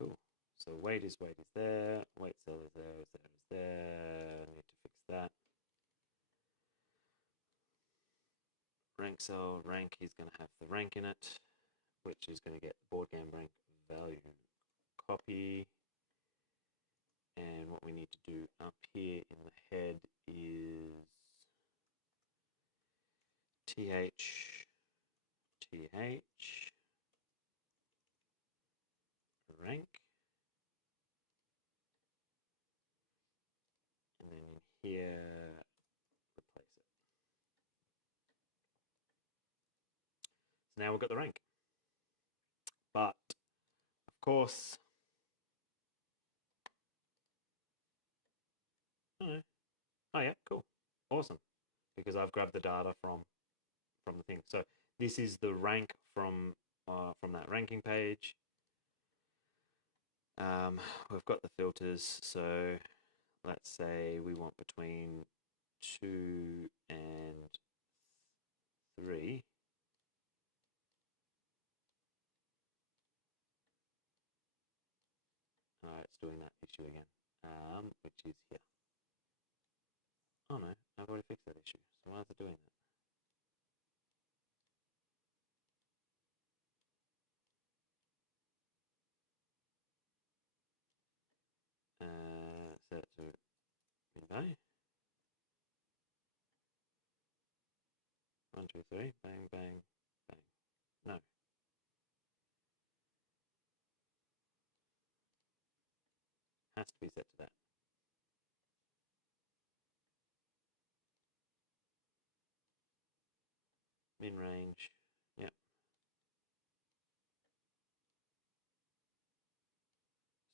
Cool. So weight is there, weight cell is there, is there. I need to fix that. Rank cell, rank is going to have the rank in it, which is going to get board game rank value. Copy. And what we need to do up here in the head is th rank, and then in here replace it. So now we've got the rank, but of course, oh yeah, cool, awesome, because I've grabbed the data from the thing. So this is the rank from that ranking page. We've got the filters, so let's say we want between 2 and 3. It's doing that issue again, which is here. Oh no, I've already fixed that issue, so why is it doing that? Set it to min-value. 1, 2, 3, bang, bang, bang. No. Has to be set to that. Min range, yep.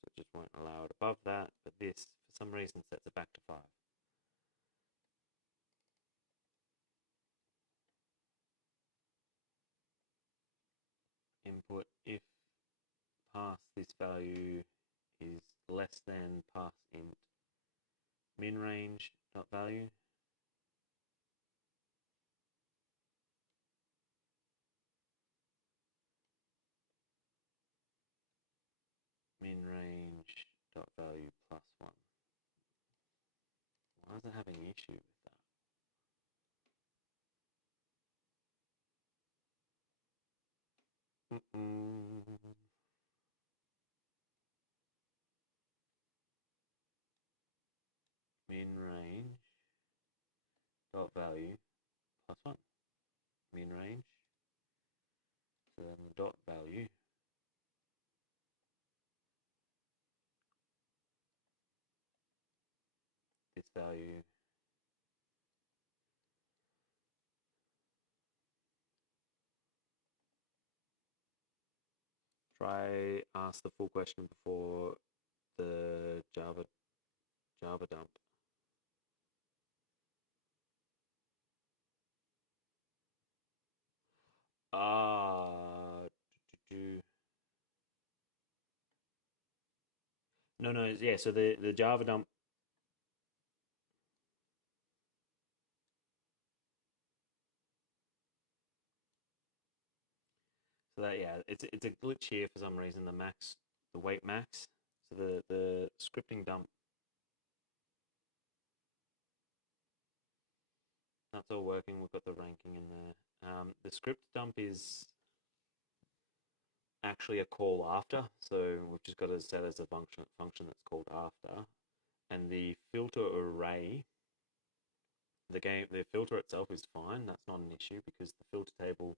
So it just won't allow it above that, but this, for some reason, sets it back to 5. Input if pass this value is less than pass int min range dot value. Min range dot value plus 1. Why is it having an issue with that? Min range dot value plus 1. Min range. So then the dot value this value try ask the full question before the Java dump. No, yeah, so the Java dump. So that, yeah, it's a glitch here for some reason, the weight max. So the scripting dump. No, that's all working. We've got the ranking in there. The script dump is actually a call after, so we've just got to set as a function that's called after, and the filter array, the filter itself is fine. That's not an issue because the filter table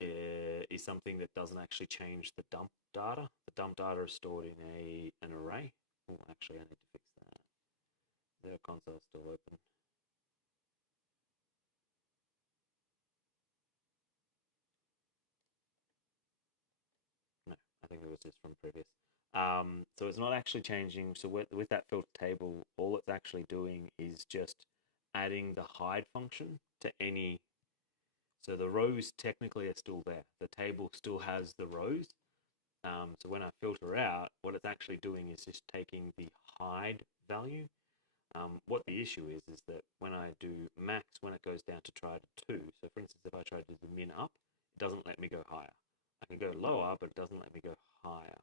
is something that doesn't actually change the dump data. The dump data is stored in an array. Oh, actually, I need to fix that. The console's still open. No, I think it was just from previous. So it's not actually changing. So with that filter table, all it's actually doing is just adding the hide function to any. So the rows technically are still there. The table still has the rows. So when I filter out, what it's actually doing is just taking the hide value. What the issue is that when I do max, when it goes down to try to 2, so for instance, if I try to do the min up, it doesn't let me go higher. I can go lower, but it doesn't let me go higher.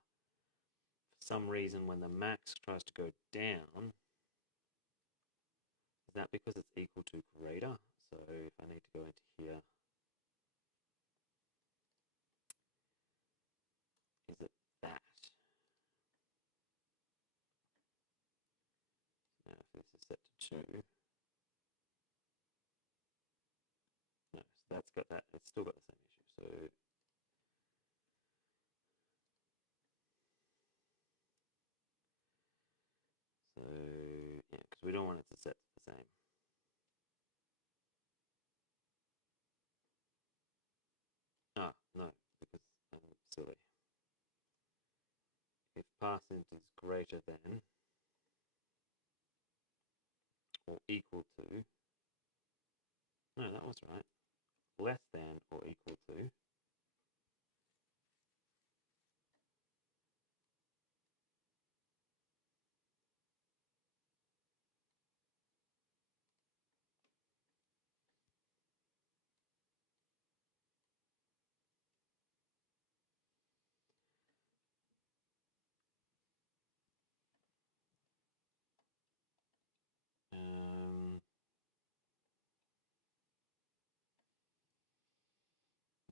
For some reason, when the max tries to go down, is that because it's equal to greater? So if I need to go into here, is it that? Now if this is set to 2, no, so that's got that, it's still got the same issue. So yeah, because we don't want it to set to the same. Ah, no, because I'm silly. If %% is greater than or equal to, no, that was right, less than or equal to,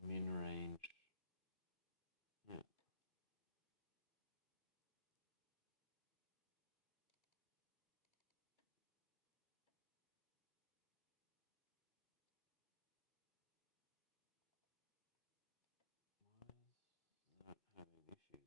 min range, yeah. Why is that having issues?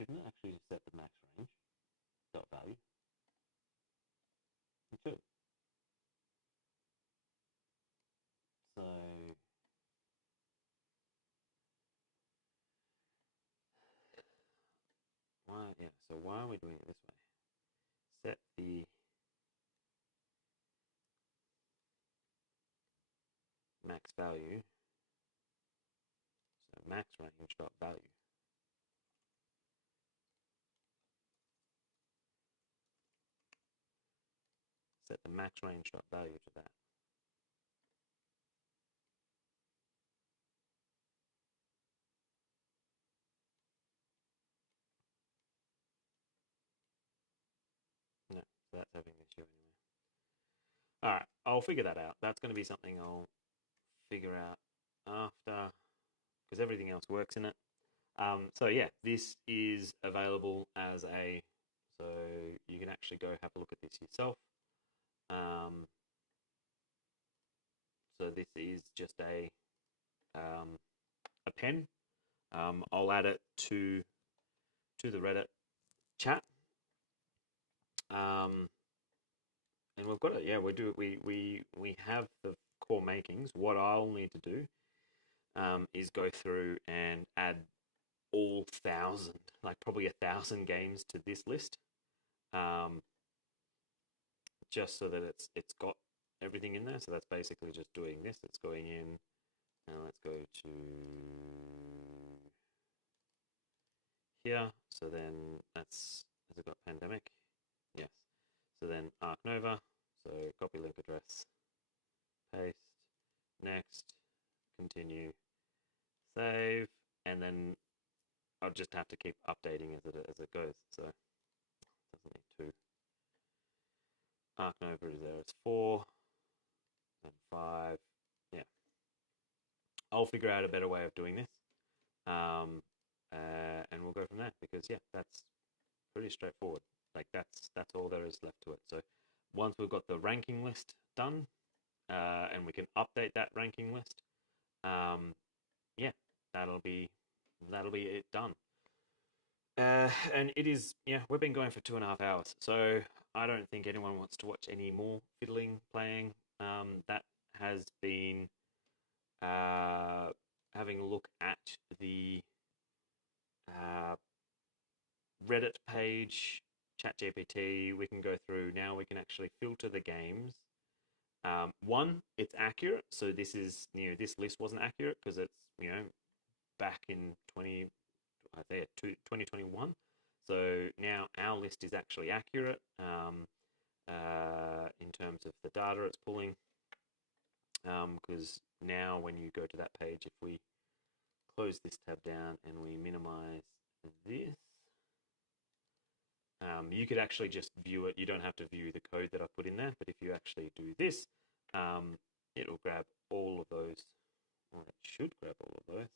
Shouldn't it actually set the max range dot value? It should. So why are we doing it this way? Set the max value, so max range dot value. Set the max range dot value to that. No, so that's having an issue anyway. All right, I'll figure that out. That's going to be something I'll figure out after, because everything else works in it. So yeah, this is available as so you can actually go have a look at this yourself. So this is just a pen. I'll add it to the Reddit chat. And we've got it. Yeah, we have the core makings. What I'll need to do is go through and add all 1,000, like probably 1,000 games to this list, just so that it's got everything in there. So that's basically just doing this. It's going in, and let's go to here. So then has it got pandemic? Yes. So then Arc Nova. So copy link address, paste, next, continue, save, and then I'll just have to keep updating as it goes. So doesn't need to. Arc Nova is there. It's 4 and 5. Yeah, I'll figure out a better way of doing this, and we'll go from there. Because yeah, that's pretty straightforward. Like that's all there is left to it. So once we've got the ranking list done, and we can update that ranking list, yeah, that'll be it done. And it is, yeah, we've been going for 2.5 hours, so I don't think anyone wants to watch any more fiddling, playing. That has been having a look at the Reddit page, ChatGPT. We can go through now. We can actually filter the games. One, it's accurate. So this is, this list wasn't accurate because it's, back in 2021. So now our list is actually accurate in terms of the data it's pulling. Because now when you go to that page, if we close this tab down and we minimize this, you could actually just view it. You don't have to view the code that I put in there, but if you actually do this, it'll grab all of those. Well, it should grab all of those.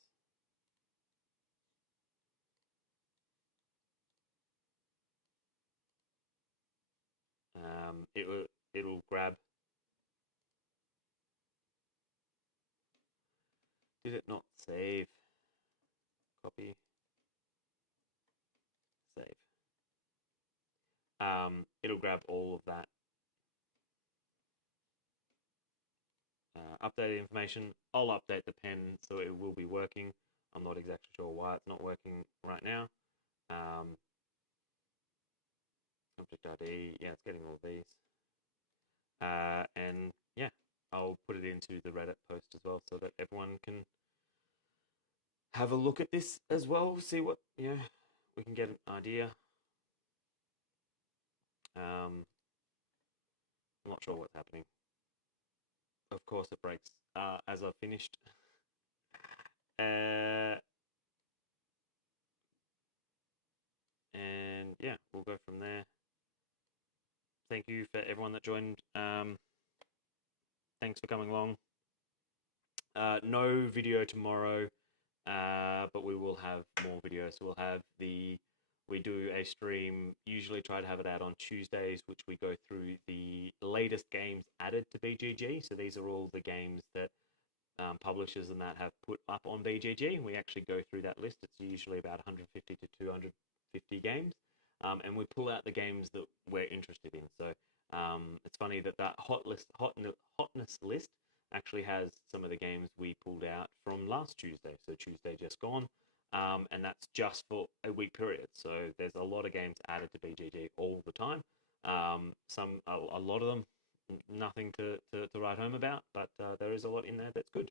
It'll grab. Did it not save? Copy. Save. It'll grab all of that updated information. I'll update the pen so it will be working. I'm not exactly sure why it's not working right now. Object ID, yeah, it's getting all these. And yeah, I'll put it into the Reddit post as well so that everyone can have a look at this as well, see what, we can get an idea. I'm not sure what's happening. Of course it breaks as I've finished. And yeah, we'll go from there. Thank you for everyone that joined. Thanks for coming along. No video tomorrow, but we will have more videos. So we do a stream, usually try to have it out on Tuesdays, which we go through the latest games added to BGG. So these are all the games that publishers and that have put up on BGG. We actually go through that list. It's usually about 150 to 250 games. And we pull out the games that we're interested in. So it's funny that hotness list actually has some of the games we pulled out from last Tuesday. So Tuesday just gone. And that's just for a week period. So there's a lot of games added to BGG all the time. A lot of them, nothing to write home about, but there is a lot in there that's good.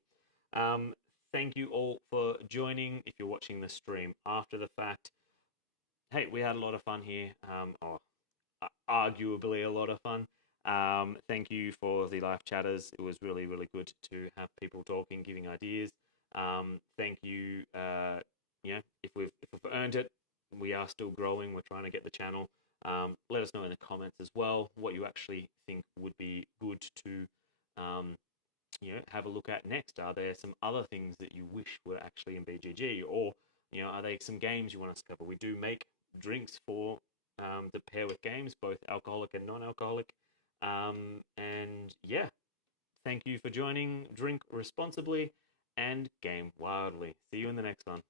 Thank you all for joining. If you're watching the stream after the fact, hey, we had a lot of fun here, arguably a lot of fun. Thank you for the live chatters. It was really, really good to have people talking, giving ideas. Thank you. If we've earned it, we are still growing. We're trying to get the channel. Let us know in the comments as well what you actually think would be good to have a look at next. Are there some other things that you wish were actually in BGG, or are there some games you want us to cover? We do make drinks for to pair with games, both alcoholic and non-alcoholic. And yeah, thank you for joining. Drink responsibly and game wildly. See you in the next one.